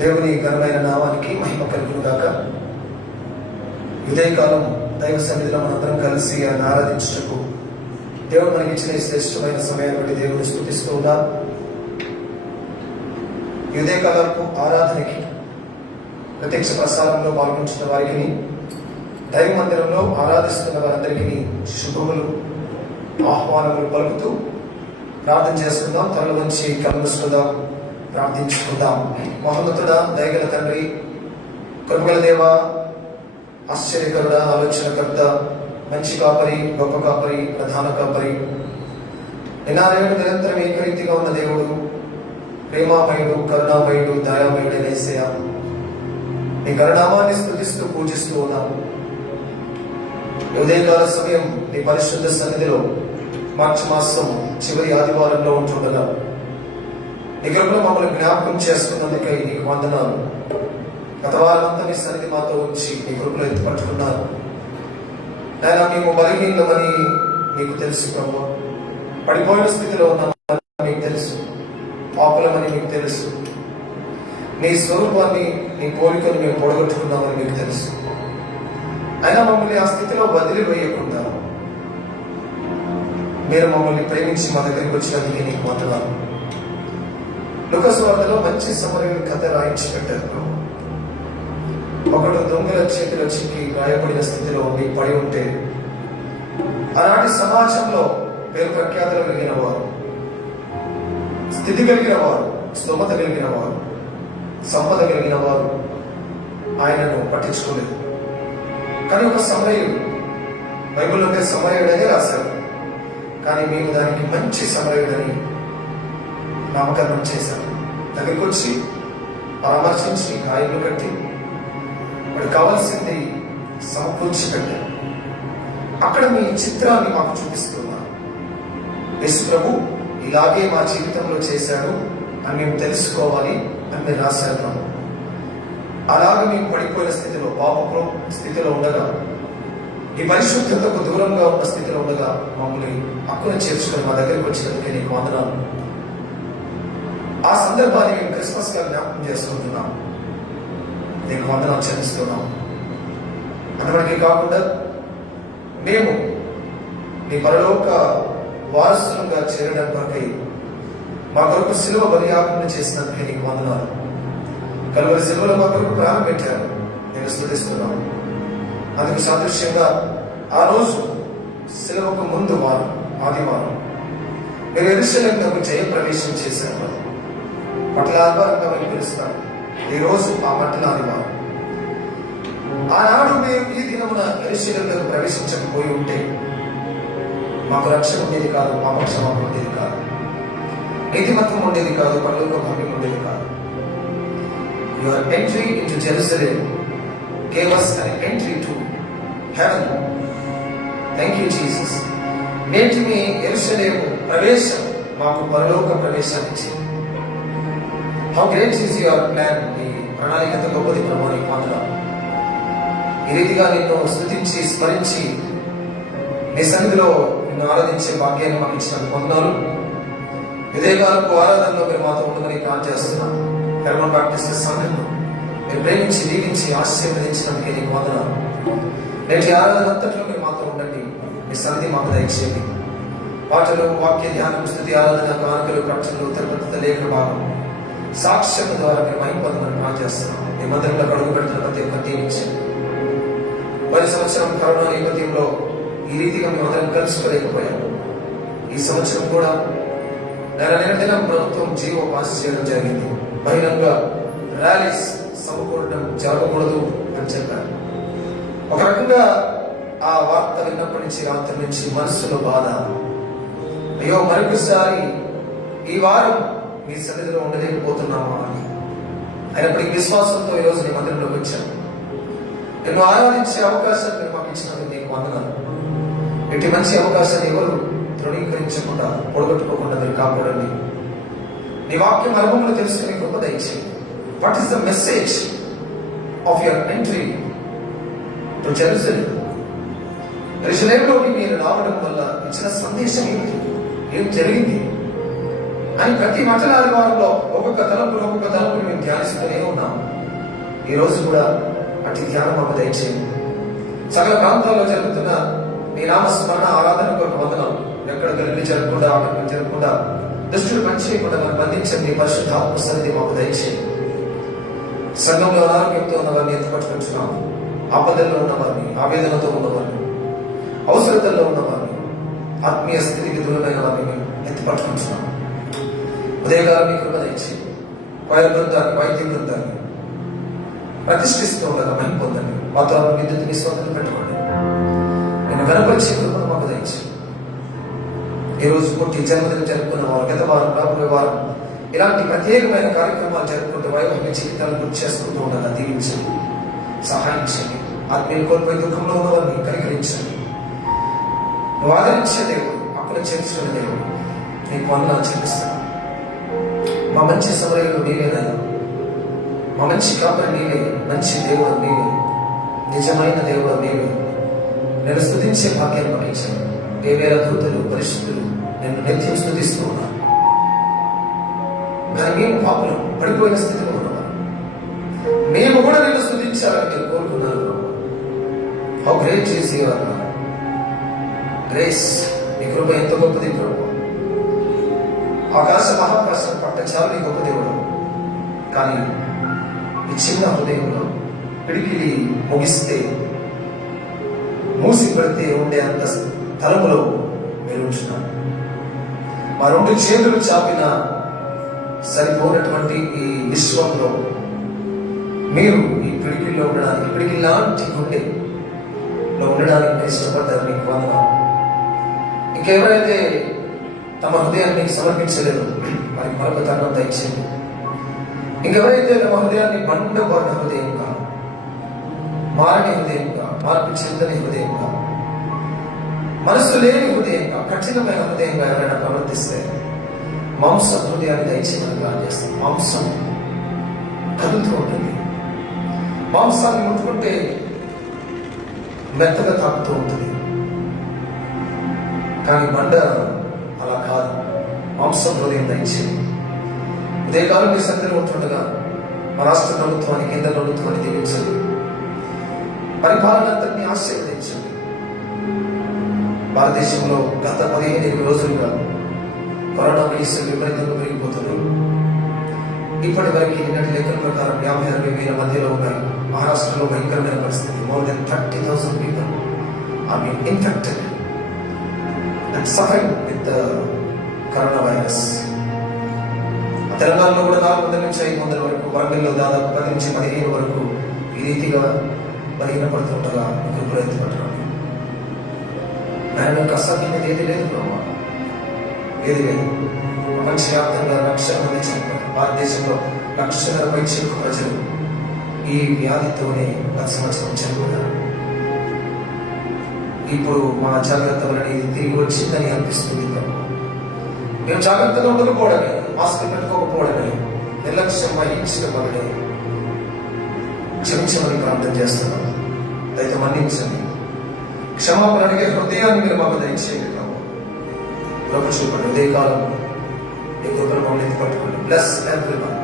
దేవుని ఘనమైన నామానికి మహిమ కలుగును గాక. ఉదయకాలం దైవ సన్నిధిలో మనందరం కలిసి ఆయన ఆరాధించుటకు దేవుడు మనకి ఇచ్చిన శ్రేష్టమైన సమయాన్ని బట్టి దేవుని స్తుతిస్తూ ఉన్నాం. ఉదయకాలపు ఆరాధనకి ప్రత్యక్ష ప్రసారంలో పాల్గొంటున్న వారికి, దైవ మందిరంలో ఆరాధిస్తున్న వారందరికీ శుభములు, ఆహ్వానములు పలుకుతూ ప్రార్థన చేసుకుందాం. తరల నుంచి కలుసుకుందాం, ప్రార్థించుకుందాం. మహోన్నతుడా, దయగల తండ్రి, కృపగల దేవ, ఆశ్చర్యకరుడ, ఆలోచనకర్త, మంచి కాపరి, గొప్ప కాపరి, ప్రధాన కాపరి, నినారేడు నిరంతరం ఏకరీతిగా ఉన్న దేవుడు, ప్రేమామయుడు, కరుణామయుడు, దయామయుడు యేసయ్య, నీ కరుణామాన్ని స్తుతిస్తూ పూజిస్తూ ఉన్నాము. ఉదయకాల సమయం నీ పరిశుద్ధ సన్నిధిలో మార్చి మాసం చివరి ఆదివారంలో ఉంటుండగా నీ కృపలో మమ్మల్ని జ్ఞాపకం చేసుకున్నందుకై నీకు వందనాలు. గత వారమంతా నీ సన్నిధి మాతో ఉంచి నీ కృపలో ఎత్తుపట్టుకున్నారు. నాయన, మేము బలహీనమని నీకు తెలుసు ప్రభు, పడిపోయిన స్థితిలో ఉన్నామని నీకు తెలుసు, పాపులమని నీకు తెలుసు, నీ స్వరూపాన్ని, నీ పోలికను మేము పొడగొట్టుకున్నామని నీకు తెలుసు. అయినా మమ్మల్ని ఆ స్థితిలో వదిలివేయకుండా మీరు మమ్మల్ని ప్రేమించి మా దగ్గరికి వచ్చినందుకే నీకు వందనాలు. లూకా సువార్తలో మంచి సమరయుడి కథ రాయించి పెట్టారు. ఒకడు దొంగల చేతిలో చిక్కి గాయపడిన స్థితిలో ఉండి పడి ఉంటే, ఆనాటి సమాజంలో పేరు ప్రఖ్యాతులు కలిగిన వారు, స్థితి కలిగిన వారు, స్తోమత కలిగిన వారు, సంపద కలిగిన వారు ఆయనను పట్టించుకోలేదు. కానీ ఒక సమరయుడు, బైబిల్లోనే సమరయుడనే రాశారు, కానీ మేము దానికి మంచి సమరయుడని నామకరణం చేశాం. దగ్గరికి వచ్చి పరామర్శించి గాయాలు కట్టి వాడికి కావాల్సింది సమకూర్చి పెట్టారు. అక్కడ మీ చిత్రాన్ని మాకు చూపిస్తున్నారు. యేసు ప్రభు ఇలాగే మా జీవితంలో చేశాడు అని మేము తెలుసుకోవాలి అని మీరు రాశారు. అలాగే మేము పడిపోయిన స్థితిలో, పాపపు స్థితిలో ఉండగా, ఈ పరిశుద్ధతకు దూరంగా ఉన్న స్థితిలో ఉండగా మమ్మల్ని హక్కున చేర్చుకొని మా దగ్గరికి వచ్చినందుకే నీకు వందనాలు. ఆ సందర్భాన్ని మేము క్రిస్మస్ గా జ్ఞాపకం చేసుకుంటున్నాం. నీకు వందనాలు చెల్లిస్తున్నాం. అంతవరకే కాకుండా మేము నీ పరలోక వారసులుగా చేరడం కొరకై మా కొరకు శిలువ బలియాగం చేసినందుకే నీకు వందనాలు. కలువరి శిలువలో మా కొరకు ప్రాణం పెట్టారు, నేను స్తుతిస్తున్నాం. అందుకు సాదృశ్యంగా ఆ రోజు శిలువకు ముందు వారం, ఆదివారం, మీరు యెరూషలేమునకు జయ ప్రవేశం చేశారు. పట్ల ఆదివారంగా మేము పిలుస్తాం. ఈ రోజు ఆ పట్ల ఆదివారం. ఆనాడు మేము ఈ దినమున యెరూషలేమునకు ప్రవేశించకపోయి ఉంటే మాకు రక్షణ ఉండేది కాదు, పాపక్షమాపణ ఉండేది కాదు, నీతిమత్వం ఉండేది కాదు, పరలోక భాగ్యం ఉండేది కాదు. Your entry into Jerusalem gave us an entry to heaven. Thank you, Jesus. నేటి మీ యెరూషలేము ప్రవేశం మాకు పరలోక ప్రవేశాన్ని ఇచ్చింది. How great is your plan. ఈ ప్రణాళిక ఎంత గొప్పది ప్రభు, నీకు వందనాలు. ఈ రీతిగా నిన్ను స్తుతించి స్మరించి నీ సన్నిధిలో నిన్ను ఆరాధించే భాగ్యాన్ని మాకు ఇచ్చినందుకు వందనాలు. విదేగాలకు ఆరాధనలో మీరు మాతో ఉండమని ప్లాన్ చేస్తున్నాను. హెర్మన్ బాప్టిస్ట్ సంఘంలో మీరు ప్రేమించి, దీవించి, ఆశీర్వదించినందుకే నీకు వందనాలు. నేటి ఆరాధన అంతట్లో మీరు మాతో ఉండండి. మీ సన్నిధి మాకు దయచేయండి. పాటలు, వాక్య ధ్యానం, స్తుతి, ఆరాధన, కానుకలు, ప్రకటనలు, ఉత్తరప్రదేశ లేఖ భాగం, సాక్ష్యం ద్వారా మీరు మహిమపదమని ప్లాన్ చేస్తున్నాం. మీ మందిరంలో అడుగు పెడుతున్న ప్రతి ఒక్క దీవించండి. ప్రతి సంవత్సరం కరోనా నేపథ్యంలో ఈ రీతిగా మేము అందరం కలుసుకోలేకపోయాము. ఈ సంవత్సరం కూడా నెల ప్రభుత్వం జీవో పాస్ చేయడం జరిగింది. బహిరంగ ర్యాలీస్ సమకూడడం జరగకూడదు అని చెప్పారు. ఒక రకంగా ఆ వార్త విన్నప్పటి నుంచి, రాత్రి నుంచి మనస్సులో బాధ, అయ్యో మరొకసారి ఈ వారం మీ సన్నిధిలో ఉండలేకపోతున్నామా అని. అయినప్పటికీ విశ్వాసంతో ఈరోజు నీ మందిరంలోకి వచ్చాను. నేను ఆరాధించే అవకాశాన్ని మీరు మాకు ఇచ్చినందుకు నీకు వందనాలు. ఇటు మంచి అవకాశాన్ని ఎవరు తృణీకరించకుండా, పొడగొట్టుకోకుండా మీరు కాపాడండి. నీ వాక్యం అనుభవంలో తెలుసుకునే గొప్ప దయచేయండి. What is the message of your entry to Jerusalem? యెరూషలేములోకి మీరు రావడం వల్ల ఇచ్చిన సందేశం ఏమిటి, ఏం జరిగింది అని ప్రతి మఠనాది వారంలో ఒక్కొక్క తలంపులు మేము ధ్యానిస్తూనే ఉన్నాం. ఈ రోజు కూడా అటు ధ్యానం మాకు దయచేయండి. సకల ప్రాంతాల్లో జరుగుతున్న నీ నామస్మరణ ఆరాధన కొరకు వందనాలు. ఎక్కడ గలిపి జరగకుండా ఆటంకం జరగకుండా దుష్టుడు పని చేయకుండా మనం బంధించండి. నీ పరిశుద్ధాత్మ సన్నిధి మాకు దయచేయండి. సంఘంలో అనారోగ్యంతో ఉన్న వారిని ఎత్తుపట్టుకుంటున్నాం. ఆపదల్లో ఉన్నవారిని, ఆవేదనతో ఉన్నవారిని, అవసరతల్లో ఉన్నవారిని, ఆత్మీయ స్థితికి దూరమైన వారిని ఎత్తుపట్టుకుంటున్నాం. ఉదయకాలం మీ కృప దయచేయండి. వైద్య బృందాన్ని, వైద్య బృందాన్ని ప్రతిష్ఠిస్తూ ఉండగా మహిమ పొందండి. వాతావరణ విద్యుత్ని స్వంతం పెట్టుకోండి. నేను గణపరిచే కృపను మాకు దయచేయండి. ఈ రోజు పుట్టి జన్మదినం జరుపుకున్న వారు, గత వారం, రాబోయే వారం ఇలాంటి ప్రత్యేకమైన కార్యక్రమాలు జరుపుకుంటూ వైవాహిక జీవితాలను గుర్తు చేసుకుంటూ ఉండగా దీవించండి, సహాయం చేయండి. ఆత్మీయులు కోల్పోయి దుఃఖంలో ఉన్నవారిని కనికరించండి. నువ్వు ఆదరించే దేవుడు, అప్పులు చేర్చుకునే దేవుడు, నీకు వందనాలు చెల్లిస్తాను. మా మంచి సమయంలో నీవేనయ్యా, మా మంచి కాపరి నీవే, మంచి దేవుడు నీవే, నిజమైన దేవుడు నీవే. నేను స్తుతించే భాగ్యాన్ని పండించాను. వేవేల దూతలు, పరిశుద్ధులు నేను నిత్యం స్తుతిస్తూ ఉన్నాను. కానీ మేము పాపలు పడిపోయిన స్థితిలో ఉన్నవారు, మేము కూడా నిన్ను స్తుతించాలని నేను కోరుకున్నాను. How great is your grace. నీ కృప ఎంత గొప్పది ప్రభు. ఆకాశ మహాకాశం పట్ట చాలు నీ గొప్ప దేవుడు. కానీ ఈ చిన్న హృదయంలో పిడికిలి ముగిస్తే మూసి పెడితే ఉండే అంత స్థలములో మీరు ఉంటున్నారు. మా రెండు చేతులు చాపిన సరిపోనటువంటి ఈ విశ్వంలో మీరు ఈ పిడికిల్లో ఉండడానికి, పిడికి లాంటి గుండెలో ఉండడానికి మీరు ఇష్టపడ్డారు. మీకు వందనాలు. ఇంకెవరైతే తమ హృదయాన్ని సమర్పించలేదు వారికి మరొక తరుణం దయచేయండి. ఇంకెవరైతే తమ హృదయాన్ని బండబడిన హృదయంగా, మారని హృదయంగా, మార్పు చెందని హృదయంగా, మనసు లేని హృదయంగా, కఠినమైన హృదయంగా ఎవరైనా ప్రవర్తిస్తే మాంస హృదయాన్ని దయచేయమని ప్లాన్ చేస్తాం. మాంసం కదులుతూ ఉంటుంది. మాంసాన్ని ముట్టుకుంటే మెత్తగా తాకుతూ ఉంటుంది. కానీ బండ అలా కాదు. మాంసం హృదయం దయచేయండి. ఉదయకాలం మీ సందర్భం ఉంటుండగా మా రాష్ట్ర ప్రభుత్వాన్ని, కేంద్ర ప్రభుత్వాన్ని దీవించండి. పరిపాలన అంతటిని ఆశీర్వదించండి. భారతదేశంలో గత 15 రోజులుగా కరోనా కేసులు విపరీతంగా పెరిగిపోతున్నాయి. ఇప్పటి వరకు నిన్నటి లెక్కల ప్రకారం 50-60 వేల మధ్యలో ఉన్నాయి. మహారాష్ట్రలో భయంకరమైన పరిస్థితి. More than 30,000 people are being infected and suffering with the coronavirus. తెలంగాణలో కూడా 400 నుంచి 500 వరకు, వరంగల్లో దాదాపు 10 నుంచి 15 వరకు ఈ రీతిగా బలహీనపడుతుండగా ప్రయత్నపడడం ఆయన యొక్క అసాధ్యత ఏది లేదు ప్రభావ, ఏది లేదు. ప్రపంచవ్యాప్తంగా 1,00,000 మంది చనిపోయారు. భారతదేశంలో 1,50,000 పైచిలకు ప్రజలు ఈ వ్యాధితోనే 10 సంవత్సరం చనిపోయారు. ఇప్పుడు మా జాగ్రత్త వలన ఇది తిరిగి వచ్చిందని అనిపిస్తుంది ప్రభావ. మేము జాగ్రత్తగా ఉండకపోవడమే, మాస్క్ పెట్టుకోకపోవడమే, నిర్లక్ష్యం వహించడం వల్లనే క్షమించమని ప్రార్థన చేస్తున్నాం. అయితే మన్నించండి. క్షమాపణ అడిగే హృదయాన్ని మీరు మాకు దయచేయండి ప్రభు. చూపండి. ఉదయకాలం ఈ కృపను మమ్మల్ని పట్టుకోండి. ప్లస్ ఎవ్రీవన్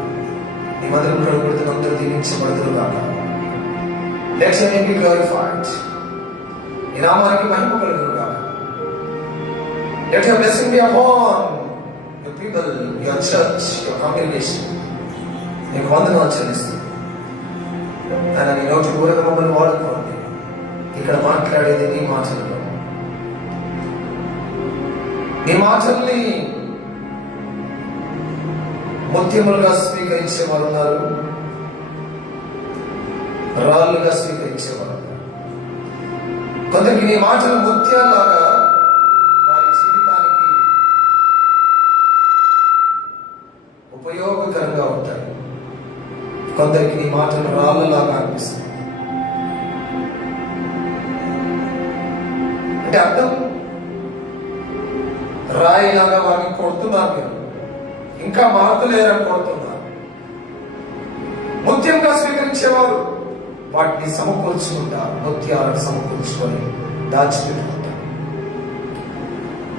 ఈ మందిరం కొడుతున్న అందరూ దీవించబడుతురు కాక. Let your name B glorified. ఈ నామానికి మహిమ కలుగును కాక. Let your blessing B upon your people, your church, your congregation. నీకు వందనాలు చెల్లిస్తుంది. ఆయన నీ నోటి కూరగా మమ్మల్ని వాడుకోండి. ఇక్కడ మాట్లాడేది నీ మాటల్లో. నీ మాటల్ని ముత్యములుగా స్వీకరించే వారు ఉన్నారు, రాళ్ళుగా స్వీకరించే వారు ఉన్నారు. కొందరికి నీ మాటలు ముత్యాలాగా వారి జీవితానికి ఉపయోగకరంగా ఉంటాయి. కొందరికి నీ మాటలు రాళ్ళలాగా అనిపిస్తాయి. అంటే అర్థం, రాయిలాగా వారిని కొడుతున్నారు, మీరు ఇంకా మారతలేరని కొడుతున్నారు. ముత్యంగా స్వీకరించేవారు వాటిని సమకూర్చుకుంటారు, ముత్యాలను సమకూర్చుకొని దాచిపెట్టుకుంటారు.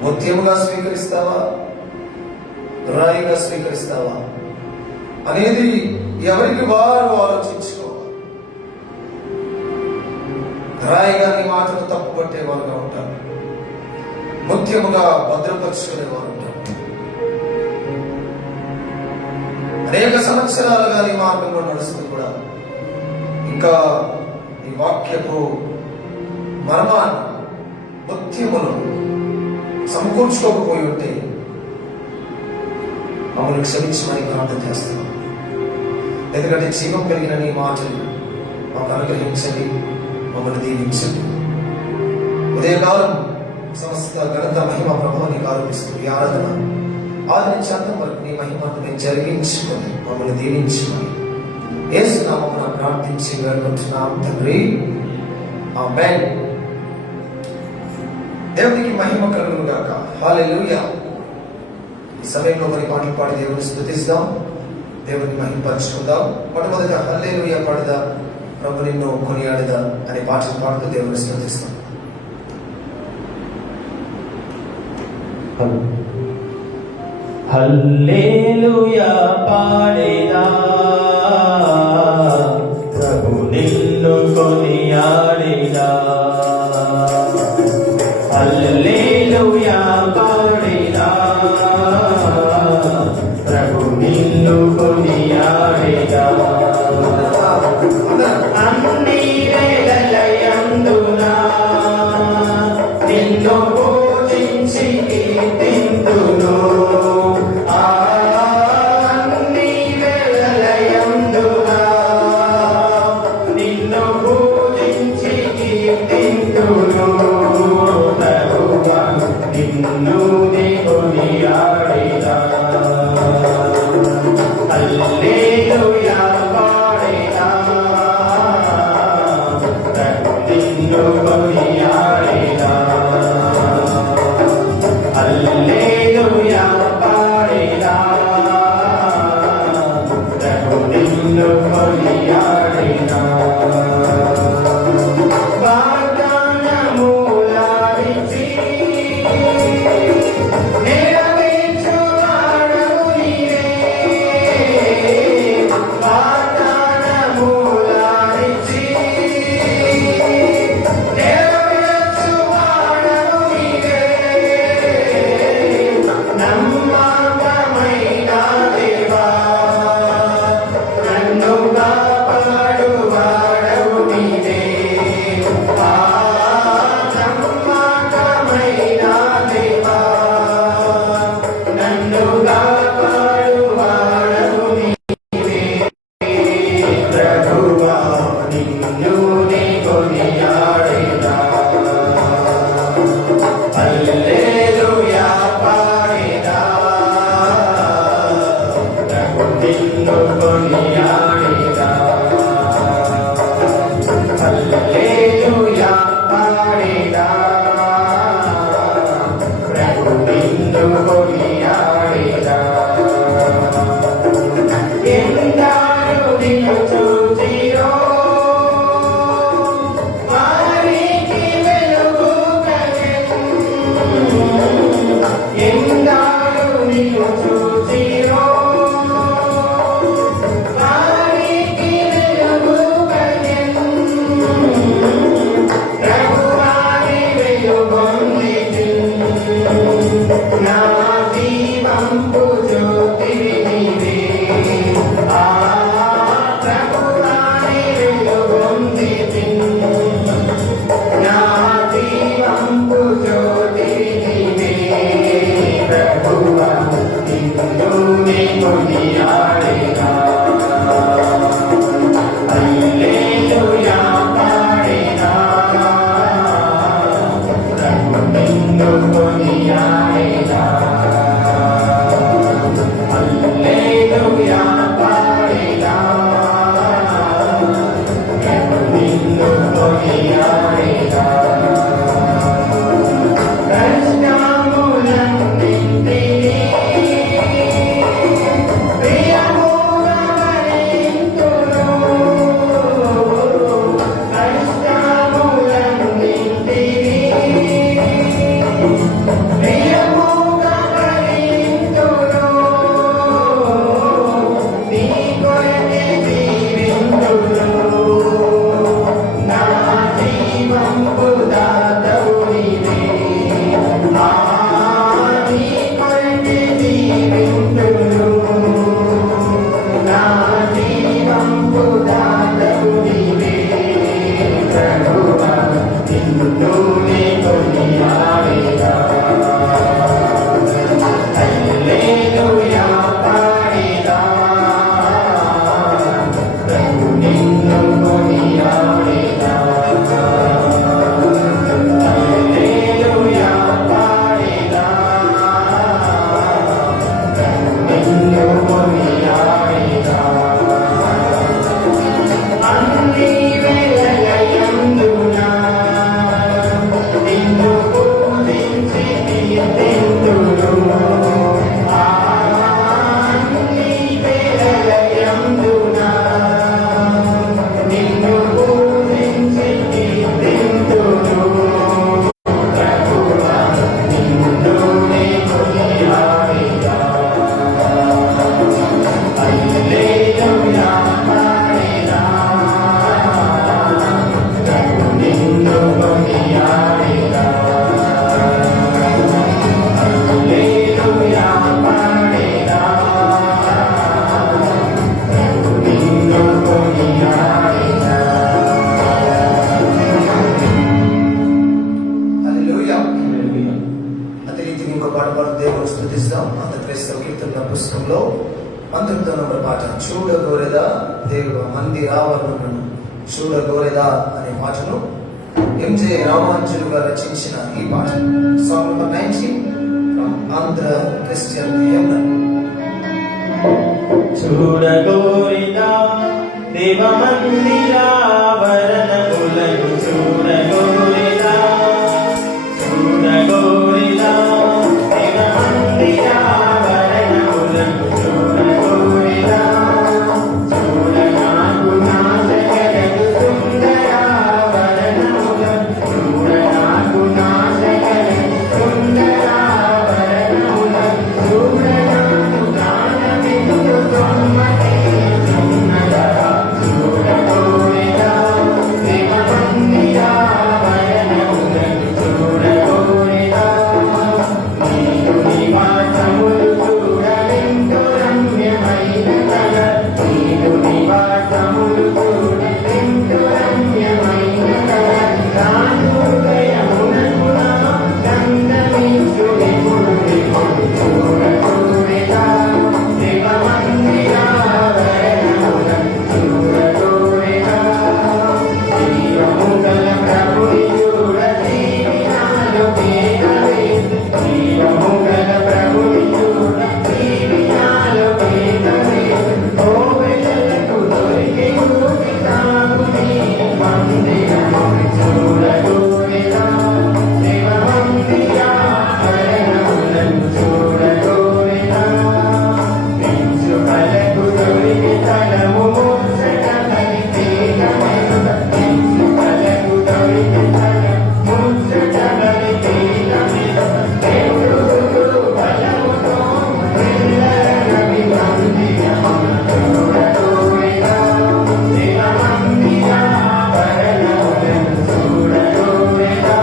ముత్యముగా స్వీకరిస్తావా, రాయిగా స్వీకరిస్తావా? అనేది ఎవరికి వారు ఆలోచించుకోవాలి. రాయిగా నీ మాటలు తప్పుపట్టే వారుగా ఉంటారు, ముఖ్యముగా భద్రపరుచుకునే వారు ఉంటారు. అనేక సంవత్సరాలుగా నీ మార్గంలో నడుస్తూ కూడా ఇంకా ఈ వాక్యపు మర్మాన్ని, ముఖ్యమును సమకూర్చుకోకపోయి ఉంటే మమ్మల్ని క్షమించమని ప్రార్థన చేస్తున్నాం. ఎందుకంటే జీవం కలిగిన నీ మాటలు మమ్మల్ని అనుగ్రహించండి, మమ్మల్ని దీవించండి. ఉదయకాలం సమస్త ఘనత మహిమ ప్రభావానికి ఆరోపిస్తూ ఈ ఆరాధన ఆది నుంచి అంతం వరకు నీ మహిమను మేము జరిగించుకొని మమ్మల్ని దీవించుకొని యేసు నామమున ప్రార్థించి వేడుకుంటున్నాం తండ్రి, ఆమేన్. దేవునికి మహిమ కలుగును గాక. హల్లెలూయా. ఈ సమయంలో కొన్ని పాటలు పాడి దేవుని స్తుతిస్తాం, దేవుని మహిమపరుచుకుందాం. మొట్టమొదట హల్లెలూయా పాడదా, ప్రభు నిన్ను కొనియాడదా అనే పాటలు పాడుతూ దేవుని స్తుతిస్తాం. హల్లెలూయా పాడేదా, ప్రభు నిన్ను కొనియాడేదా. హల్లెలూయా పాడేదా, ప్రభు నిన్ను కొనియాడేదా. అన్ని వేళలయందునా నిన్ను పూజించి కీర్తింతును. Yeah. అంతటితో నంబర్ పాట చూడగోరెదా దేవుడు మందిర ఆవరణను చూడగోరెదా అనే పాటను ఎంజే రామానుజులు గారు రచించిన ఈ పాట song number 19 from Andhra Christian hymnal. చూడగోరిదా దేవ మందిరావరణములను చూడగోరిదా చూడగోరిదా దేవ మందిరావరణములను చూడగోరిదా చూడనాకు నాశకరగు సుందరావరణములను చూడనాకు నాశకరగు సుందరావరణములను చూడనాకు జ్ఞానమిచ్చు తొమ్మటి చున్నదరా చూడగోరిదా దేవ మందిరావరణములను చూడగోరిదా నీకు నివాసములు చూడలెంతో రమ్యమైన కల నీకు నివాసములు చూడలెంతో రమ్యమైన కల రాజు హృదయమునకు నా గంధమిచ్చు విపుడు విపుడు చూడగోరిదా దేవ మందిరావరణములను చూడగోరిదా జీవము గల ప్రభుని చూడ జీవితాలు పేదవేసి జీవము గల ప్రభుని చూడ జీవితాలు పేదవేసి ఓ బిడ్డలకు దొరికి ఊపి తాగు నీ మందిరమును చూడగోరిదా దేవ మందిరావరణములను చూడగోరిదా పెంచుకలకు దొరికి తలము ముచ్చట కలిపేద మెనుక పెంచుకలకు దొరికి తలము ముచ్చట కలిపేద మెనుక పెంచుకులు బలముతో పిల్లరవి మందిరమును చూడగోరిదా దేవ మందిరావరణములను చూడగోరిదా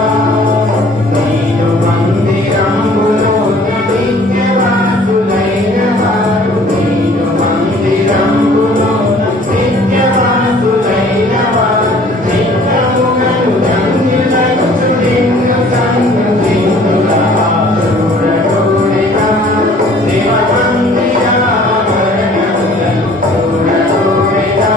నీదు మందిరములోన నిత్యవాసులైన వారు నీదు మందిరములోన నిత్యవాసులైన వారు నిత్యముగను ధన్యులను నిన్ను సన్నుతింతురా చూడగోరిదా దేవ మందిరావరణములను చూడగోరిదా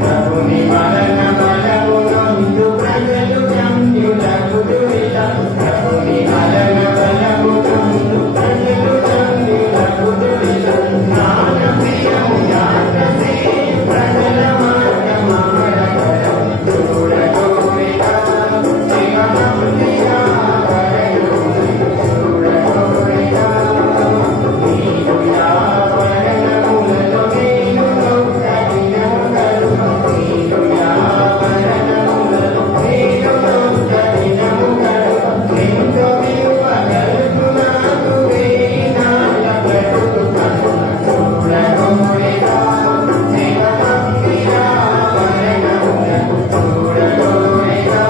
ప్రభుని మరణ బలమునందు ప్రజలు ధన్యులకు దురిత ప్రభుని మరణ బలమునందు ప్రజలు ధన్యులకు దురిత జ్ఞాన ప్రియము జాతసే ప్రజల మార్గమగడగడం చూడగోరిదా దేవ మందిరావరణములను చూడగోరిదా నీదు యావరణములలో నేను నొక్కడినము కరుణ నీదు యావరణములలో నేను నొక్కడినము కరుణ ఎంతో విలువ కలుగు నాకు వేయినాళ్ళ బ్రతుకు కరుణ చూడగోరిదా దేవ మందిరావరణములను చూడగోరిదా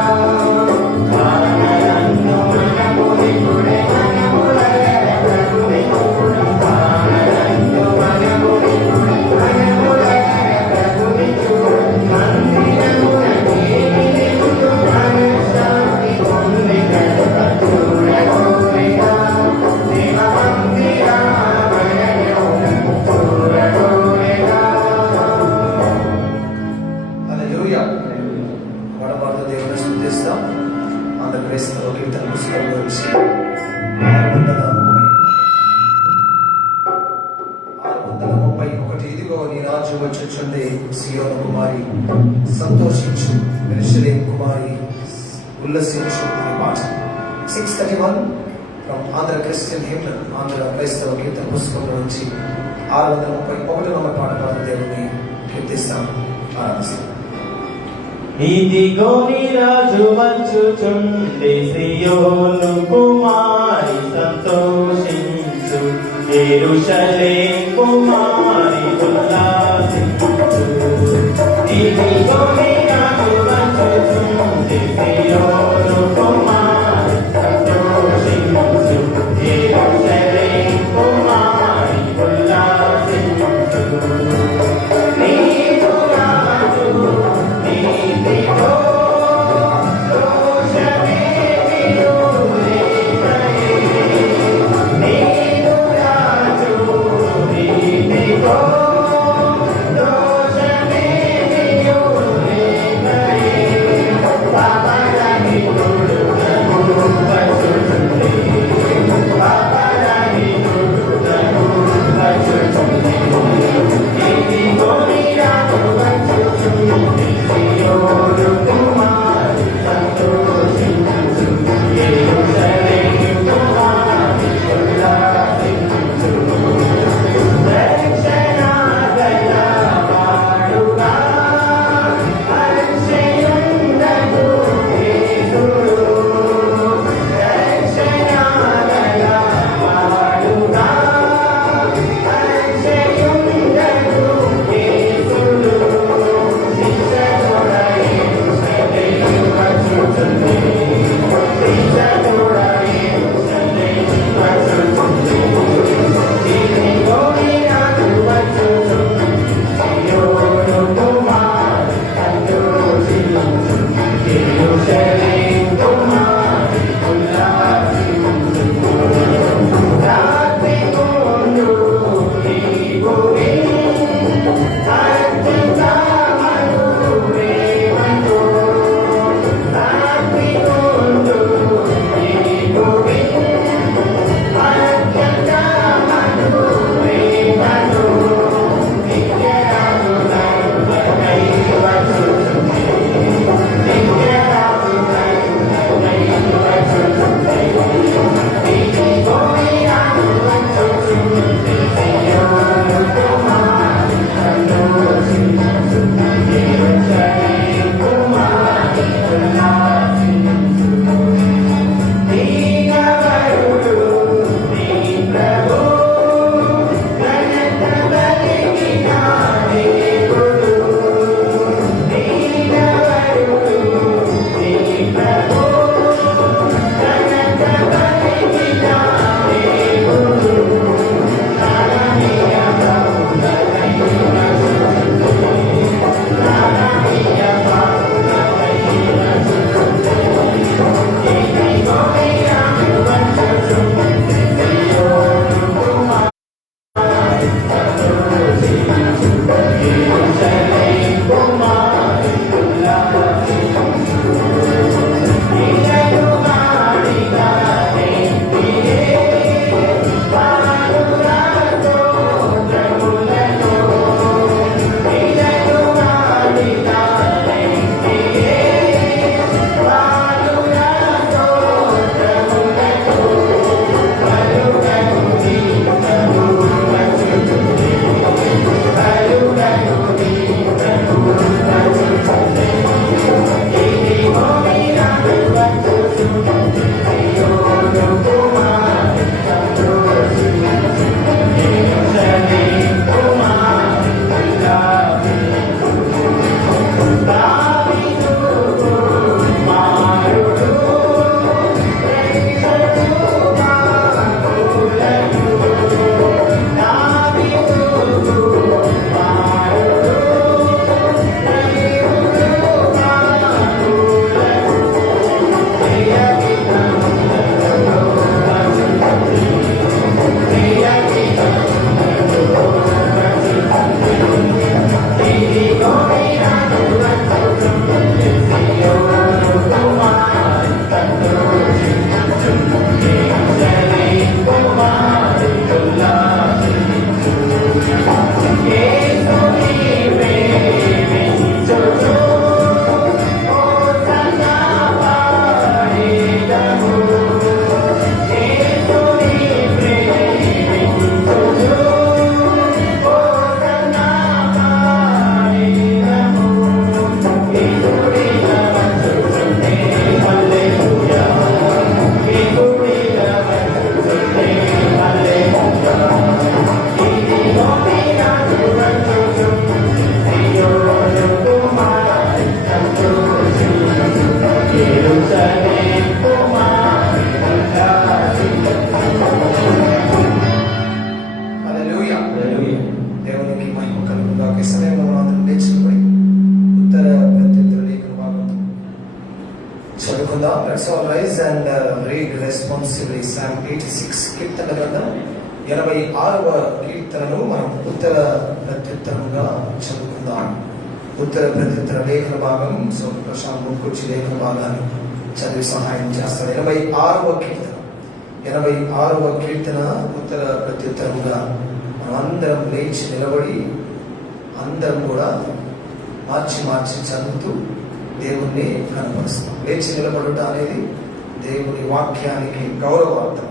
వానరన్ను మనము విపుడే మనములగల ప్రభుని చూడ వానరన్ను మనము విపుడే మనములగల ప్రభుని చూడ మందిరమున దేవి నిలుచు మనశ్శాంతి పొంది గడప చూడగోరిదా దేవ మందిరావరణములను చూడగోరిదా. హల్లెలూయా. వడబాటు దేవుని స్తుతిస్తాం. ఆంధ్ర క్రైస్తవ కీర్తన పుస్తకం గురించి 631 ఇదిగో నీ రాజు వచ్చుచుండే సియోను కుమారి సంతోషించు యెరూషలేము కుమారి ఉల్లసించు అనే పాట 631 ఫ్రమ్ ఆంధ్ర క్రిస్టియన్ హెమ్నల్ ఆంధ్ర క్రైస్తవ కీర్తన పుస్తకం నుంచి 631 నంబర్ పాట పాడు దేవుని కీర్తిస్తాం, ఆరాధిస్తాం. ఇదిగో నీ రాజు వచ్చుచుండే సియోను కుమారి సంతోషించు యెరూషలేము కుమారి ఉల్లాసించు ఇదిగో నీ రాజు వచ్చుచుండే సియోను కుమారి సంతోషించు యెరూషలేము కుమారి ఉల్లాసించు నీదు రాజు నీతితో దోషమే విడుదలే నీదు రాజు నీతి చదువుకుందాం. Let's all rise and read responsibly. Psalm 86 కీర్తన గ్రంథం 86వ కీర్తనను మనం ఉత్తర ప్రత్యుత్తరంగా చదువుకుందాం. ఉత్తర ప్రత్యుత్తర లేఖన భాగం ప్రశాంత్ ముక్కుచ్చి లేఖన భాగాన్ని చదివి సహాయం చేస్తారు. 86వ కీర్తన ఉత్తర ప్రత్యుత్తరంగా మనం అందరం లేచి నిలబడి అందరం కూడా మార్చి చదువుతూ దేవుణ్ణి కనపరుస్తాం. లేచి నిలబడుట అనేది దేవుని వాక్యానికి గౌరవార్థం.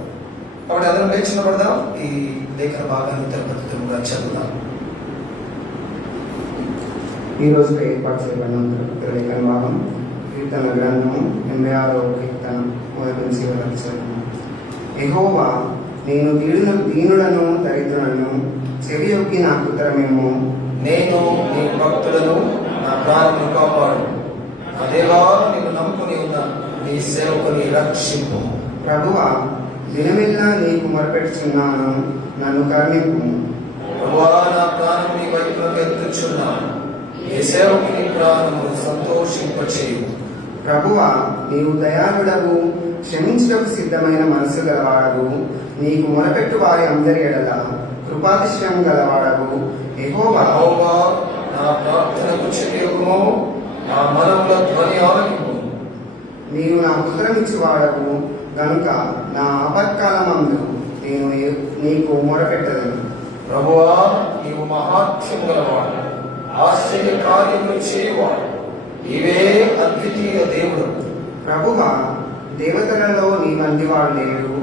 కాబట్టి అందరం లేచి నిలబడదాం. ఈ లేఖన భాగాన్ని ఉత్తర ప్రత్యుత్తరంగా చదువుదాం. ఈ రోజు ఏర్పాటు చేయబడిన లేఖన భాగం కీర్తన గ్రంథము 86వ కీర్తన మొదటి నుంచి వరకు చదువుతాం. యెహోవా, నేను దీనుడను దరిద్రులను, చెవి యొక్కి నాకు ఉత్తరమేమో. నేను నీ భక్తులను, నా ప్రాణమును కాపాడు. నా దేవా, నేను నమ్ముకుని ఉన్న నీ సేవకుని రక్షింపు. ప్రభువా, దినమెల్లా నీకు మొరపెట్టుచున్నాను, నన్ను కరుణింపు. ప్రభువా, నా ప్రాణం నీ వైపునకు ఎత్తుచున్నాను. నీ సేవకుని ప్రాణము సంతోషింపచేయు. ప్రభువా, నీవు దయాళుడవు, క్షమించుటకు సిద్ధమైన మనసు గలవాడవు. నీకు మొరపెట్టు వారి అందరి ఎడల కృపాతిశయం గలవాడవు. యెహోవా, యెహోవా, నా ప్రార్థనకు చెవియొగ్గుము, నా మనవుల ధ్వని ఆలకింపు. నీవు నా ఉత్తరమిచ్చువాడవు గనుక నా ఆపత్కాలమందు నేను నీకు మొరపెట్టదను. ప్రభువా, నీవు మహాత్యం గలవాడు, ఆశ్చర్య కార్యములు చేయువాడు. ఇవే అద్వితీయ దేవుడు. ప్రభువా, దేవతలలో నీ వంటివాడు లేడు,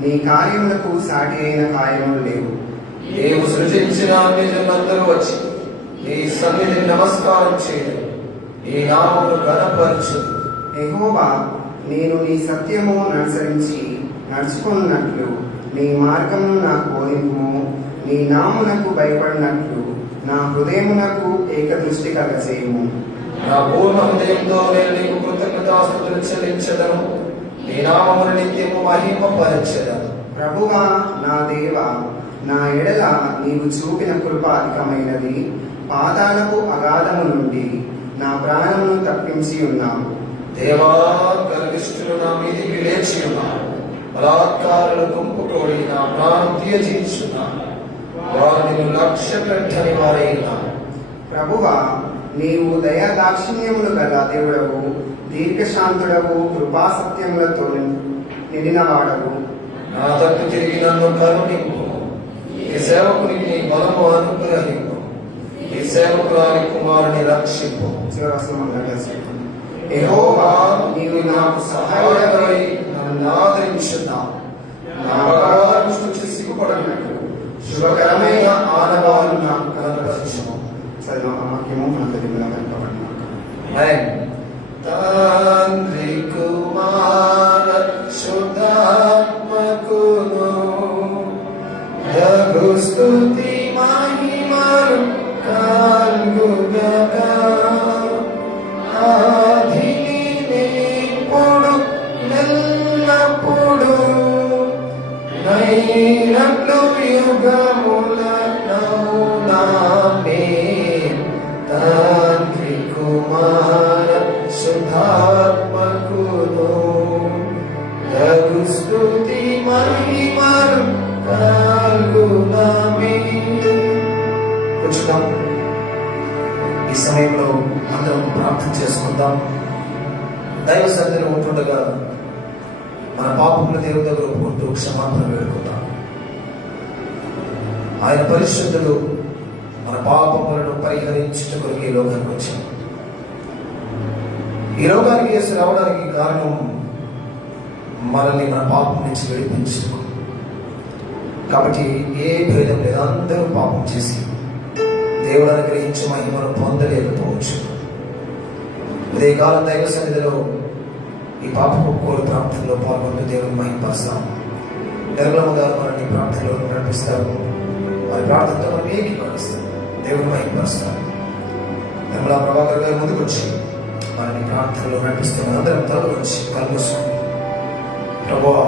నీ కార్యములకు సాటి అయిన కార్యములు లేవు. నీవు సృజించిన అన్ని జనులందరూ వచ్చి నీ సన్నిధిని నమస్కారం చేయదు, నీ నామమును ఘనపరచు. యెహోవా, నేను నీ సత్యము అనుసరించి నడుచుకున్నట్లు నీ మార్గమును నాకు బోధింపుము. నీ నామునకు భయపడినట్లు నా హృదయమునకు ఏకదృష్టి కలగచేయుము. నా పూర్ణ హృదయంతో నేను నీకు కృతజ్ఞతాస్తుతులు చెల్లించదను, నీ నామమును నిత్యము మహిమపరచెదను. ప్రభువా, నా దేవా, నా ఎడల నీవు చూపిన కృప అధికమైనది. పాతాళపు అగాధము నుండి నా ప్రాణమును తప్పించి ఉన్నావు. దేవా, గర్విష్ఠులు నా మీదికి లేచి ఉన్నారు, బలాత్కారుల గుంపు తోడి నా ప్రాణం తీయజీచున్నారు. వారు నిన్ను లక్ష్య పెట్టని వారై ఉన్నారు. ప్రభువా, నీవు దయా దాక్షిణ్యములు గల దేవుడవు, దీర్ఘశాంతుడవు, కృపాసత్యములతో నిండినవాడవు. నా తట్టు తిరిగి నన్ను కరుణింపు. ఈ సేవకునికి నీ బలము అనుగ్రహింపు. ఈ సేవకురాలి కుమారుని రక్షింపు. యెహోవా, నీవు నాకు సహాయకరై నన్ను ఆదరించున్నావు. నా భగవాను స్తుతి సిగ్గుపడినట్లు శుభకరమైన ఆనవాలు నాకు కనపరచుము. వాక్యము మన తెలుగులో కనపడిన తండ్రి కుమార శుద్ధాత్మకును రఘు స్తుతి మహిమలు కలుగుగాక. ఆదిని నిప్పుడు ఎల్లప్పుడు నైనట్లు యుగములను నామేన్. తండ్రి కుమార శుద్ధాత్మకును రఘు స్తుతి మహిమలు కలుగుగాక. కూర్చున్నాం. ఈ సమయంలో అందరం ప్రార్థన చేసుకుందాం. దైవ సన్నిధిలో ఉంటుండగా మన పాపములు దేవుని దగ్గర ఒప్పుకుంటూ క్షమాపణ వేడుకుందాం. ఆయన పరిశుద్ధుడు, మన పాపములను పరిహరించుటకు ఈ లోకానికి వచ్చాం. ఈ లోకానికి యేసు రావడానికి కారణం మనల్ని మన పాపం నుంచి విడిపించుటకు. కాబట్టి ఏ భేదం లేదు, అందరూ పాపం చేసి దేవుడు అనుగ్రహించి మహిమను పొందలేకపోవచ్చు. ఉదయకాలం దైవ సన్నిధిలో ఈ పాప కోరు ప్రార్థనలో పాల్గొని దేవుని మహిమపరుస్తాం. నిర్మలమ్మ గారు మనల్ని ప్రార్థనలో నడిపిస్తారు. వారి ప్రార్థనతో మనం ఏకీభవిస్తాం, దేవుని మహిమపరుస్తారు. నిర్మలా ప్రభాకర్ గారు ముందుకు వచ్చి మనల్ని ప్రార్థనలో నడిపిస్తాం. అందరం తరలి వచ్చి కలుగుస్తాం. ప్రభువా,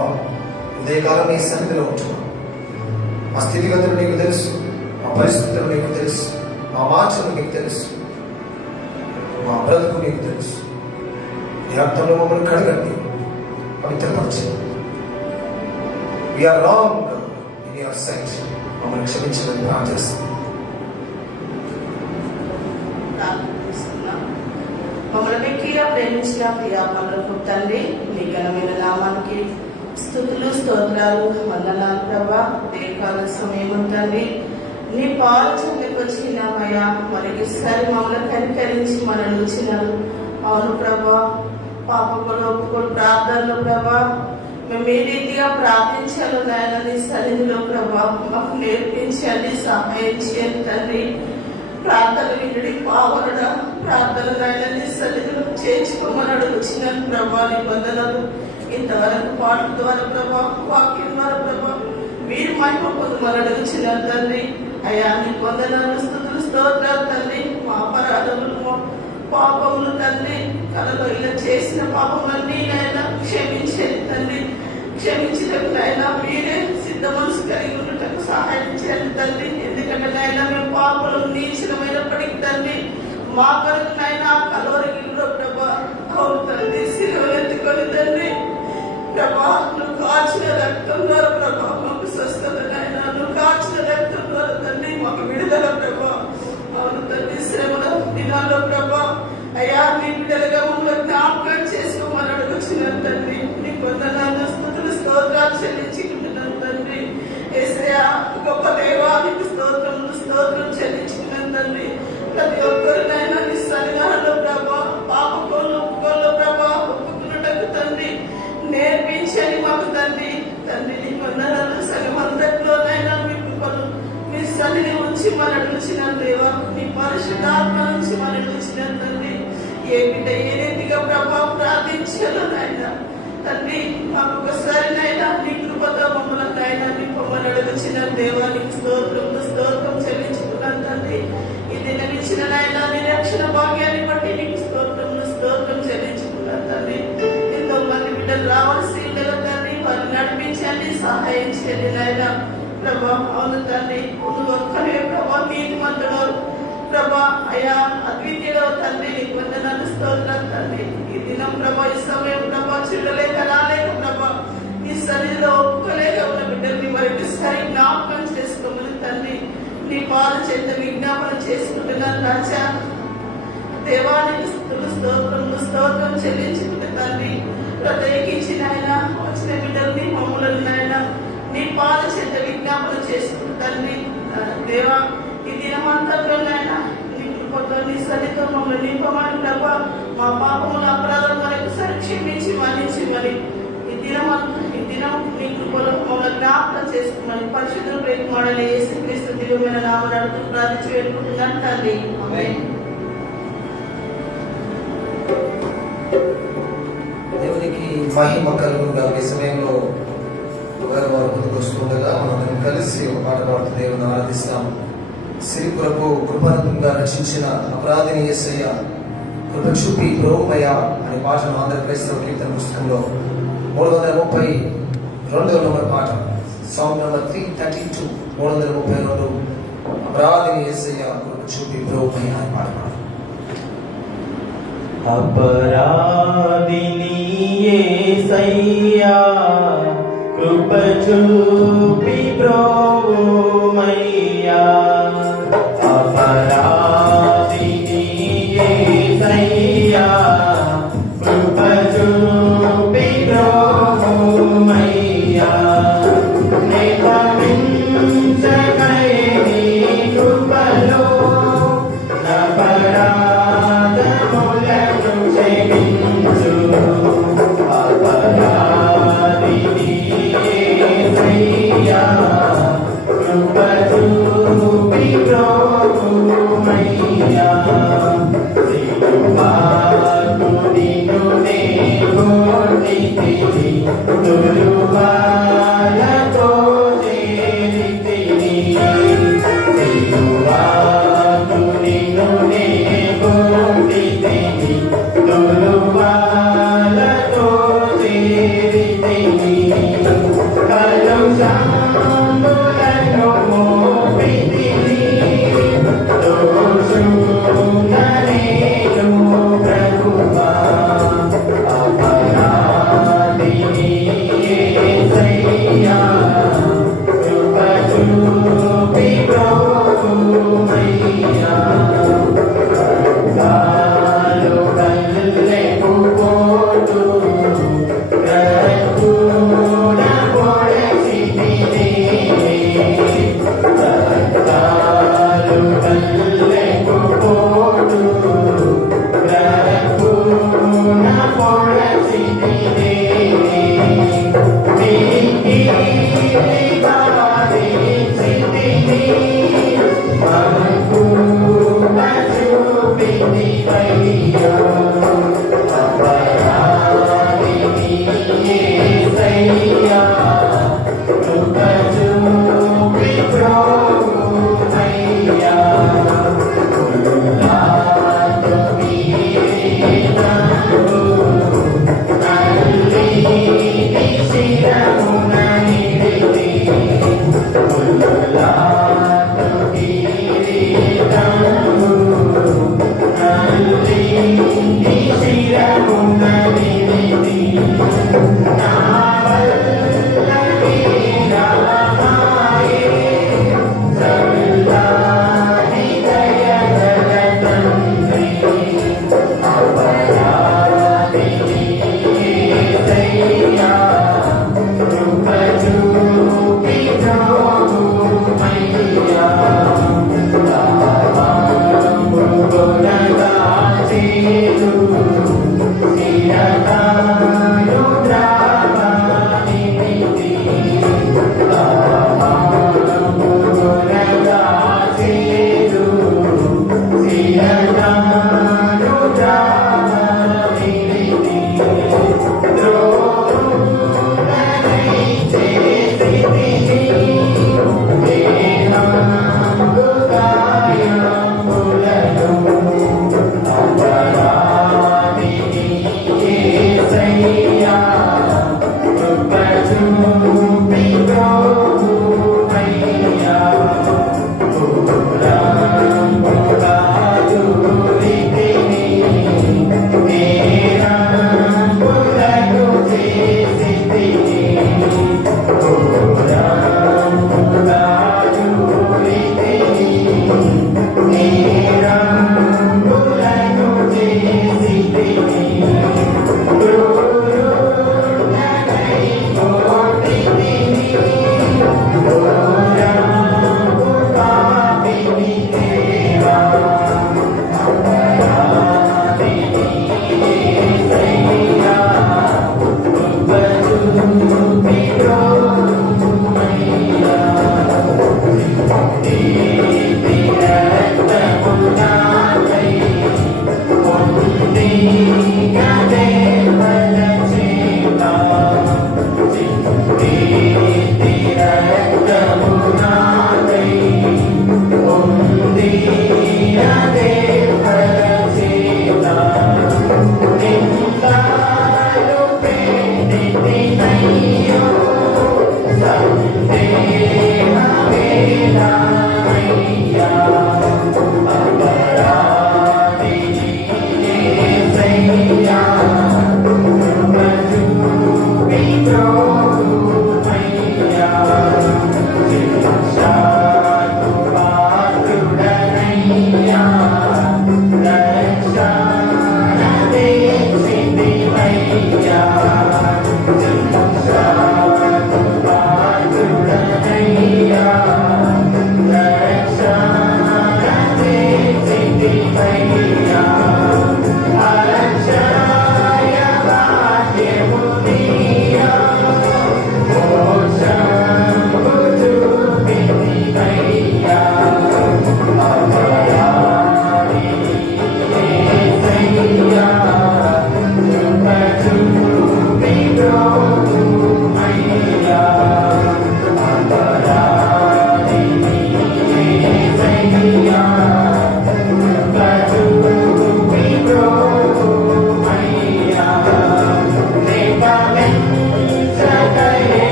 ఉదయకాలం ఈ సన్నిధిలో ఉంటున్నాం. మా స్థితిగతులు నీకు తెలుసు, మా పరిస్థితులు నీకు తెలుసు, మా మార్చలు నీకు తెలుసు, మా బ్రతుకు నీకు తెలుసు. ఈ రక్తంలో మమ్మల్ని కడగండి, పవిత్రపరచు. We are wrong in your sight. మమ్మల్ని క్షమించమని ప్రార్థిస్తున్నాం. మమ్మల్ని మిక్కిగా ప్రేమించిన ప్రియాపరులకు తండ్రి, మీ ఘనమైన నామానికి స్తుతులు స్తోత్రాలు వందనాలు ప్రభా. దేకాల సమయం తండ్రి, నీ పాలు చెంతకు వచ్చినామయ్యా. మరొకసారి మమ్మల్ని కనికరించి మనల్ని ఉంచినారు. అవును ప్రభా, పాపకులు ఒప్పుకోలు ప్రార్థనలు ప్రభా, మేము ఏ రీతిగా ప్రార్థించాలో నాయన నీ సన్నిధిలో ప్రభా మాకు నేర్పించండి, సహాయం చేయండి తండ్రి. ప్రార్థన వినడి పావనుడ, ప్రార్థన నాయన నీ సన్నిధిలో చేర్చుకోమని అడుగుచ్చినాను ప్రభా. నీ వందనలు ఇంతవరకు పాటల ద్వారా ప్రభా, వాక్యం ద్వారా ప్రభా మీరు మహిమ పొందమని అడుగుచ్చినాను తండ్రి. అయ్యా నీ వందనాలు స్తుతులు స్తోత్రాలు తండ్రి. మా అపరాధములు పాపములు తండ్రి, కలలో ఇలా చేసిన పాపములన్నీ నాయన క్షమించేది తండ్రి. క్షమించటకు నాయన మీరే సిద్ధ మనసు కలిగి ఉండటకు సహాయం చేయండి తండ్రి. ఎందుకంటే నాయన మేము పాపలు నీచమైనప్పటికీ తండ్రి, మా కొరకు నాయన కలవరగిలో ప్రభా అవును తండ్రి శిలువను ఎత్తుకొని తండ్రి ప్రభా నువ్వు కాచిన రక్తం ద్వారా ప్రభా మాకు స్వస్థత నాయన, నువ్వు కాచిన రక్తం ద్వారా తండ్రి మాకు విడుదల ప్రభా. అవును తండ్రి శ్రమల దినాల్లో ప్రభా అయ్యా నీ బిడ్డలుగా మమ్మల్ని జ్ఞాపకం చేసుకోమని అడుగుచిన తండ్రి. నీ వందనాలు స్తుతులు స్తోత్రాలు చెల్లించుకుంటున్నాను తండ్రి. యేసయ్యా గొప్ప దేవానికి స్తోత్రం చెల్లించుకున్నాను తండ్రి. ప్రతి ఒక్కరినైనా నీ సన్నిధానంలో ప్రభా పాపకోలు ఒప్పుకోలు ప్రభా ఒప్పుకున్నటకు తండ్రి నేర్పించని మాకు తండ్రి. తండ్రి నీ వందనాలు సగం అంతట్లోనైనా మీ కృపను మీ సన్నిధి ఉంచి మన అడుగుచిన దేవా, నీ పరిశుద్ధాత్మ నుంచి మన అడుగుచిన తండ్రి. ఏ బిడ్డ ఏ రీతిగా ప్రభా ప్రార్థించాలో నాయన తండ్రి మాకు ఒకసారి నాయన నీ కృపతో మమ్మల్ని నాయన నింపమని అడుగుచిన దేవానికి స్తోత్రం చెల్లించుకున్నాను తండ్రి. ఈ దినమిచ్చిన నాయన నీ రక్షణ భాగ్యాన్ని బట్టి నీకు స్తోత్రం చెల్లించుకున్నాను తండ్రి. ఎంతో మంది బిడ్డలు రావాల్సి ఉండగా తండ్రి వారిని నడిపించండి, సహాయం చేయండి నాయన ప్రభా. అవును తండ్రి, నువ్వు ఒక్కనే ప్రభా నీతిమంతుడు ప్రభా అయ్యా అద్వితీయుడు తండ్రి. నీకు వందనాలు స్తోత్రాలు తండ్రి. ఈ దినం ప్రభా ఈ సమయం ప్రభా చూడలేక రాలేక ప్రభా నీ సన్నిధిలో ఒప్పుకోలేక ఉన్న బిడ్డల్ని మరొకసారి జ్ఞాపకం చేసుకోమని తండ్రి నీ పాద చేత విజ్ఞాపన చేసుకుంటున్నాను రాజా. దేవానికి స్తోత్రం చెల్లించుకుంటే తండ్రి. ప్రత్యేకించిన ఆయన వచ్చిన బిడ్డల్ని మమ్మల్ని నాయన నీ పాద చేత విజ్ఞాపన చేసుకుంటు తండ్రి. దేవా ఈ దినమంతట్లో నాయన నీ కృపతో నీ సన్నిధితో మమ్మల్ని నింపమని ప్రభా మా పాపముల అపరాధం మరొకసారి క్షమించి మన్నించి మరి ఈ దినం నీ కృపలో మమ్మల్ని జ్ఞాపకం చేసుకోమని పరిశుద్ధులు ప్రేమాడలే యేసుక్రీస్తు దివ్యమైన నామమున అడుగుతూ ప్రార్థించి వేడుకుంటున్నాను తండ్రి. ఆమేన్. దేవునికి మహిమ కలుగుగా. ఈ సమయంలో వారు ముందుకు వస్తుండగా మనం కలిసి ఒక పాట పాడుతూ దేవుని ఆరాధిస్తాం. శ్రీపురపు కృపానందంగా రచించిన అపరాధిని యేసయ్య కృప చూపి ప్రోమయ అనే పాటను ఆంధ్ర క్రైస్తవ కీర్తన పుస్తకంలో 332వ నంబర్ పాట, సాంగ్ నంబర్ 332, 332 అపరాధిని యేసయ్య కృప చూపి ప్రోమయ అనే పాట పాడు. అపరాధిని యేసయ్యా కృప చూపి బ్రోమయ్యా. అపరాధిని యేసయ్యా కృప చూపి బ్రోమయ్యా. నిపమించకై నీ కృపలో అపరాధములను క్షమించు. అపరాధిని యేసయ్యా కృప చూపి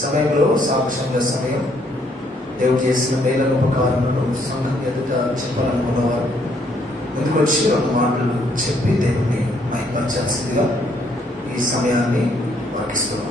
సమయంలో సాక్ష్యంగా సమయం దేవుడు చేసిన మేలను ఉపకారములను సంఘం ఎదుట చెప్పాలనుకున్నవారు ముందుకు వచ్చి ఒక మాటలు చెప్పి దేవుడిని మహిమపరచాల్సిందిగా ఈ సమయాన్ని వాకిస్తున్నాం.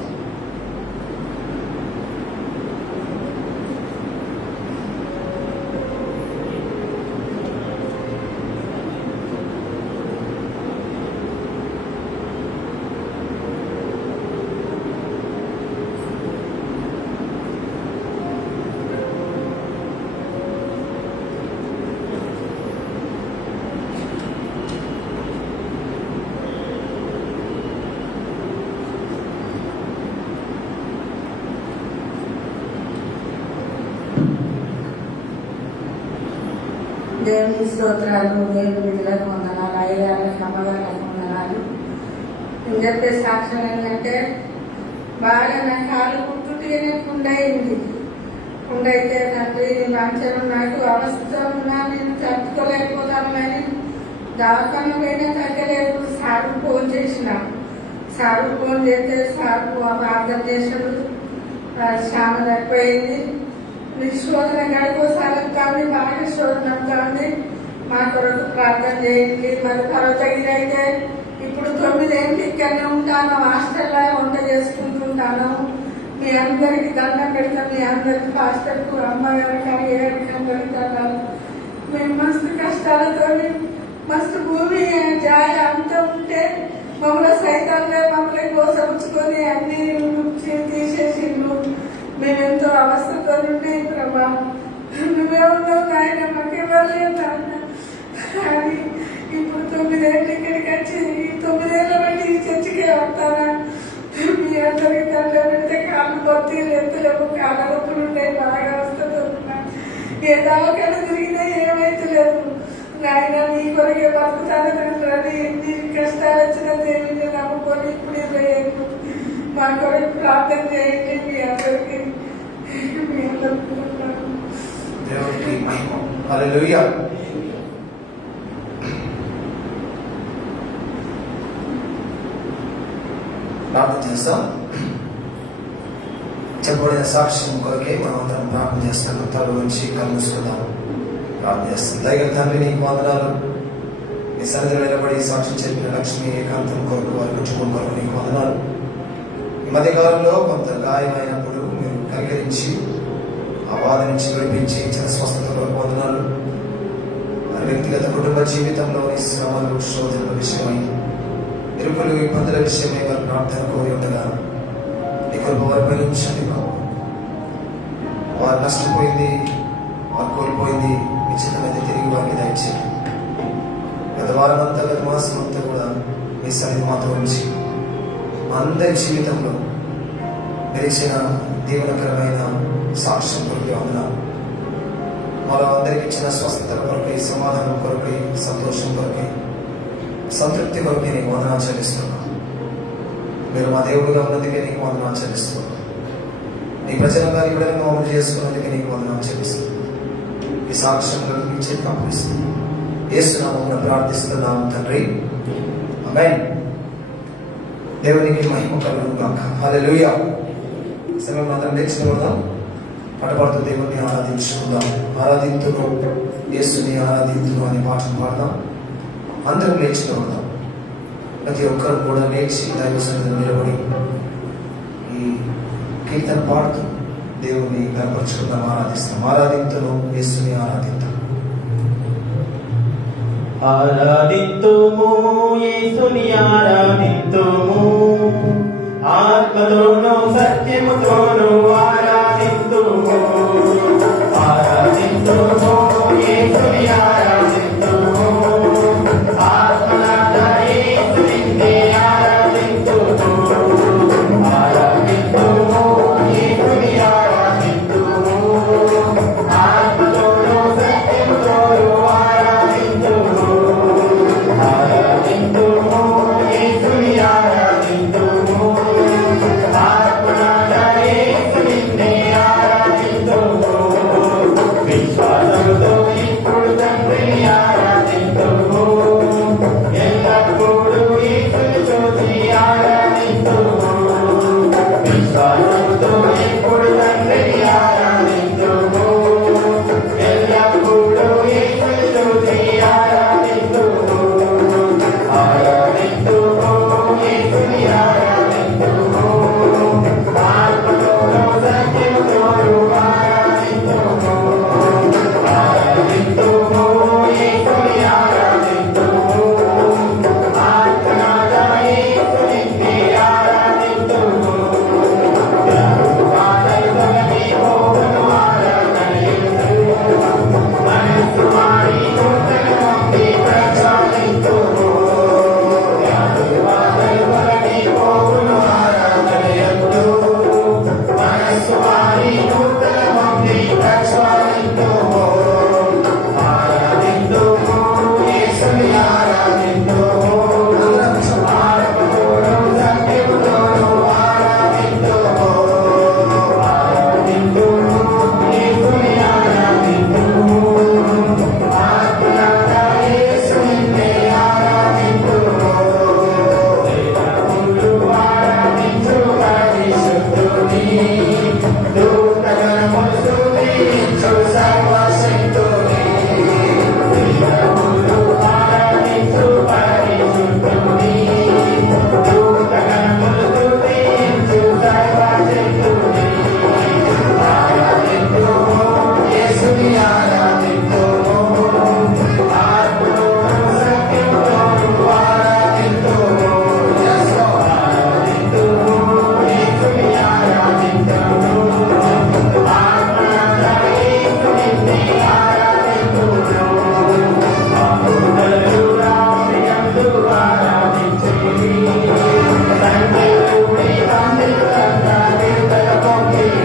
దేవుని స్తోత్రాలు, దేవుని విధులకు వందనాలు, అయ్యగారులకు అమ్మగారులకు వందనాలు. నేను చెప్పే సాక్ష్యం ఏంటంటే, బాగా నా కాలు పుట్టుటిగానే పుండయింది. పుండైతే తండ్రి మంచం నాకు అవస్థ ఉన్నా నేను తట్టుకోలేకపోతాను, కానీ దవాఖాన పోయినా తగ్గలేదు. సారు ఫోన్ చేసిన, సారు ఫోన్ చేస్తే సారు ప్రార్థన చేసాడు. శ్యామ తగ్గిపోయింది. మీకు శోధన గడిపోసారి కానీ బాగా శోధన కానీ మా కొరకు ప్రార్థన చేయండి. మరి పర్వతగిరి అయితే ఇప్పుడు 9 ఏళ్ళు ఇక్కడనే ఉంటాను, హాస్టల్లో వంట చేసుకుంటుంటాను. మీ అందరికి దండం పెడతాం, మీ అందరికి పాస్టర్కు అమ్మగారికి అయ్యగారికి అందరికి దండాలు. మేము మస్తు కష్టాలతో మస్తు భూమి జాయ అంతా ఉంటే మమ్మల్ని సైతాన్లే మమ్మల్ని కోసపుచ్చుకొని అన్ని తీసేసిండ్రు. మేమెంతో అవస్థతో ఉండే ప్రభా, నువ్వే ఉన్నావు నాయన, మాకెవరు లేదు నాన్న. కానీ ఇప్పుడు 9 ఏళ్ళు ఇక్కడికి వచ్చి 9 ఏళ్ళ బట్టి ఈ చర్చికే వస్తానా? మీ అందరికి దండ పెడితే కాళ్ళు కొత్తి ఎత్తులేవు, కాళ్ళ నొప్పులు ఉంటాయి, బాగా వస్తుంది. ఏ దవాఖాన తిరిగినా ఏమైతే లేదు నాయన, నీ కొరకే బతుకుతాను తండ్రి. ఎన్ని కష్టాలు వచ్చినా దేవుని నమ్ముకొని ఇప్పుడు లేదు. మా కొరకు ప్రార్థన చేయండి. మీ అందరికి దేవుడికి మహిమ. హల్లెలూయా. ప్రార్థన చేస్తాం. చెప్పబడిన సాక్ష్యం కొరకే మనం అందరం ప్రార్థన చేస్తాం. తల నుంచి కళ్ళు మూసుకుందాం, ప్రార్థన చేస్తాం. దయగల తండ్రి, నీకు వందనాలు. నీ సన్నిధిలో నిలబడి సాక్ష్యం చెప్పిన లక్ష్మి ఏకాంతం కొరకు, వారి కుటుంబం కొరకు నీకు వందనాలు. ఈ మధ్యకాలంలో కొంత గాయమైనప్పుడు మీరు కనికరించి ఆ బాధ నుంచి విడిపించి ఇచ్చిన స్వస్థత కొరకు వందనాలు. వారి వ్యక్తిగత కుటుంబ జీవితంలోని శ్రమలు, శోధనల విషయమై, ఇరుకులు, ఇబ్బందుల విషయమై వారి ప్రార్థన కోరి ఉండగా నీ కృప వారిపై ఉంచండి బాబు. వారు నష్టపోయింది, వారు కోల్పోయింది, నిశ్చితమైతే తిరిగి వారికి దయచేయండి. గత వారం అంతా, గత మాసం అంతా కూడా మీ సన్నిధి మాతో ఉంచి మా అందరి జీవితంలో నిలిచిన దీవనకరమైన సాక్ష్యం కొరకే వందనాలు. మాలో అందరికి ఇచ్చిన స్వస్థతల కొరకై, సమాధానం కొరకై, సంతోషం కొరకై, సంతృప్తి కొరకై నీకు వందనాలు చెల్లిస్తున్నాను. మీరు మా దేవుడుగా ఉన్నందుకే నీకు వందనాలు చెల్లిస్తున్నాను. నీ ప్రజలంగా నీ బిడ్డలను అమలు చేసుకున్నందుకే నీకు వందనాలు చెల్లిస్తున్నాను. ఈ సాక్ష్యంలో నీ చేతికి అప్పగిస్తున్నాను. యేసు నామమున ప్రార్థిస్తున్నాను తండ్రి, ఆమేన్. దేవునికి మహిమ కలుగును గాక. హల్లెలూయా. సమయం మాత్రం తెచ్చుకుందాం, పటపడుతూ దేవుని ఆరాధించుకుందాం. ఆరాధింతును యేసుని ఆరాధింతును అనే పాటను పాడదాం. అందరం లేచుకుందాం. ప్రతి ఒక్కరు కూడా లేచి దైవ సన్నిధిలో నిలబడి ఈ కీర్తన పాడుతూ దేవుని కనపరుచుకుందాం, ఆరాధిస్తాం. ఆరాధింతును యేసుని ఆరాధిద్దాం. ఆరాధింతుము యేసుని ఆరాధింతుము, ఆత్మతోను సత్యముతోను ఆరాధింతుము. ఆరాధింతుము యేసుని ఆరాధింతుము, ఆత్మనాథ యేసునినే ఆరాధింతుము. ఆరాధింతుము యేసుని ఆరాధింతుము, ఆత్మతోను సత్యముతోను ఆరాధింతుము. ఆరాధింతుము యేసుని ఆరాధింతుము, ఆత్మనాథ దూతగణములు స్తుతించు సర్వశక్తుని వీరములు ఆరాధించు పరిశుద్ధుని దూతగణములు స్తుతించు సర్వశక్తుని ఆరాధింతుము యేసుని ఆరాధింతుము ఆత్మలోను సత్యములోను ఆరాధింతుము ఆరాధింతుము యేసుని ఆరాధింతుము ఆత్మనంతా యేసుని ఆరాధింతుము ఆత్మలుగా ప్రియందు ఆరాధించుడి సంగీతుడి వందితులంతా విడుదల పొందిరి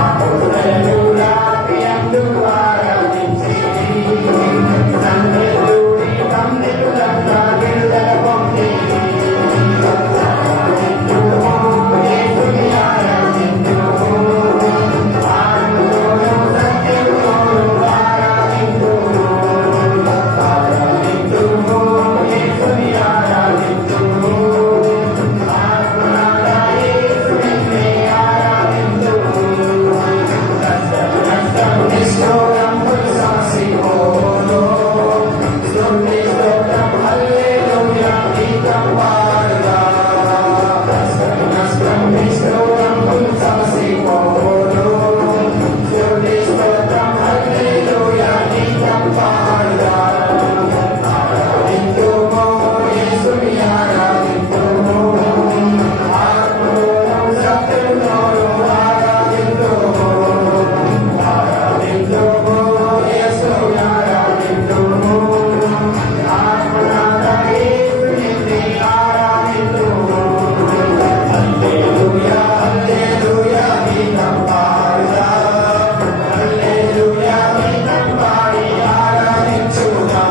ఆత్మలుగా ప్రియందు ఆరాధించుడి సంగీతుడి వందితులంతా విడుదల పొందిరి ఆరాధింతుము యేసుని ఆరాధింతుము ఆత్మలోను సత్యములోను ఆరాధింతుము ఆరాధింతుము యేసుని ఆరాధింతుము ఆత్మనాథ యేసుని ఆరాధింతుము నష్టం నిష్ఠూరములు సమసిపోను స్తుతి స్తోత్రం హల్లెలూయా గీతం పాడుదా నష్టం నిష్ఠూరములు సమసిపోను స్తుతి స్తోత్రం హల్లెలూయా గీతం పాడుదా ఆరాధింతుము యేసుని ఆరాధింతుము ఆత్మలోను సత్యములోను ఆరాధింతుము ఆరాధింతుము యేసుని ఆరాధింతుము ఆత్మనాథ యేసుని ఆరాధింతుము హల్లెలూయా హల్లెలూయా గీతం పాడుదా హల్లెలూయా గీతం పాడి ఆరాధించుదా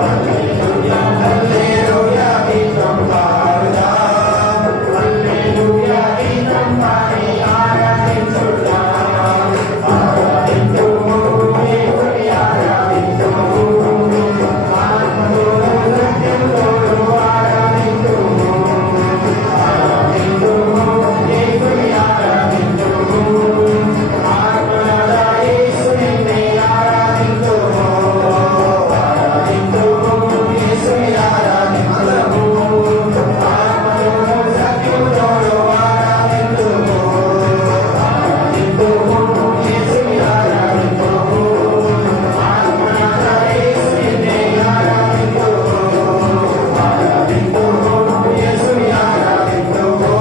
హల్లెలూయా హల్లెలూయా గీతం పాడుదా హల్లెలూయా గీతం పాడి ఆరాధించుదా ఆరాధింతుము యేసుని ఆరాధింతుము ఆత్మలోను సత్యములోను ఆరాధింతుము ఆరాధింతుము యేసుని ఆరాధింతుము ఆత్మనాథ యేసుని ఆరాధింతుము ఆరాధింతుము యేసుని ఆరాధింతుము ఆత్మలోను సత్యములోను ఆరాధింతుము ఆరాధింతుము యేసుని ఆరాధింతుము ఆత్మనాథ యేసుని ఆరాధింతుము ఆరాధింతుము యేసుని ఆరాధింతుము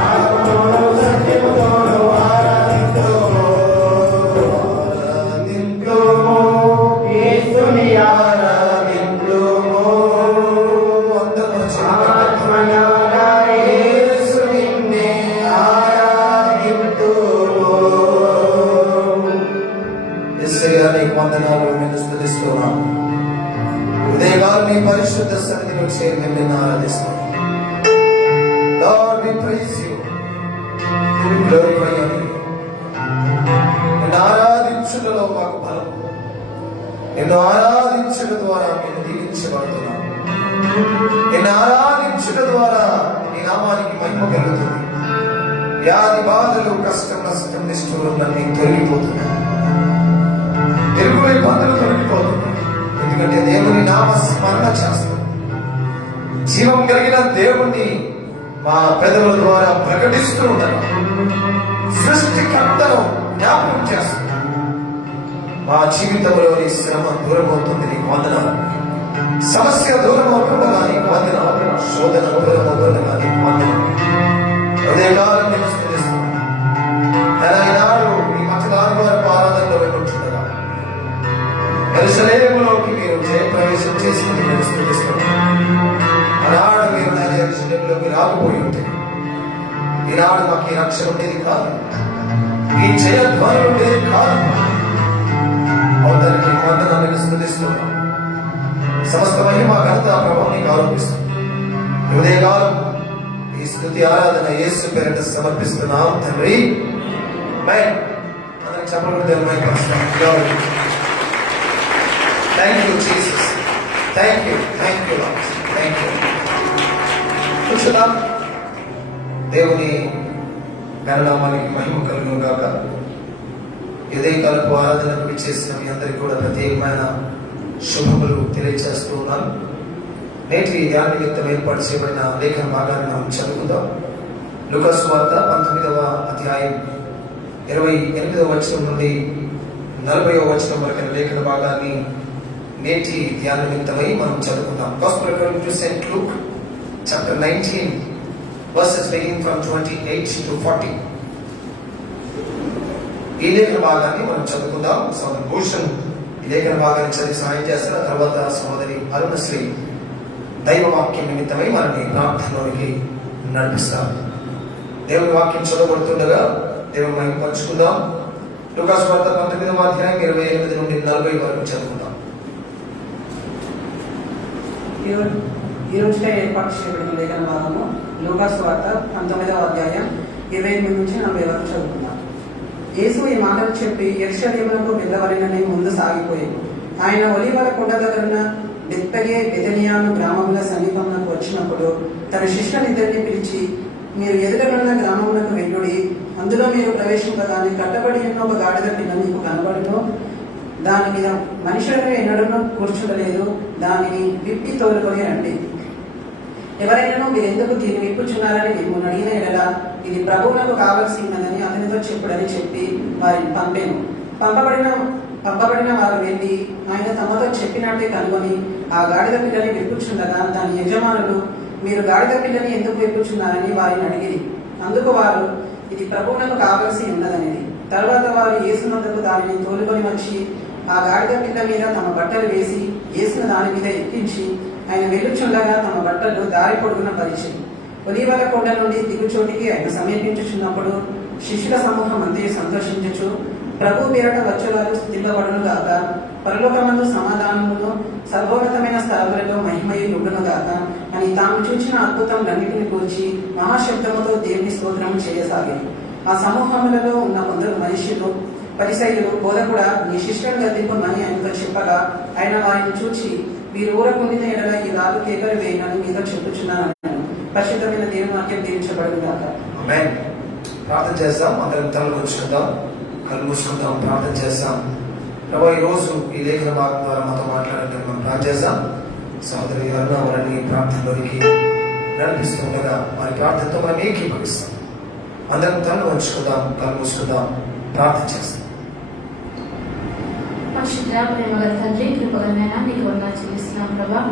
ఆత్మలోను సత్యములోను ఆరాధింతుము ఆరాధింతుము యేసుని ఆరాధింతుము ఆత్మనాథ యేసుని ఆరాధింతుము యేసయ్యా నీకు వందనాలు, నిన్ను స్తుతిస్తున్నాం. ఉదయకాలం నీ పరిశుద్ధ సన్నిధిలో చేరి నిన్ను ఆరాధిస్తున్నాం. Lord, we praise you. We glorify your name. నిన్ను ఆరాధించుటలో మాకు బలం, నిన్ను ఆరాధించుట ద్వారా మేము దీవించబడుతున్నాం. నిన్ను ఆరాధించుట ద్వారా నీ నామానికి మహిమ కలుగుతుంది. వ్యాధి బాధలు, కష్టం, నష్టం, నిష్ఠూరములన్నీ తొలగిపోతున్నాయి. తిరుగుని బంధులు తొలగిపోతున్నాయి. ఎందుకంటే దేవుని నామ స్మరణ చేస్తాం. జీవం కలిగిన దేవుణ్ణి మా పెదవుల ద్వారా ప్రకటిస్తూ ఉంటాం. సృష్టికర్తను జ్ఞాపకం చేస్తాం. మా జీవితంలోని శ్రమ దూరం అవుతుంది, నీకు వందనాలు. సమస్య దూరం అవుతుండగా నీకు వందనాలు. శోధన దూరం అవుతుండగా నీకు వందనాలు. ఉదయకాలం నేను స్తుతిస్తున్నాను. ఈనాడు మీ మతదారు వారి ఆరాధనలో వెళ్ళుంటుండగా యెరూషలేములోకి మీరు జయప్రవేశం చేసింది నేను స్తుతిస్తున్నాను. ఆనాడు మీరు నా యెరూషలేములోకి రాకపోయి ఉంటే ఈనాడు మాకు ఈ రక్షణ ఉండేది కాదు, ఈ జయధ్వని ఉండేది కాదు. అవుతానికి వందనాలను స్తుతిస్తున్నాం. సమస్త మహిమ ఘనత ప్రభావం నీకు ఆరోపిస్తుంది. ఉదయకాలం ఈ స్తుతి ఆరాధన యేసు పేరిట సమర్పిస్తున్నాం తండ్రి. అందరికి చెప్పండి. Thank you Jesus, thank you, thank you, thank you. కూర్చున్నాం. దేవుని గణనామానికి మహిమ కలుగును గాక. ఉదయకాలపు ఆరాధనకు విచ్చేసిన మీ అందరికీ కూడా ప్రత్యేకమైన శుభములు తెలియజేస్తూ ఉన్నాను. నేటి ధ్యాన నిమిత్తం ఏర్పాటు చేయబడిన లేఖన భాగాన్ని మనం చదువుకుందాం. లూకాసు సువార్త 19వ అధ్యాయం 28వ వచనం నుండి 40వ వచనం వరకు లేఖన భాగాన్ని నేటి ధ్యాన నిమిత్తమై మనం చదువుకుందాం. Gospel according to St. Luke chapter 19 verses beginning from 28 to 40. ఈ లేఖన భాగాన్ని మనం చదువుకుందాం. సోదరు భూషణ్ ఈ లేఖన భాగాన్ని చదివి సహాయం చేస్తారు. ఆ తర్వాత సోదరి అరుణశ్రీ దైవ వాక్యం నిమిత్తమై మనల్ని ప్రార్థనలోనికి నడిపిస్తారు. దేవుని వాక్యం చదవబడుతుండగా దేవుని మనం పంచుకుందాం. లూకాసు వార్త 19వ అధ్యాయం 28 నుండి 40 వరకు చదువుకుందాం. ఈ రోజుగా ఏర్పాటు చేయబడిన లేఖన భాగము లూకాసు వార్త 19వ అధ్యాయం 28 నుంచి 40 వరకు చదువుకుందాం. యేసు ఈ మాటలు చెప్పి యెరూషలేమునకు వెళ్ళవలెనని ముందు సాగిపోయి ఆయన ఒలీవల కొండ దగ్గరున్న బెత్పగే బెతనియాను గ్రామముల సమీపమునకు వచ్చినప్పుడు తన శిష్యులిద్దరిని పిలిచి, మీరు ఎదురున్న గ్రామమునకు వెళ్ళుడి, అందులో మీరు ప్రవేశింపగానే కట్టబడి ఉన్న ఒక గాడిద పిల్ల మీకు కనబడును, దాని మీద మనుషులను ఎన్నడూ కూర్చుండలేదు, దానిని విప్పి తోలుకొని రండి. ఎవరైనా మీరెందుకు దీన్ని విప్పుచున్నారని మిమ్మల్ని అడిగిన ఎడల ఇది ప్రభువులకు కావలసినదని అతనితో చెప్పుడని చెప్పి వారిని పంపాను. పంపబడిన వారు వెళ్ళి ఆయన తమతో చెప్పినట్టే కనుగొని ఆ గాడిద పిల్లని విప్పుచుండగా దాని యజమానులు, మీరు గాడిద పిల్లని ఎందుకు విప్పుచున్నారని వారిని అడిగిరి. అందుకు వారు, ఇది ప్రభువులకు కావలసి ఉన్నదనేది. తర్వాత వారు యేసునందుకు దానిని తోలుకొని వచ్చి ఆ గాడిద పిల్ల మీద తమ బట్టలు వేసి యేసును దాని మీద ఎక్కించి ఆయన వెళ్ళుచుండగా తమ బట్టలు దారి పొడుగున పరిచింది. ఒలీవల కొండ నుండి దిగుచోటికి ఆయన సమీపించుచున్నప్పుడు శిష్యుల సమూహం అంతే సంతోషించుచు, ప్రభు పేరట వచ్చువారు స్థితింపబడును గాక, పరలోకమందు సమాధానమును సర్వోన్నతమైన స్థలములలో మహిమయు ఉండును గాక అని తాము చూచిన అద్భుతములన్నిటిని కూర్చి మహాశబ్దముతో దేవుని స్తోత్రం చేయసాగారు. ఆ సమూహములలో ఉన్న కొందరు మనుష్యులు పరిసయ్యులు, బోధకుడా, నీ శిష్యులను గద్దింపమని ఆయనతో చెప్పగా ఆయన వారిని చూచి, మీరు ఊరకుండిన ఎడల ఈ రాళ్ళు కేకలు వేయనని మీతో చెప్పుచున్నాను. పరిశుద్ధమైన దేవుని వాక్యం దీవించబడును గాక. ఆమేన్. ప్రార్థన చేద్దాం. అందరం తలలు ఉంచుకుందాం, కళ్ళు మూసుకుందాం, ప్రార్థన చేద్దాం. ప్రభు, ఈ రోజు ఈ లేఖన భాగం ద్వారా మాతో మాట్లాడంటే మనం ప్రార్థన చేద్దాం. సహోదరి అరుణ వారిని ప్రార్థనలోనికి నడిపిస్తుండగా వారి ప్రార్థనతో మనం ఏకీభవిస్తాం. అందరం తలలు ఉంచుకుందాం, కళ్ళు మూసుకుందాం, ప్రార్థన చేస్తాం. పరిశుద్ధ ప్రేమగల తండ్రి, కృపగలనైనా నీకు వందనాలు చెల్లిస్తున్నాం ప్రభా.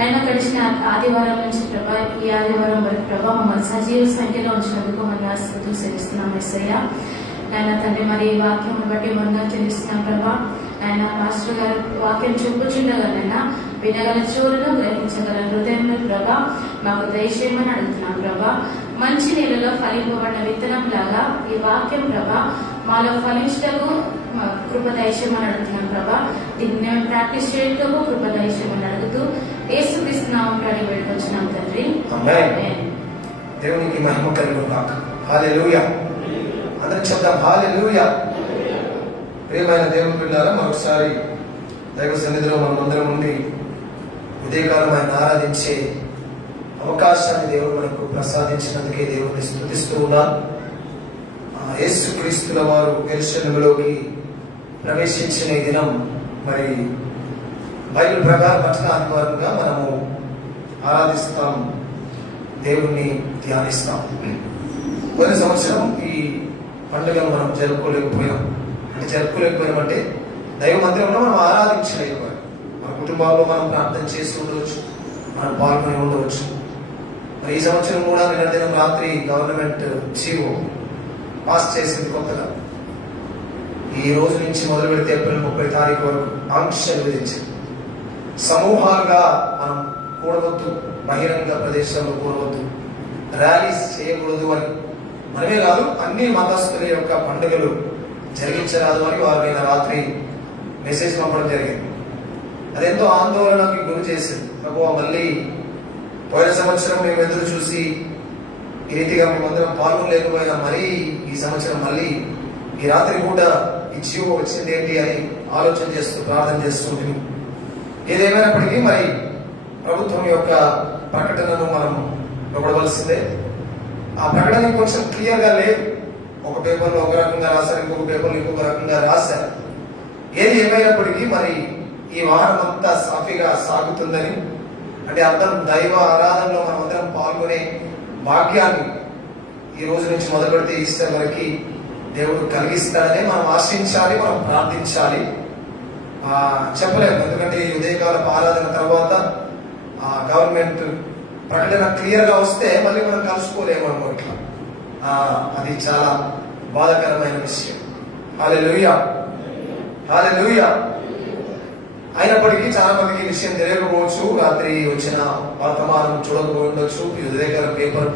అయినా గడిచిన ఆదివారం నుంచి ప్రభా ఈ ఆదివారం వరకు ప్రభా మమ్మల్ని సజీవ సంఖ్యలో ఉంచినందుకు మన స్తుతులు చెల్లిస్తున్నాం యేసయ్య. ఆయన తండ్రి, మరి ఈ వాక్యం బట్టి వందనాలు చెల్లిస్తున్నాం ప్రభా. ఆయన మాస్టర్ గారు వాక్యం చూపుచుండగలనైనా వినగల చెవులను గ్రహించగల హృదయంలో ప్రభా మాకు దయచేయమని అడుగుతున్నాం ప్రభా. మంచి నీళ్ళలో ఫలింపబడిన విత్తనం లాగా ఈ వాక్యం ప్రభా మాలో ఫలించటకు కృప దయచేయమని అడుగుతున్నాం ప్రభా. దీన్ని మేము ప్రాక్టీస్ చేయటకు కృప దయచేయమని అడుగుతూ యేసుక్రీస్తు నామములో అడిగి వెళ్ళుకొచ్చున్నాం తండ్రి. ఆమేన్. దేవునికి మహిమ కలుగును గాక. హల్లెలూయా. అందరం చెప్దాం హల్లెలూయా. ప్రియమైన దేవుని బిడ్డలారా, మరొకసారి దైవ సన్నిధిలో మనమందరం ఉండి ఉదయకాలం ఆయన ఆరాధించే అవకాశాన్ని దేవుడు మనకు ప్రసాదించినందుకే దేవుడిని స్తుతిస్తూ ఉన్నాను. యేసుక్రీస్తుల వారు యెరూషలేములోకి ప్రవేశించిన ఈ దినం మరి బైబిల్ ప్రకారం పట్టణ ఆదివారంగా మనము ఆరాధిస్తాం, దేవుణ్ణి ధ్యానిస్తాం. కొన్ని సంవత్సరం ఈ పండుగను మనం జరుపుకోలేకపోయాం. అంటే జరుపుకోలేకపోయామంటే దైవ మందిరంలో మనం ఆరాధించలేకపోయాం. మన కుటుంబాల్లో మనం ప్రార్థన చేసి ఉండవచ్చు, మనం పాల్గొని ఉండవచ్చు. మరి ఈ సంవత్సరం కూడా నిన్న దినం రాత్రి గవర్నమెంట్ జీవో పాస్ చేసింది కొత్తగా. ఈ రోజు నుంచి మొదలు పెడితే ఏప్రిల్ 30 తారీఖు వరకు ఆంక్షలు విధించింది. సమూహాలుగా మనం కూడవద్దు, బహిరంగ ప్రదేశంలో కూడవద్దు, ర్యాలీస్ చేయకూడదు అని. మనమే కాదు, అన్ని మతస్థుల యొక్క పండుగలు జరిగించరాదు అని వారు నిన్న రాత్రి మెసేజ్ పంపడం జరిగింది. అదెంతో ఆందోళనకి గురి చేసింది. ప్రభువా, మళ్ళీ పోయిన సంవత్సరం మేము ఎదురు చూసి ఈ రీతిగా మేమందరం పాల్గొనలేకపోయినా మరీ ఈ సంవత్సరం మళ్ళీ ఈ రాత్రి కూడా ఈ జీవో వచ్చింది ఏంటి అని ఆలోచన చేస్తూ ప్రార్థన చేస్తుంటుంది. ఏదేమైనప్పటికీ మరి ప్రభుత్వం యొక్క ప్రకటనను మనం ఇవ్వవలసిందే. ఆ ప్రకటన కొంచెం క్లియర్గా లేదు. ఒక పేపర్లో ఒక రకంగా రాశారు, ఇంకొక పేపర్లో ఇంకొక రకంగా రాశారు. ఏది ఏమైనప్పటికీ మరి ఈ వారం అంతా సాఫీగా సాగుతుందని, అంటే అర్థం దైవ ఆరాధనలో మనం అందరం పాల్గొనే భాగ్యాన్ని ఈ రోజు నుంచి మొదలు పెడితే ఈస్టర్ వరకు దేవుడు కలిగిస్తాడని మనం ఆశించాలి, మనం ప్రార్థించాలి. చెప్పలేము, ఎందుకంటే ఈ ఉదయకాల ఆరాధన తర్వాత గవర్నమెంట్ ప్రకటన క్లియర్గా వస్తే మళ్ళీ మనం కలుసుకోలేము అన్నమాట. ఇట్లా అది చాలా బాధాకరమైన విషయం. హల్లెలూయా, హల్లెలూయా. అయినప్పటికీ చాలా మందికి ఈ విషయం తెలియకపోవచ్చు, రాత్రి వచ్చిన వర్తమానం చూడకపోయి ఉండొచ్చు, ఈ ఉదయకాల పేపర్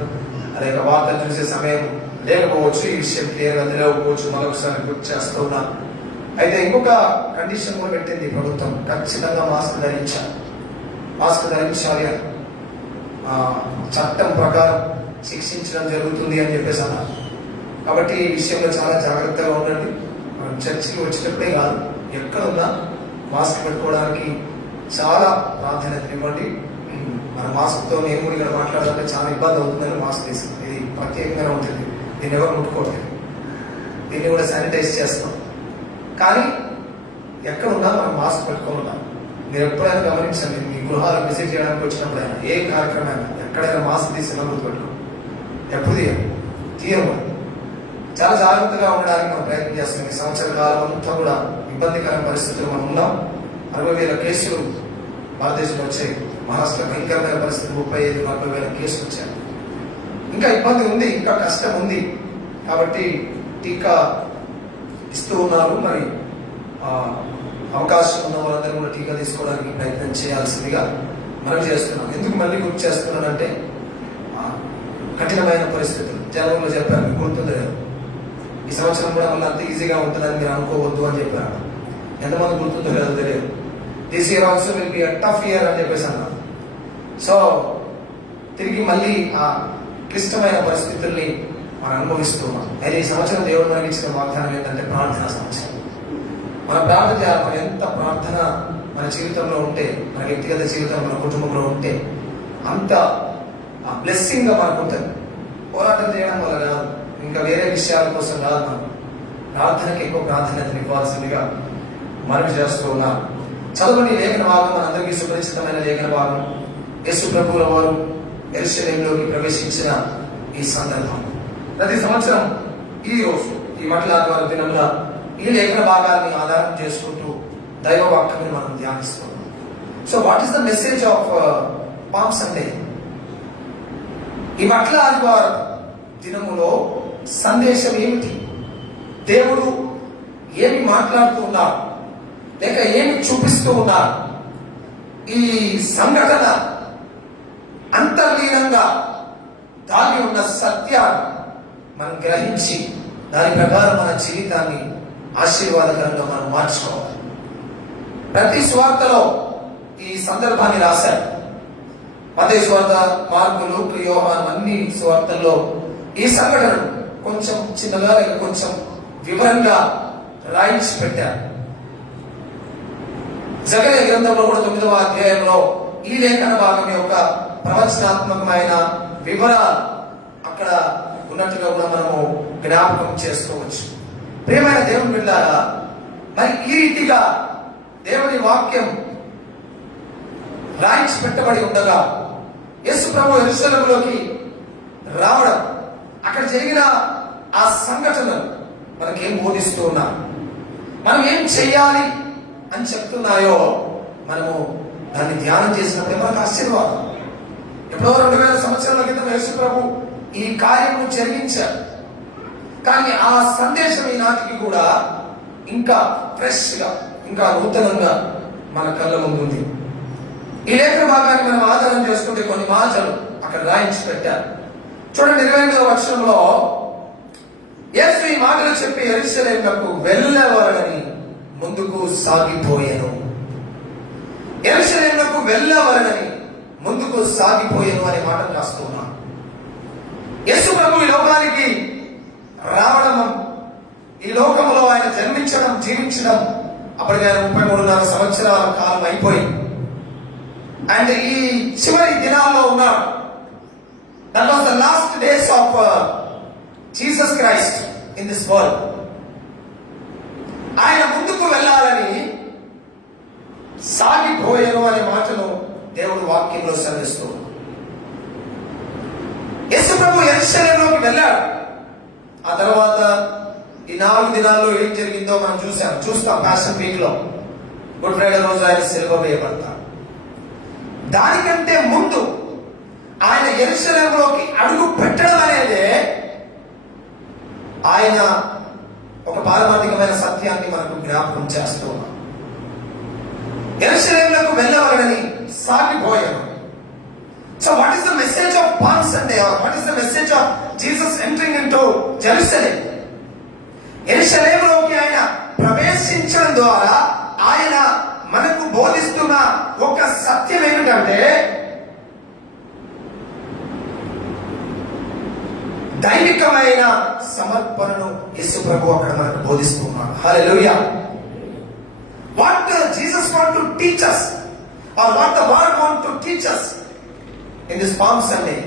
అనేక వార్తలు చూసే సమయం లేకపోవచ్చు, ఈ విషయం క్లియర్గా తెలియకపోవచ్చు. మరొకసారి గుర్తు చేస్తూ ఉన్నా. అయితే ఇంకొక కండిషన్ కూడా పెట్టింది ప్రభుత్వం, ఖచ్చితంగా మాస్క్ ధరించాలి, మాస్క్ ధరించాలి అని చట్టం ప్రకారం శిక్షించడం జరుగుతుంది అని చెప్పేసి అన్నారు. కాబట్టి ఈ విషయంలో చాలా జాగ్రత్తగా ఉండండి. మనం చర్చికి వచ్చేటప్పుడే కాదు, ఎక్కడున్నా మాస్క్ పెట్టుకోవడానికి చాలా ప్రాధాన్యత ఇవ్వండి. మన మాస్క్తో నేను కూడా ఇక్కడ మాట్లాడాలంటే చాలా ఇబ్బంది అవుతుందని మాస్క్ తీసుకుంది. ఇది ప్రత్యేకంగా ఉంటుంది, దీన్ని ఎవరు ముట్టుకోవట్లేదు, దీన్ని కూడా శానిటైజ్ చేస్తాం. కానీ ఎక్కడున్నా మనం మాస్క్ పెట్టుకొని ఉన్నాం. మీరు ఎప్పుడైనా గమనించండి, మీ గృహాలు విజిట్ చేయడానికి వచ్చినప్పుడైనా, ఏ కార్యక్రమం ఎక్కడైనా మాస్క్ తీసిన గుర్తుపెట్టుకో, ఎప్పుడు తీయము. చాలా జాగ్రత్తగా ఉండడానికి మనం ప్రయత్నం చేస్తున్నాం. ఈ సంవత్సర కాలం అంతా కూడా ఇబ్బందికరమైన పరిస్థితులు మనం ఉన్నాం. 60,000 కేసులు భారతదేశంలో వచ్చాయి. మహారాష్ట్ర భయంకరమైన పరిస్థితి, 35-40,000 కేసులు వచ్చాయి. ఇంకా ఇబ్బంది ఉంది, ఇంకా కష్టం ఉంది. కాబట్టి టీకా ఇస్తూ ఉన్నారు. మరి అవకాశం ఉన్న వాళ్ళందరూ కూడా టీకా తీసుకోవడానికి ప్రయత్నం చేయాల్సిందిగా మనం చేస్తున్నాం. ఎందుకు మళ్ళీ గుర్తు చేస్తున్నానంటే, కఠినమైన పరిస్థితులు జనంలో చెప్పారు, మీకు గుర్తుంది లేదు. ఈ సంవత్సరం కూడా మళ్ళీ అంత ఈజీగా ఉంటుందని మీరు అనుకోవద్దు అని చెప్పారు. ఎంతమంది గుర్తుందో లేదో తెలియదు. This year also will be a tough year అని చెప్పేసి అన్నారు. సో తిరిగి మళ్ళీ ఆ క్లిష్టమైన పరిస్థితుల్ని మనం అనుభవిస్తున్నాం. అయితే ఈ సంవత్సరం దేవుడు మనకి ఇచ్చిన వాగ్దానం ఏంటంటే ప్రార్థన సంవత్సరం. మన ప్రార్థన చేయాలి. మన ఎంత ప్రార్థన మన జీవితంలో ఉంటే, మన వ్యక్తిగత జీవితం, మన కుటుంబంలో ఉంటే అంత బ్లెస్సింగ్ గా మనకు ఉంటుంది. పోరాటం చేయడం వల్ల కాదు, ఇంకా వేరే విషయాల కోసం కాదు, మనం ప్రార్థనకి ఎక్కువ ప్రాధాన్యత ఇవ్వాల్సిందిగా మనవి చేస్తూ ఉన్నాం. చదువుని లేఖన భాగం మనందరికీ సుపరిచితమైన లేఖన భాగం. యేసు ప్రభువుల వారు యెరూషలేములోకి ప్రవేశించిన ఈ సందర్భం. ప్రతి సంవత్సరం ఈ రోజు, ఈ మట్ల ఆదివారం దినంలో ఈ లేఖన భాగాన్ని ఆధారం చేసుకుంటూ దైవ వాక్యాన్ని మనం ధ్యానిస్తున్నాం. So what is the message of palm Sunday? ఈ మట్ల ఆదివారం దినములో సందేశం ఏమిటి? దేవుడు ఏమి మాట్లాడుతూ ఉన్నారు, లేక ఏమి చూపిస్తూ ఉన్నారు? ఈ సంఘటన అంతర్లీనంగా దాని ఉన్న సత్యాన్ని మనం గ్రహించి దాని ప్రకారం మన జీవితాన్ని ఆశీర్వాదకరంగా మనం మార్చుకోవాలి. ప్రతి స్వార్థలో ఈ సందర్భాన్ని రాశారు. మత్తయి సువార్త, మార్కు, లూకా, యోహాను అన్ని సువార్తల్లో ఈ సంఘటనను కొంచెం చిన్నగా లేక కొంచెం వివరంగా రాయించి పెట్టారు. జకర్యా గ్రంథంలో కూడా 9వ అధ్యాయంలో ఈ లేఖన భాగం యొక్క ప్రవచనాత్మకమైన వివరాలు అక్కడ ఉన్నట్టుగా కూడా మనము జ్ఞాపకం చేసుకోవచ్చు. ప్రియమైన దేవుని బిడ్డలారా, మరి ఈ రీతిగా దేవుని వాక్యం రాయించి పెట్టబడి ఉండగా యేసు ప్రభు యెరూషలేములోకి రావడం, అక్కడ జరిగిన ఆ సంఘటనలు మనకేం బోధిస్తూ ఉన్నారు, మనం ఏం చెయ్యాలి అని చెప్తున్నాయో మనము దాన్ని ధ్యానం చేసినప్పుడే మనకు ఆశీర్వాదం. ఎప్పుడో 2000 సంవత్సరాల క్రితం యేసు ప్రభు ఈ కార్యము జరిగించారు. కానీ ఆ సందేశం ఈనాటికి కూడా ఇంకా ఫ్రెష్ గా, ఇంకా నూతనంగా మన కళ్ళ ముందు ఉంది. ఈ లేఖన భాగాన్ని మనం ఆధారం చేసుకుంటే కొన్ని మాటలు అక్కడ రాయించి పెట్టారు. చూడండి, 28వ వచనంలో యేసు ఈ మాటలు చెప్పి యెరూషలేమునకు వెళ్ళవలనని ముందుకు సాగిపోయాను. యెరూషలేమునకు వెళ్ళవలనని ముందుకు సాగిపోయాను అనే మాట రాస్తూ ఉన్నాను. యేసు ప్రభు ఈ లోకానికి రావడం, ఈ లోకంలో ఆయన జన్మించడం, జీవించడం, అప్పటికి ఆయన 33.5 సంవత్సరాల కాలం అయిపోయింది. అండ్ ఈ చివరి దినాల్లో ఉన్నాడు. That was the last days of Jesus Christ in this world. ఆయన ముందుకు వెళ్ళాలని సాగిపోయాను అనే మాటను దేవుడు వాక్యంలో సెలవిస్తూ యేసు ప్రభు యెరూషలేములోకి వెళ్ళాడు. ఆ తర్వాత ఈ 4 దినాల్లో ఏం జరిగిందో మనం చూస్తాం ప్యాషన్ వీక్ లో. గుడ్ ఫ్రైడే రోజు ఆయన సిలువ వేయబడతాడు. దానికంటే ముందు ఆయన యెరూషలేములోకి అడుగు పెట్టడం అనేది ఆయన ఒక పారమార్థికమైన సత్యాన్ని మనకు జ్ఞాపకం చేస్తూ ఉన్నాం. యెరూషలేములకు వెళ్ళవలనని సాగిపోయాను. So what is the message of Palm Sunday, or what is the message of Jesus entering into Jerusalem? యెరూషలేములోకి ఆయన ప్రవేశించడం ద్వారా ఆయన మనకు బోధిస్తున్న ఒక సత్యం ఏమిటంటే దైవికమైన సమర్పణను యేసు ప్రభు అక్కడ మనకు బోధిస్తున్నాడు. హల్లెలూయా. What Jesus want to teach us, or what the word want to teach us in this Palm Sunday,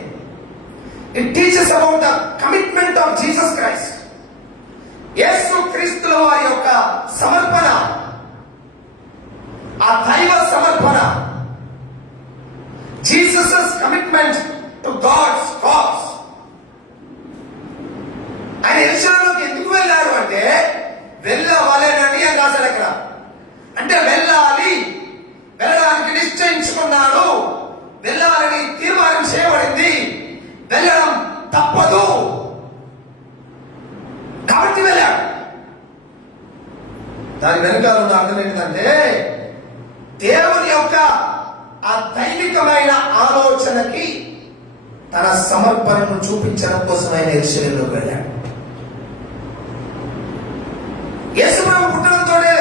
it teaches about the commitment of Jesus Christ. యేసు క్రీస్తుల వారి యొక్క సమర్పణ, ఆ దైవ సమర్పణ, Jesus' commitment to God's cause. ఆయన యెరూషలేములోకి ఎందుకు వెళ్ళాడు అంటే వెళ్ళవలెనని అని రాశాడు అక్కడ. అంటే వెళ్ళడానికి నిశ్చయించుకున్నాడు, వెళ్ళాలని తీర్మానం చేయబడింది, వెళ్ళడం తప్పదు కాబట్టి వెళ్ళాడు. దాని వెనుక ఉన్న అర్థం ఏంటంటే దేవుని యొక్క ఆ దైవికమైన ఆలోచనకి తన సమర్పణను చూపించడం కోసం ఆయన యెరూషలేములోకి వెళ్ళాడు. యేసు ప్రభు పుట్టడంతోనే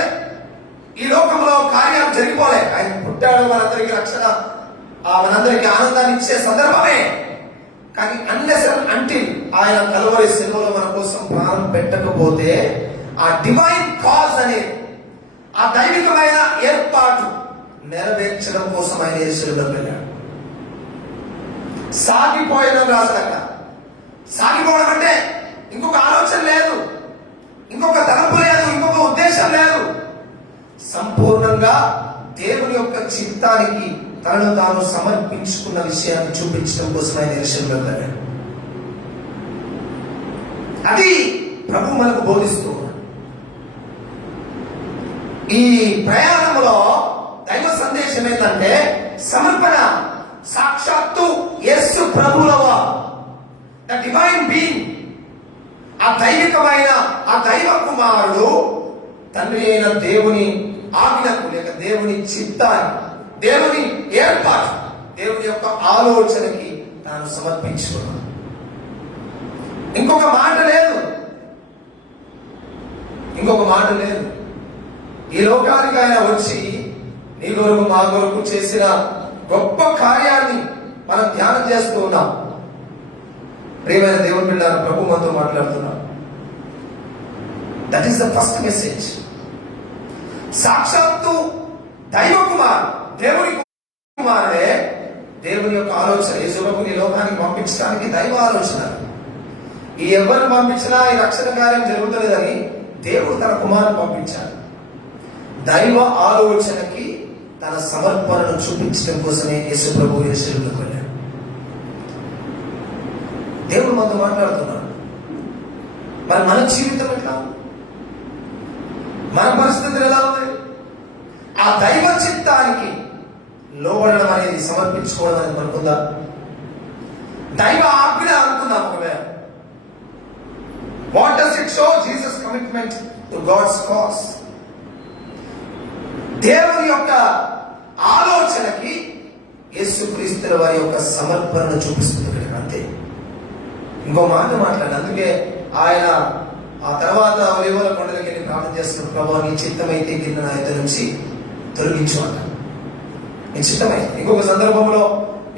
ఈ లోకంలో కార్యాలు జరిగిపోలే. ఆయన పుట్టాడు, మనందరికీ రక్షణ, మనందరికీ ఆనందాన్ని ఇచ్చే సందర్భమే. కానీ అన్లెస్ అంటిల్ ఆయన కలువరి సిలువలో మన కోసం ప్రాణం పెట్టకపోతే ఆ డివైన్ కాజ్ అనే ఆ దైవికమైన ఏర్పాటు నెరవేర్చడం కోసం ఆయన యెరూషలేములోకి వెళ్ళాడు. సాగిపోయడం రాసలక. సాగిపోవడం అంటే ఇంకొక ఆలోచన లేదు, ఇంకొక తలంపు లేదు, ఇంకొక ఉద్దేశం లేదు. సంపూర్ణంగా దేవుని యొక్క చిత్తానికి తనను తాను సమర్పించుకున్న విషయాన్ని చూపించడం కోసం ఆయన యెరూషలేములోకి వెళ్ళాడు. అది ప్రభు మనకు బోధిస్తూ ఉన్నాడు. ఈ ప్రయాణంలో దైవ సందేశం ఏంటంటే సమర్పణ. సాక్షాత్తు యేసు ప్రభువుల ద డివైన్ బీయింగ్, ఆ దైవికమైన ఆ దైవ కుమారుడు తండ్రి అయిన దేవుని ఆజ్ఞకు లేక దేవుని చిత్తాన్ని, దేవుని ఏర్పాటు, దేవుని యొక్క ఆలోచనకి తాను సమర్పించుకున్నాడు. ఇంకొక మాట లేదు. ఈ లోకానికి ఆయన వచ్చి నీ కొరకు మా కొరకు చేసిన గొప్ప కార్యాన్ని మనం ధ్యానం చేస్తూ ఉన్నాం. ప్రియమైన దేవుని బిడ్డలారా, ప్రభు మనతో మాట్లాడుతున్నాం. That is the first message. సాక్షాత్తు దైవ కుమార్, దేవుని కుమారుడే దేవుని యొక్క ఆలోచన. యేసుప్రభుని ఈ లోకానికి పంపించడానికి దైవ ఆలోచన. ఈ ఎవరిని పంపించినా ఈ రక్షణ కార్యం జరుగుతుందని దేవుడు తన కుమారుని పంపించాడు. దైవ ఆలోచనకి తన సమర్పణను చూపించడం కోసమే యేసు ప్రభు యెరూషలేములోకి వెళ్ళాడు. దేవుడు మనతో మాట్లాడుతున్నాడు. మరి మన జీవితం ఎట్లా, మన పరిస్థితులు ఎలా ఉన్నాయి? ఆ దైవ చిత్తానికి లోబడడం అనేది, సమర్పించుకోవడం అనేది మనకుందా? దైవ ఆజ్ఞ అనుకుందాం. ఒకవేళ what does it show? Jesus commitment to God's cause. దేవుని యొక్క ఆలోచనకి యేసుక్రీస్తుల వారి యొక్క సమర్పణను చూపిస్తుంది అంతే. ఇంకో మాట మాట్లాడాలి. అందుకే ఆయన ఆ తర్వాత ఒలీవల కొండలకి వెళ్ళి ప్రార్థన చేస్తున్న ప్రభు నీ చిత్తమైతే కింద నా ఎదురు నుంచి తొలగించు అంటాడు. నీ చిత్తమైతే. ఇంకొక సందర్భంలో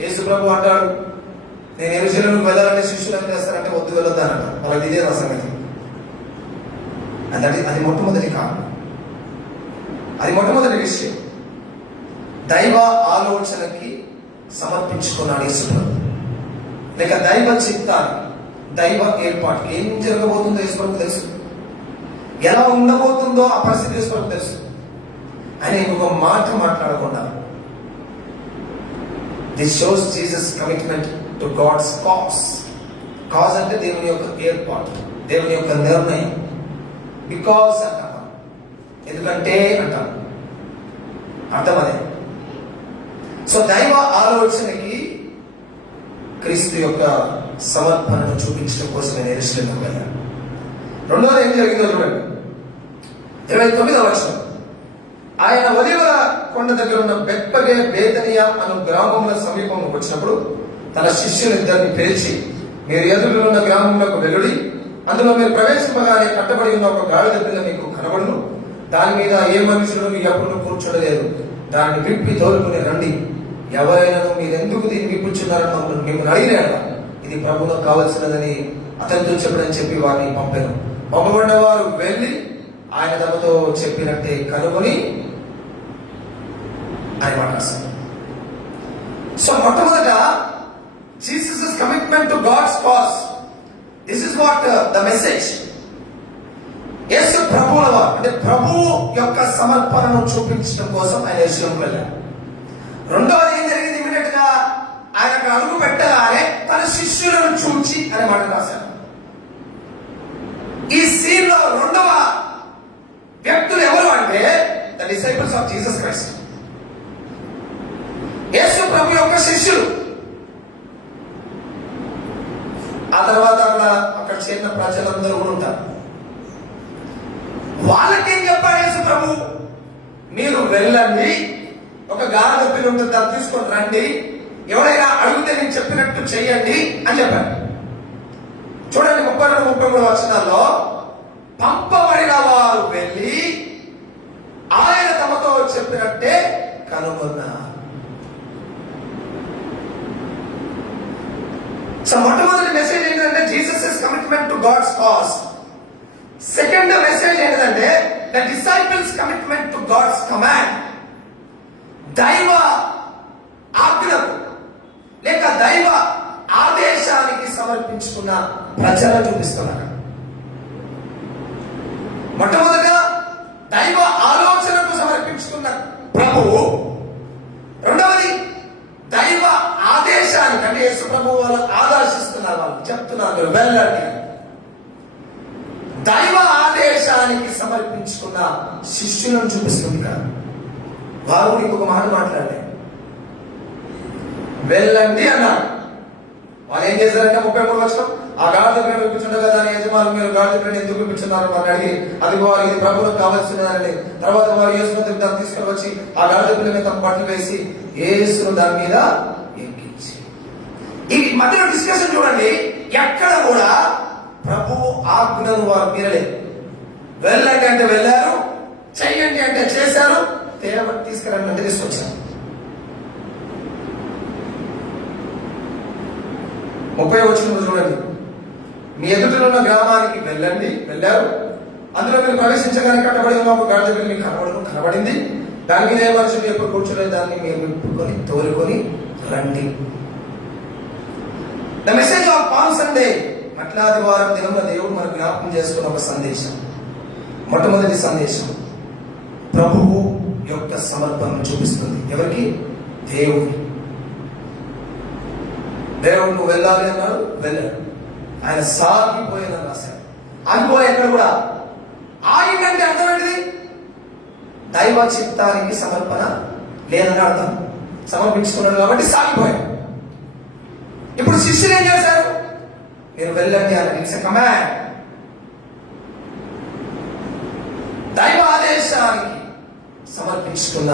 యేసు ప్రభు అంటాడు, నేను యెరూషలేముకు వెళ్ళాలంటే శిష్యులు ఏం చేస్తారంటే వద్దు వెళ్ళొద్దానంట. వాళ్ళకి ఇదే నా సంగతి. అది మొట్టమొదటి కారణం, అది మొట్టమొదటి విషయం. దైవ ఆలోచనకి సమర్పించుకున్నాడు యేసు ప్రభు. లేక దైవ చిత్తాన్ని, దైవ ఏర్పాటుకి ఏం జరగబోతుందో యేసుప్రభుకు తెలుసు. ఎలా ఉండబోతుందో ఆ పరిస్థితి యేసుప్రభుకు తెలుసు. ఆయన ఇంకొక మాట మాట్లాడకుండా, this shows Jesus commitment to God's cause. Cause అంటే దేవుని యొక్క ఏర్పాటు, దేవుని యొక్క నిర్ణయం. బికాస్ అంటాం, ఎందుకంటే అంటాం, అర్థం అదే. సో దైవ ఆలోచనకి క్రీస్తు యొక్క సమర్పణను చూపించడం కోసం నేను ఎరుషలేముకు వెళ్ళాను. రెండోది ఏం జరిగిందో చూడండి, 29వ వచనం. ఆయన ఒలీవల కొండ దగ్గర ఉన్న బెత్పగే బేతనియా అను గ్రామముల సమీపంలో వచ్చినప్పుడు తన శిష్యులిద్దరిని పిలిచి, మీరు ఎదురు ఉన్న గ్రామంలోకి వెళ్ళుడి, అందులో మీరు ప్రవేశింపగానే కట్టబడి ఉన్న ఒక గాడిద పిల్ల మీకు కనబడును, దాని మీద ఏ మనుషులు ఎప్పుడు కూర్చోడలేదు, దాన్ని విప్పి తోలుకుని రండి. ఎవరైనా మీరెందుకు దీన్ని విప్పుచున్నారని మిమ్మల్ని అడిగినాడు, ఇది ప్రభువుకు కావలసినదని అతనితో చెప్పడని చెప్పి వారిని పంపాను. పంపబడిన వారు వెళ్ళి ఆయన తమతో చెప్పినట్టే కనుగొని ఆయన మాట్లాడుతారు. సో మొట్టమొదట Jesus commitment to God's cause. This is what the message. యేసు ప్రభువుల వారు అంటే ప్రభువు యొక్క సమర్పణను చూపించడం కోసం ఆయన యేసులోకి వెళ్ళారు. రెండవది ఏం జరిగింది, ఇమీడియట్ గా ఆయన అడుగు పెట్టగానే తన శిష్యులను చూచి అనే మాట రాశారు. ఈ సీన్ లో రెండవ వ్యక్తులు ఎవరు అంటే the disciples of Jesus Christ. యేసు ప్రభు యొక్క శిష్యులు. ఆ తర్వాత అక్కడ చేరిన ప్రజలందరూ కూడా ఉంటారు. వాళ్ళకేం చెప్పాడు యేసు ప్రభు, మీరు వెళ్ళండి, ఒక గాడిద పిల్ల ఉంటుంది, దాన్ని తీసుకొని రండి, ఎవరైనా అడిగితే నేను చెప్పినట్టు చెయ్యండి అని చెప్పారు. చూడండి 32-33 వచనాల్లో, పంపబడిన వారు వెళ్ళి ఆయన తమతో చెప్పినట్టే కనుగొన్నారు. సో మొట్టమొదటి మెసేజ్ ఏంటంటే Jesus is commitment to God's cause. Second message ఏంటంటే the disciples commitment to God's command. దైవ ఆజ్ఞకు లేక దైవ ఆదేశానికి సమర్పించుకున్న ప్రజలను చూపిస్తున్నారు. మొట్టమొదటిగా దైవ ఆలోచనకు సమర్పించుకున్న ప్రభువు, రెండవది దైవ ఆదేశానికి అంటే యేసు ప్రభువు వాళ్ళు ఆదేశిస్తున్నారు, వాళ్ళు చెప్తున్నారు వెళ్ళండి. దైవ ఆదేశానికి సమర్పించుకున్న శిష్యులను చూపిస్తుంది కదా. వారు ఇంకొక మాట మాట్లాడలే, వెళ్ళండి అన్నారు. వాళ్ళు ఏం చేశారంటే 33 వచనం, ఆ గాడిద పిల్లని విప్పించుండగా దాని యజమానులు మీరు గాడిద పిల్లని ఎందుకు విప్పించున్నారు అని అడిగి, అది వారు ఇది ప్రభువులకు కావాల్సినదని. తర్వాత వారు యేసు వద్దకు దాన్ని తీసుకొని వచ్చి ఆ గాడిద పిల్ల మీద తమ బట్టలు వేసి యేసును దాని మీద ఎక్కించి. ఈ మధ్యలో డిస్కషన్ చూడండి, ఎక్కడ కూడా ప్రభువు ఆజ్ఞను వారు మీరలేదు. వెళ్ళండి అంటే వెళ్ళారు, చెయ్యండి అంటే చేశారు, తేరబట్టి తీసుకురండి అంటే తీసుకొచ్చారు. 30వ వచనం చూడండి, మీ ఎదుటిలో ఉన్న గ్రామానికి వెళ్ళండి, వెళ్ళారు, అందులో మీరు ప్రవేశించగానే కట్టబడి ఉన్న ఒక గాడిద పిల్ల మీకు కనబడింది, దాని మీద ఏ మనుషులు ఎప్పుడు కూర్చోలేదు, దాన్ని మీరు విప్పుకొని తోలుకొని రండి. The message of palm Sunday, మట్లాది వారం దినంలో దేవుడు మనకు జ్ఞాపకం చేసుకున్న ఒక సందేశం. మొట్టమొదటి సందేశం ప్రభువు యొక్క సమర్పణను చూపిస్తుంది. ఎవరికి? దేవుడు. దేవుడు నువ్వు వెళ్ళాలి అన్నాడు, వెళ్ళాడు. ఆయన సాగిపోయిన రాశాడు. ఆగిపోయి ఎక్కడ కూడా ఆగిందంటే అర్థం ఏంటిది? దైవ చిత్తానికి సమర్పణ లేదని అర్థం. సమర్పించుకున్నాడు కాబట్టి సాగిపోయాడు. ఇప్పుడు శిష్యులు ఏం చేశారు? మీరు వెళ్ళండి అని. It's a command. దైవ ఆదేశానికి సమర్పించుకున్న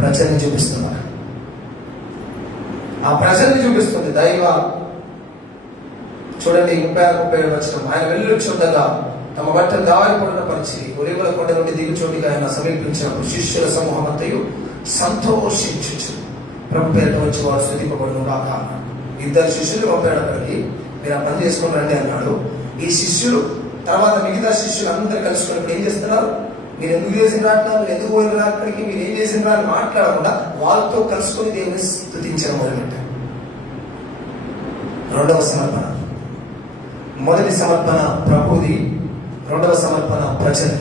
ప్రజల్ని చూపిస్తున్నారు. ఆ ప్రజల్ని చూపిస్తుంది దైవ. చూడండి 36-37 వచనం, ఆయన వెళ్ళుచుండగా తమ బట్టలు దారిపడిన పరిచి ఒలీవల కొండ నుండి దిగుచోటిగా ఆయన సమీపించినప్పుడు శిష్యుల సమూహం అంతయు సంతోషించు ప్రభు పేరిట వచ్చి వారు స్తుతింపబడును గాక అన్నాడు. 2 శిష్యులు పంపాడు అక్కడికి, మీరు ఆ పని చేసుకుని రండి అన్నాడు. ఈ శిష్యులు తర్వాత మిగతా శిష్యులు అందరూ కలుసుకుని ఇప్పుడు ఏం చేస్తున్నారు? మీరు ఎందుకు చేసిన అంటున్నారు, మీరు ఎందుకు పోయిన అక్కడికి, మీరు ఏం చేసిన అని మాట్లాడకుండా వాళ్ళతో కలుసుకొని దేవుని స్తుతించడం మొదలుపెట్టారు. రెండవ సమర్పణ. మొదటి సమర్పణ ప్రభుది, రెండవ సమర్పణ ప్రజలు.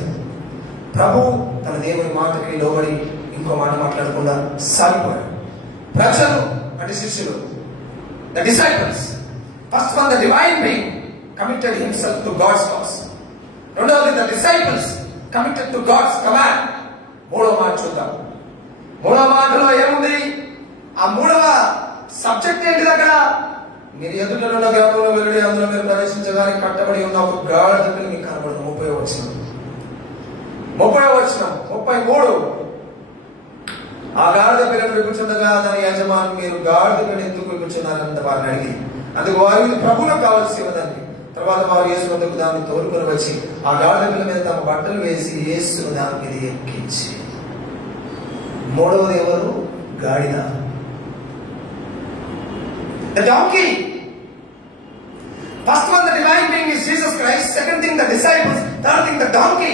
ప్రభు తన దేవుని మాటకి లోబడి ఇంకో మాట మాట్లాడకుండా సాగిపోయాడు. ప్రజలు అంటే శిష్యులు, the disciples. First one, the divine being committed himself to God's cause. రెండవది, the disciples committed to God's command. మూడవ మాట చూద్దాం. మూడవ మాటలో ఏముంది? ఆ మూడవ సబ్జెక్ట్ ఏంటిది అక్కడ? మీరు ఎదుటలో గ్రామంలో వెళ్ళి అందులో మీరు ప్రవేశించగానే కట్టబడి ఉన్న ఒక గాఢ మీకు కనబడదు. 30వ వచనం, 33. ఆ గాడిద పిల్లలు కూర్చుండగా దాని యజమాని, మీరు గాడిద పిల్లలు ఎందుకు కూర్చున్నారని వారిని అడిగి, అందుకు వారు ఇది ప్రభువులకు కావాల్సి ఉన్నదండి. తర్వాత వారు యేసు వద్దకు దాన్ని తోలుకొని వచ్చి ఆ గాడిద పిల్ల మీద తమ బట్టలు వేసి యేసును దాని మీద ఎక్కించి. మూడవది ఎవరు? గాడిద, the donkey. First one, the divine being is Jesus Christ. Second thing, the disciples. Third thing, the donkey.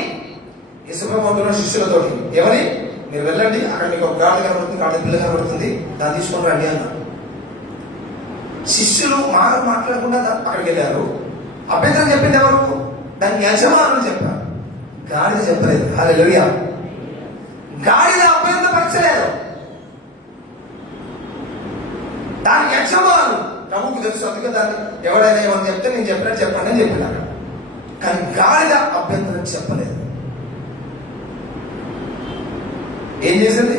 యేసు ప్రభువు అంటున్న శిష్యులతోటి ఏమని? మీరు వెళ్ళండి, అక్కడ మీకు ఒక గాడిద కనబడుతుంది, గాడిద పిల్ల కనబడుతుంది, దాన్ని తీసుకొని రండి అన్నారు. శిష్యులు మాట్లాడకుండా అక్కడికి వెళ్ళారు. అభ్యంతరం చెప్పింది ఎవరు? దాని యజమానులు చెప్పారు, గాడిద చెప్పలేదు. హల్లెలూయా. గాడిద అభ్యంతరపరచలేదు, దాని యజమాను ప్రభువుకు తెలుసు. అందుకే దాన్ని ఎవడైనా ఏమని చెప్తే నేను చెప్పినట్టు చెప్పండి అని చెప్పినాడు. కానీ గాడిద అభ్యంతరం చెప్పలేదు. ఏం చేసింది?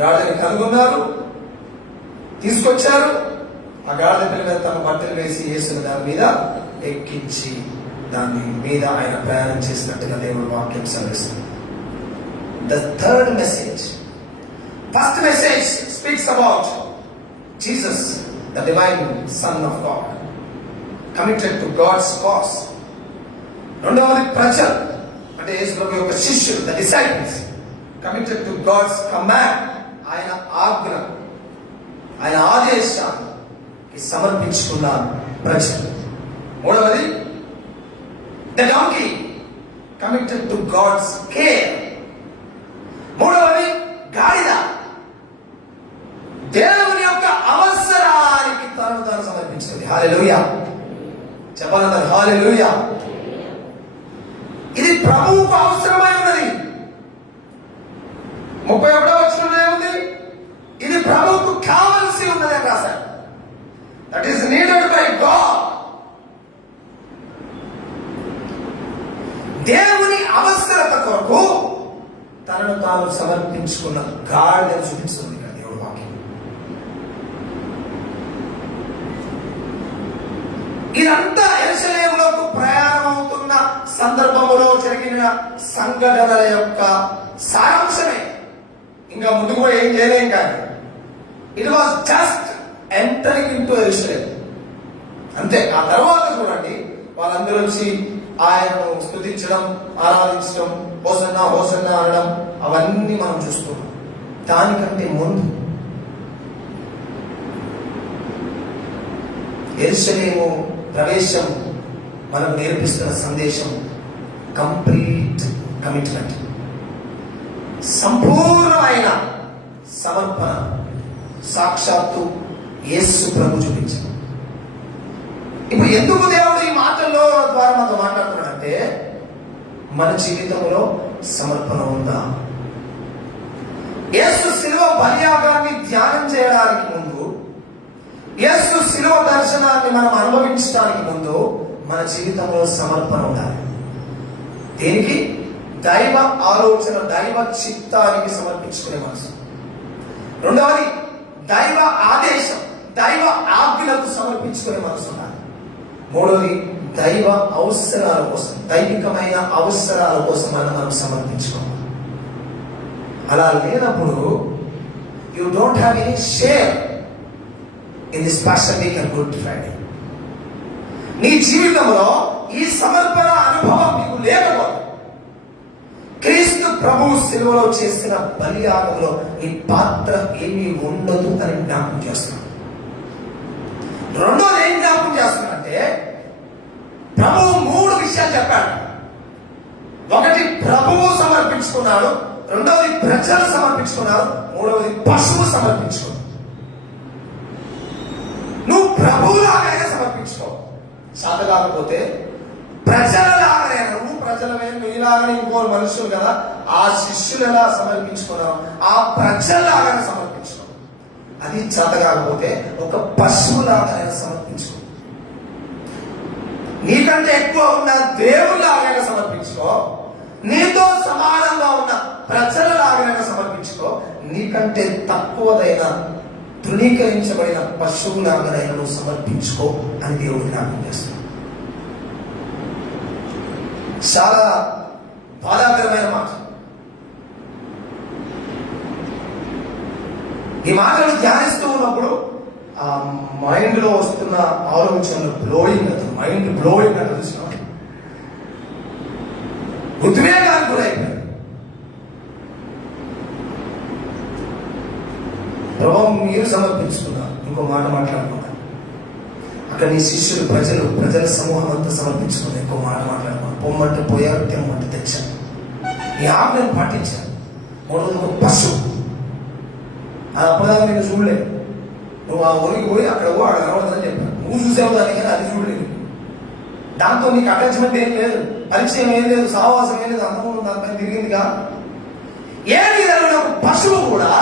గాడిదని కనుగొన్నారు, తీసుకొచ్చారు. ఆ గాడిద పిల్ల మీద తమ బట్టలు వేసి యేసుని దాని మీద ఎక్కించి దాని మీద ఆయన ప్రయాణం చేసినట్టుగా దేవుడు వాక్యం సెలవిస్తుంది. The third message. First message speaks about Jesus, the divine Son of God, committed to God's cause. రెండవది ప్రజలు అంటే యేసు ప్రభు యొక్క శిష్యులు, the disciples, committed to God's command. ఆయన ఆజ్ఞ, ఆయన ఆదేశాన్ని సమర్పించుకున్న ప్రజలు. మూడవది, the donkey, committed to God's care. మూడవది గాడిద, దేవుని యొక్క అవసరానికి తనను తాను సమర్పించింది. హల్లెలూయా చెప్పాలన్నారు. హల్లెలూయా. ఇది ప్రభువుకు అవసరమై ఉన్నది. 31వ వచనంలో ఏముంది? ఇది ప్రభువుకు కావలసి ఉన్నది అని రాశారు. That is needed by God. దేవుని అవసరత కొరకు తనను తాను సమర్పించుకున్న గాడిదను చూపిస్తుంది దేవుడు వాక్యం. ఇదంతా యెరూషలేములోకి ప్రయాణం అవుతున్న సందర్భంలో జరిగిన సంఘటనల యొక్క సారాంశమే. ఇంకా ముందుకు పోయి ఏం చేయలేం. కానీ it was just entering into యెరూషలేం అంతే. ఆ తర్వాత చూడండి, వాళ్ళందరూ వచ్చి ఆయనను స్తుతించడం, ఆరాధించడం, హోసన్నా హోసన్నా అనడం, అవన్నీ మనం చూస్తున్నాం. దానికంటే ముందు యెరూషలేము ప్రవేశం మనకు నేర్పిస్తున్న సందేశం కంప్లీట్ కమిట్మెంట్, సంపూర్ణమైన సమర్పణ. సాక్షాత్తు యేసు ప్రభు చూపించారు. ఇప్పుడు ఎందుకు దేవుడు ఈ మాటల్లో ద్వారా మనతో మాట్లాడుతున్నాడంటే, మన జీవితంలో సమర్పణ ఉందా? యేసు శిలువ బలియాగాన్ని ధ్యానం చేయడానికి ముందు, యేసు శిలువ దర్శనాన్ని మనం అనుభవించడానికి ముందు మన జీవితంలో సమర్పణ ఉండాలి. దేనికి? దైవ ఆలోచన, దైవ చిత్తానికి సమర్పించుకునే మనసు. రెండవది దైవ ఆదేశం, దైవ ఆజ్ఞలకు సమర్పించుకునే మనసు ఉండాలి. మూడవది దైవ అవసరాల కోసం, దైవికమైన అవసరాల కోసం మనం సమర్పించుకోవాలి. అలా లేనప్పుడు you don't have any share in this pastor week and good Friday. నీ జీవితంలో ఈ సమర్పణ అనుభవం నీకు లేకపోతే, క్రీస్తు ప్రభువు శిలువలో చేసిన బలియాగంలో నీ పాత్ర ఏమీ ఉండదు అని జ్ఞాపకం చేస్తున్నాను. రెండోది ఏం జ్ఞాపకం చేస్తున్నానంటే, ప్రభువు 3 విషయాలు చెప్పాడు. ఒకటి ప్రభువు సమర్పించుకున్నాడు, రెండవది ప్రజలు సమర్పించుకున్నారు, మూడవది పశువు సమర్పించుకున్నాడు. నువ్వు ప్రభువులాగా చేత కాకపోతే ప్రజలలాగానే, నువ్వు ప్రజలమే, నువ్వులాగానే ఇంకో మనుషులు కదా, ఆ శిష్యులు ఎలా సమర్పించుకున్నావు ఆ ప్రజల్లాగానే సమర్పించుకో. అది చేత కాకపోతే ఒక పశువులాగానే సమర్పించుకో. నీకంటే ఎక్కువ ఉన్న దేవుళ్ళలాగానే సమర్పించుకో. నీతో సమానంగా ఉన్న ప్రజలలాగానే సమర్పించుకో. నీకంటే తక్కువదైన తృణీకరించబడిన పశువులాగానైనా నువ్వు సమర్పించుకో అని దేవుడు జ్ఞాపకం చేస్తున్నాడు. చాలా బాధాకరమైన మాట. ఈ మాటలు ధ్యానిస్తూ ఉన్నప్పుడు ఆ మైండ్ లో వస్తున్న ఆలోచనలు బ్లోయింగ్, మైండ్ బ్లోయింగ్ అని చూసిన ఉద్వేగానికి గురైపోయాడు. ప్రభావం మీరు సమర్పించుకున్నారు. ఇంకో మాట మాట్లాడుకున్నారు. అక్కడ నీ శిష్యులు ప్రజల సమూహం అంతా సమర్పించుకున్నారు. ఇంకో మాట మాట్లాడుకున్నారు. పొమ్మంటే పోయారు, తెమ్మంటే తెచ్చాను. ఈ ఆజ్ఞను పాటించాను. మూడవది ఒక పశువు. అది అప్పటిదాకా నేను చూడలేదు. నువ్వు ఆ ఊరికి పోయి అక్కడ అక్కడ కనబడదని చెప్పాను. నువ్వు చూసావు దాన్ని, కానీ అది చూడలేదు. దాంతో నీకు అటాచ్మెంట్ ఏం లేదు, పరిచయం ఏం లేదు, సహవాసం ఏం లేదు. అందరూ దానిపైన తిరిగింది కాదు. ఏది జరిగిన ఒక పశువు కూడా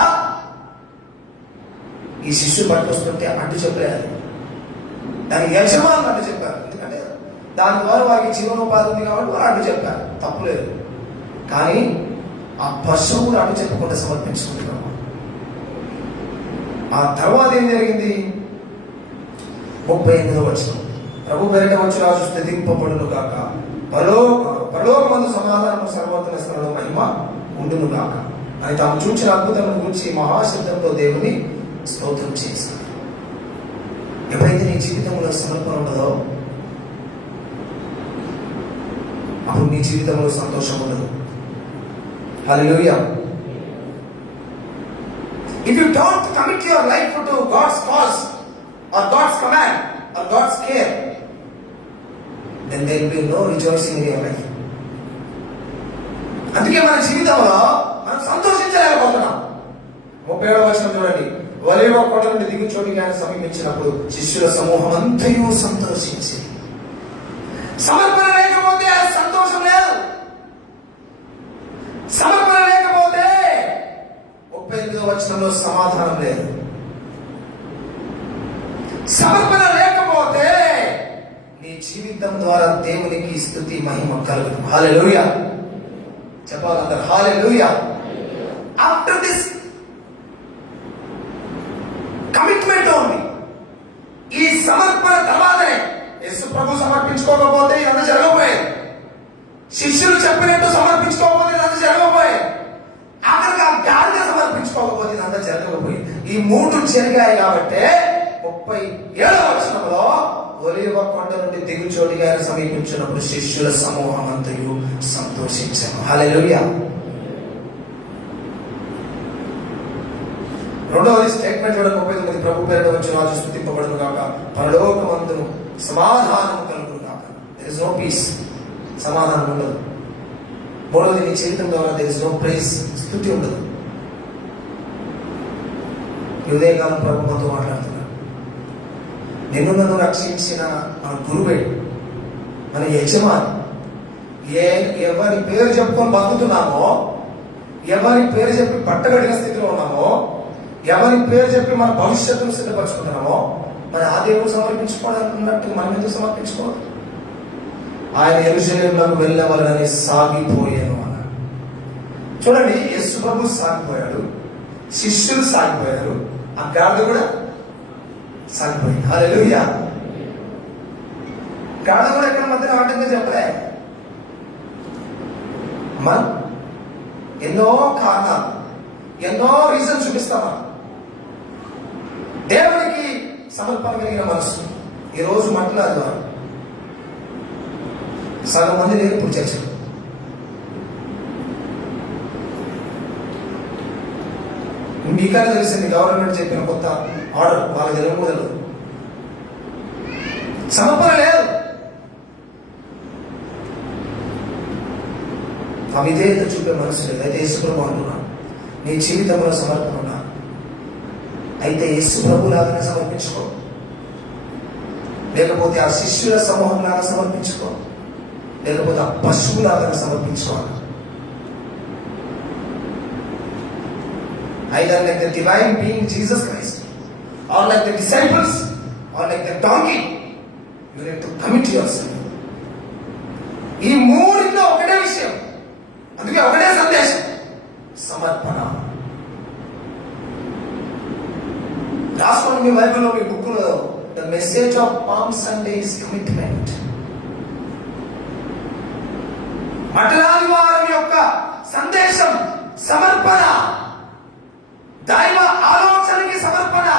ఈ శిష్యు పట్టుకొస్తుంటే అడ్డు చెప్పలేదు. దానికి యజమానులు అడ్డు చెప్పారు. ఎందుకంటే దాని ద్వారా వారికి జీవనోపాధి ఉంది కాబట్టి వారు అడ్డు చెప్పారు, తప్పులేదు. కానీ ఆ పశువును అడ్డు చెప్పకుండా సమర్పించుకుంటున్నాం. ఆ తర్వాత ఏం జరిగింది? 38వ వచనం, ప్రభు పేరిట వచ్చి రాజు స్తుతింపబడును గాక, పరలోకమందు సమాధానము, సర్వోన్నత స్థలంలో మహిమ ఉండును గాక అని తాము చూచిన అద్భుతమును గురించి మహాశబ్దంతో దేవుని స్తోత్రం చేశారు. ఎప్పుడైతే నీ జీవితంలో సమర్పణ ఉండదో అప్పుడు నీ జీవితంలో సంతోషం ఉండదు. హల్లెలూయా. If you don't commit your life to God's cause or God's command or God's care, then there will be no rejoicing in your life. అందుకే మన జీవితంలో మనం సంతోషించలేకపోతున్నాం. 37వ వచనం చూడండి. ఒలీవ కొండ నుండి దిగు చోటికి ఆయన సమీపించినప్పుడు శిష్యుల సమూహం అంతయు సంతోషించి. సమర్పణ లేకపోతే అది సంతోషం లేదు. సమర్పణ లేకపోతే 38వ వచనంలో సమాధానం లేదు. సమర్పణ లేకపోతే నీ జీవితం ద్వారా దేవునికి స్తుతి మహిమ కలుగును. హల్లెలూయా చెప్పాలంటారు. హల్లెలూయా. ఆఫ్టర్ దిస్ కమిట్మెంట్ ఉంది. ఈ సమర్పణ తర్వాతనే యేసు ప్రభు సమర్పించుకోకపోతే ఇదంతా జరగబోయేది. శిష్యులు చెప్పినట్టు సమర్పించుకోకపోతే ఇదంతా జరగబోయేది. ఆఖరికి ఆ గాలిగా సమర్పించుకోకపోతే ఇదంతా జరగబోయేది. ఈ మూడు జరిగాయి కాబట్టి 37వ వచనంలో ఒలీవ కొండ నుండి దిగు చోటికి ఆయన సమీపించినప్పుడు శిష్యుల సమూహం అంతయు సంతోషించారు. హల్లెలూయా. రెండవది స్టేట్మెంట్ చూడండి. 39 ప్రభు పేరిట వచ్చి రాజు స్తుతింపబడును గాక, పరలోకమందును సమాధానము కలుగును గాక. దేర్ ఇస్ నో పీస్, సమాధానం ఉండదు. మూడవది నీ జీవితం ద్వారా దేర్ ఇస్ నో ప్రైజ్, స్తుతి ఉండదు. ఉదయకాలం ప్రభు మనతో మాట్లాడుతున్నాడు. నిన్ను నన్ను రక్షించిన మన గురువే, మన యజమాని. ఎవరి పేరు చెప్పుకొని బతుకుతున్నామో, ఎవరి పేరు చెప్పి పట్టగడిన స్థితిలో ఉన్నామో, ఎవరి పేరు చెప్పి మన భవిష్యత్తును సిద్ధపరచుకుంటున్నామో, మరి ఆ దేవుడు సమర్పించుకోవడానికి మనం ఎందుకు సమర్పించుకోవాలి? ఆయన యెరూషలేమునకు వెళ్ళవలనని సాగిపోయాను అన్నాడు. చూడండి, యేసు ప్రభు సాగిపోయాడు, శిష్యులు సాగిపోయారు, ఆ గాడిద కూడా సాగిపోయింది. హల్లెలూయా. గాడిద కూడా ఎక్కడ మధ్యన ఆటంగా చెప్పలే. మనం ఎన్నో కారణాలు, ఎన్నో రీజన్ చూపిస్తామా దేవునికి సమర్పణ కలిగిన మనసు. ఈరోజు మాట్లాడదు వారు సగం మంది లేదు ఇప్పుడు చర్చ. మీకనే తెలిసింది గవర్నమెంట్ చెప్పిన కొత్త ఆర్డర్, వాళ్ళ తెలుగుదలు సమర్పణ లేదు. ఆ విధేయత చూపే మనసు లేదు. అయితే యేసు ప్రభు అంటున్నాను, నీ జీవితంలో సమర్పణ ఉన్నా అయితే యేసు ప్రభు లాగానే సమర్పించుకో. లేకపోతే ఆ శిష్యుల సమూహంలాగా సమర్పించుకో, లేకపోతే ఆ పశువులాగా సమర్పించుకోవాలి. Either like the divine being Jesus Christ, or like the disciples, or like the donkey, you need to commit yourself. ఈ మూడింట్లో ఒకటే విషయం, అందుకే ఒకటే సందేశం, సమర్పణ. రాసుకోండి మీ బైబిల్లో, మీ బుక్లో, the message of palm Sunday is commitment. మటలాది వారం యొక్క సందేశం సమర్పణ. దైవ ఆలోచనకి సమర్పణ,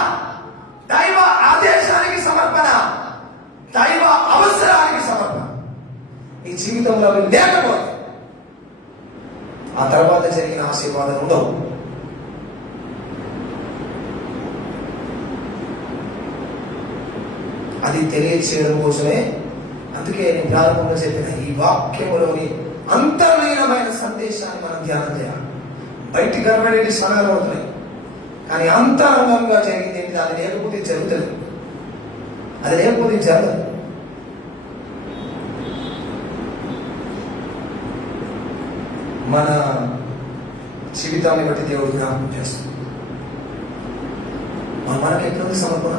దైవ ఆదేశానికి సమర్పణ, దైవ అవసరానికి సమర్పణ. ఈ జీవితంలో అవి లేకపోతే ఆ తర్వాత జరిగిన ఆశీర్వాదాలు ఉండవు. అది తెలియచేయడం కోసమే, అందుకే నేను ప్రారంభంలో చెప్పిన ఈ వాక్యములోని అంతర్లీనమైన సందేశాన్ని మనం ధ్యానం చేయాలి. బయటికి కనబడేది క్షణాలు అవుతున్నాయి, కానీ అంతరంగంగా జరిగింది ఏంటి? అది లేకపోతే జరుగుతుంది, అది లేకపోతే జరగదు. మన జీవితాన్ని బట్టి దేవుడు జ్ఞాపకం చేస్తుంది. మనకి ఎక్కడుంది సమర్పణ?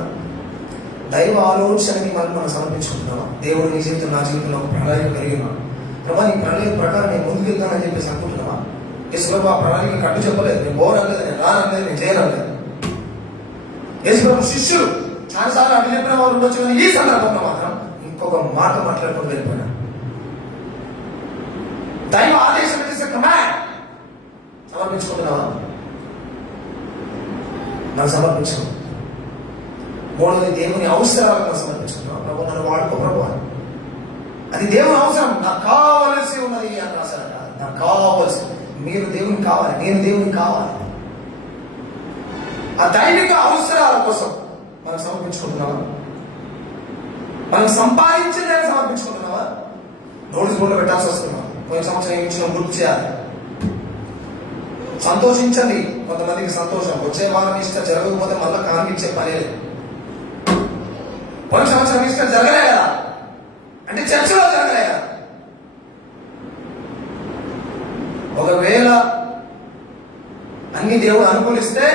దైవ ఆలోచనకి మనం సమర్పించుకుంటున్నామా? దేవుడు నీ జీవితం, నా జీవితంలో ఒక ప్రణాళిక కలిగి ఉన్నాడు. ప్రభా, నీ ప్రణాళిక ప్రకారం నేను ముందుకు వెళ్తానని చెప్పేసి అనుకుంటున్నావా? యేసుప్రభు ఆ ప్రణాళిక కట్టు చెప్పలేదు, నేను పోరనలేదు, నేను రానలేదు, నేను చేయనలేదు. యేసుప్రభు శిష్యులు చాలాసార్లు అడ్డు చెప్పిన వారు ఉండొచ్చు, కానీ ఈ సందర్భంలో మాత్రం ఇంకొక మాట మాట్లాడుకుంటూ వెళ్ళిపోయినా. దైవ ఆదేశం చేసే కమాండ్ సమర్పించుకుంటున్నావా? మనం సమర్పించాం. మూడవది, దేవుని అవసరాలను మనం సమర్పించుకుంటున్నాం. ప్రభు, నన్ను వాడుకో ప్రభు, అది దేవుని అవసరం, నాకు కావలసి ఉన్నది అని రాశారట. నాకు కావలసి, మీరు దేవునికి కావాలి, నేను దేవునికి కావాలి. ఆ దైవిక అవసరాల కోసం మనం సమర్పించుకుంటున్నావా? మనం సంపాదించిందని సమర్పించుకుంటున్నావా? నోటీస్ బోర్డులో పెట్టాల్సి వస్తున్నాం. కొన్ని సంవత్సరం ఇచ్చిన గుర్తు చేయాలి. సంతోషించండి. కొంతమందికి సంతోషం, వచ్చే వారం ఇష్టం జరగకపోతే మళ్ళీ కానిపించే పని లేదు. కొన్ని సంవత్సరం ఇష్టం జరగలే కదా అంటే చర్చలో జరగలే కదా. ఒకవేళ అన్ని దేవుడు అనుకూలిస్తే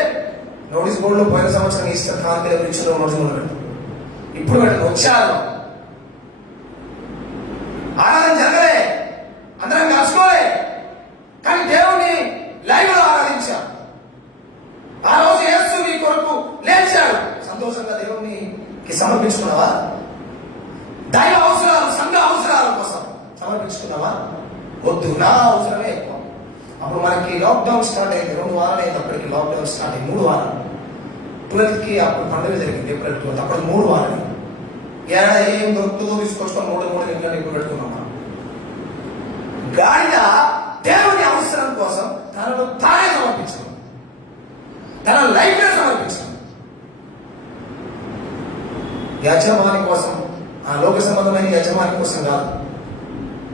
నోటీస్ బోర్డులో పోయిన సంవత్సరం ఈస్టర్ కానుకల గురించి నోటీస్ బోర్డు పెట్టు. ఇప్పుడు పెట్టండి, వచ్చారు. ఆరాధన జరగలే, అందరం కలుసుకోలే, కానీ దేవుణ్ణి లైవ్ లో ఆరాధించాం. ఆ రోజు యేసు నీ కొరకు లేచాడు. సంతోషంగా దేవుణ్ణి సమర్పించుకున్నావా? దైవ అవసరాలు, సంఘ అవసరాల కోసం సమర్పించుకున్నావా? వద్దు, నా అవసరమే ఎక్కువ. అప్పుడు మనకి లాక్డౌన్ స్టార్ట్ అయింది. 2 వారాలు అయింది అప్పటికి. లాక్డౌన్ స్టార్ట్ అయింది 3 వారాలు. 12కి అప్పుడు పండుగ జరిగింది, ఏప్రిల్ 12. అప్పుడు 3 వారాలు. ఏడా ఏం దొరుకుతుందో తీసుకొచ్చుకొని 3 ఇంట్లో ఇప్పుడు పెట్టుకున్నాం. మనం గాడిద దేవుని అవసరం కోసం తనను తానే సమర్పించుకున్నాం, తన లైఫ్ సమర్పించుకున్నాం. యజమాని కోసం, ఆ లోక సంబంధమైన యజమాని కోసం కాదు,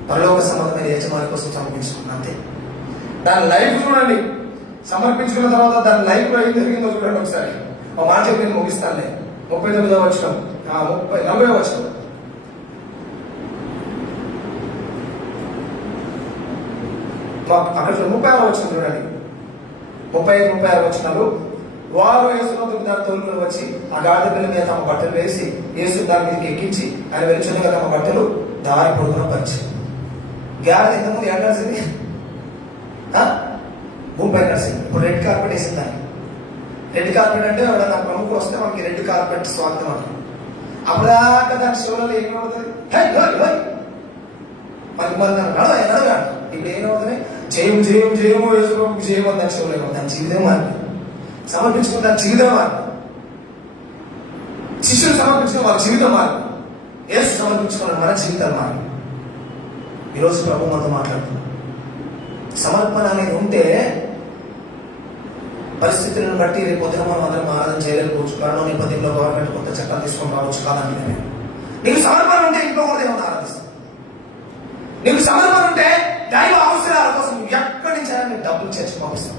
పరలోక సంబంధమైన యజమాని కోసం సమర్పించుకున్నాం. అంతే. దాని లైఫ్ చూడండి. సమర్పించుకున్న తర్వాత దాని లైఫ్ లో ఏం జరిగిందో చూడండి ఒకసారి. ఒక మాట చెప్పి ముగిస్తానులే. 39వ వచనం, 40వ వచనం. అక్కడ 36వ వచనం చూడండి. 35, 36 వచనాలు. వారు యేసును దాని తోలుకొని వచ్చి ఆ గాడిద పిల్ల మీద తమ బట్టలు వేసి యేసు దాని మీదకి ఎక్కించి ఆయన వెలుచుండగా తమ బట్టలు దారి పొడుగున పరిచారు. గాడిద ఇంతకుముందు ఏం కలిసింది? భూమిపై కలిసింది. ఇప్పుడు రెడ్ కార్పెట్ వేసింది దాన్ని. రెడ్ కార్పెట్ అంటే ఎవడన్నా ప్రముఖులు వస్తే మనకి రెడ్ కార్పెట్ స్వాగతం అంటారు. అప్పుడాక దాని శివులలో ఏమవుతుంది? మనకి మరి నడవగాడు. ఇప్పుడు ఏమవుతుంది? జయం జయం జయము యేసుప్రభుకు జయం అని దాని శివులు. దాని జీవితం మారి సమర్పించుకున్న దాని జీవితం మారి, శిష్యులు సమర్పించుకున్న వాళ్ళ జీవితం మారి, యేసు సమర్పించుకున్న మన జీవితం మారి. ఈరోజు ప్రభు మనతో మాట్లాడుతున్నాం. సమర్పణ అనేది ఉంటే పరిస్థితులను బట్టి రేపు పొద్దున మనం అందరం ఆరాధన చేయలేకపోవచ్చు. కరోనా నేపథ్యంలో గవర్నమెంట్ కొత్త చట్టాలు తీసుకొని రావచ్చు కాదంటే, నీకు సమర్పణ ఉంటే ఇంట్లో కూడా ఏమన్నా ఆరాధిస్తాం. నీకు సమర్పణ ఉంటే దైవ అవసరాల కోసం ఎక్కడి నుంచి అయినా నీకు డబ్బులు చేర్చి పంపిస్తాం,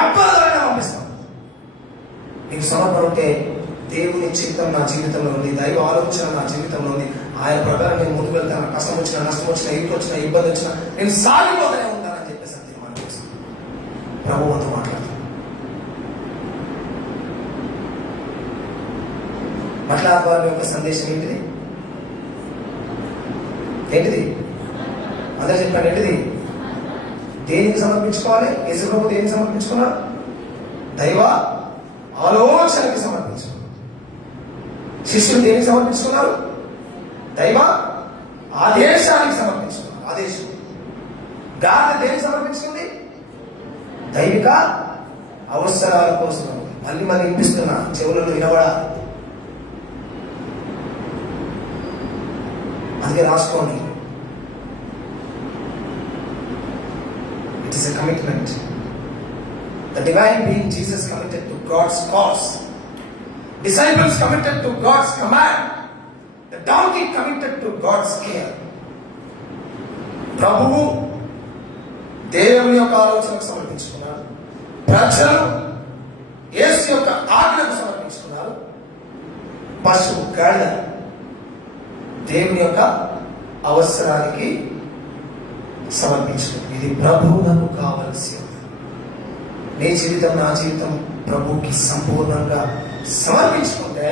ఎవ్వరి ద్వారా పంపిస్తాం. నీకు సమర్పణ ఉంటే దేవుని చిత్తం నా జీవితంలో ఉంది, దైవ ఆలోచన నా జీవితంలో ఉంది, ఆయన ప్రకారం నేను ముందుకు వెళ్తాను. కష్టం వచ్చినా, నష్టం వచ్చినా, ఇంటి వచ్చినా, ఇబ్బంది వచ్చినా నేను సాగిపోతూనే ఉంటానని చెప్పేసి తీర్మానం చేస్తాను. ప్రభువుతో మాట్లాడుతాను. మాట్లాడవారి యొక్క సందేశం ఏంటిది? ఏంటిది? అదే చెప్పండి, ఏంటిది? దేనికి సమర్పించుకోవాలి? యేసు ప్రభు దేనికి సమర్పించుకున్నారు? దైవ ఆలోచనకి సమర్పించుకున్నారు. శిష్యులు దేనికి సమర్పించుకున్నారు? దైవ ఆదేశానికి సమర్పించుకున్నారు. ఆదేశం. గాథ దేనికి సమర్పించుకుంది? దైవిక అవసరాల కోసం. మళ్ళీ మళ్ళీ వినిపిస్తున్నా, చెవులలో వినబడాలి. అందుకే రాసుకోండి. It is a commitment. The divine being Jesus committed to God's cause. Disciples committed to God's command. The donkey committed to God's care. ప్రభువు దేవుని యొక్క ఆలోచనకు సమర్పించుకున్నారు. ప్రజలు యేసు యొక్క ఆజ్ఞకు సమర్పించుకున్నారు. పశువు గాడిద దేవుని యొక్క అవసరానికి సమర్పించుకుంది. ఇది ప్రభువునకు కావలసి ఉంది. నీ జీవితం, నా జీవితం ప్రభువుకి సంపూర్ణంగా సమర్పించుకుంటే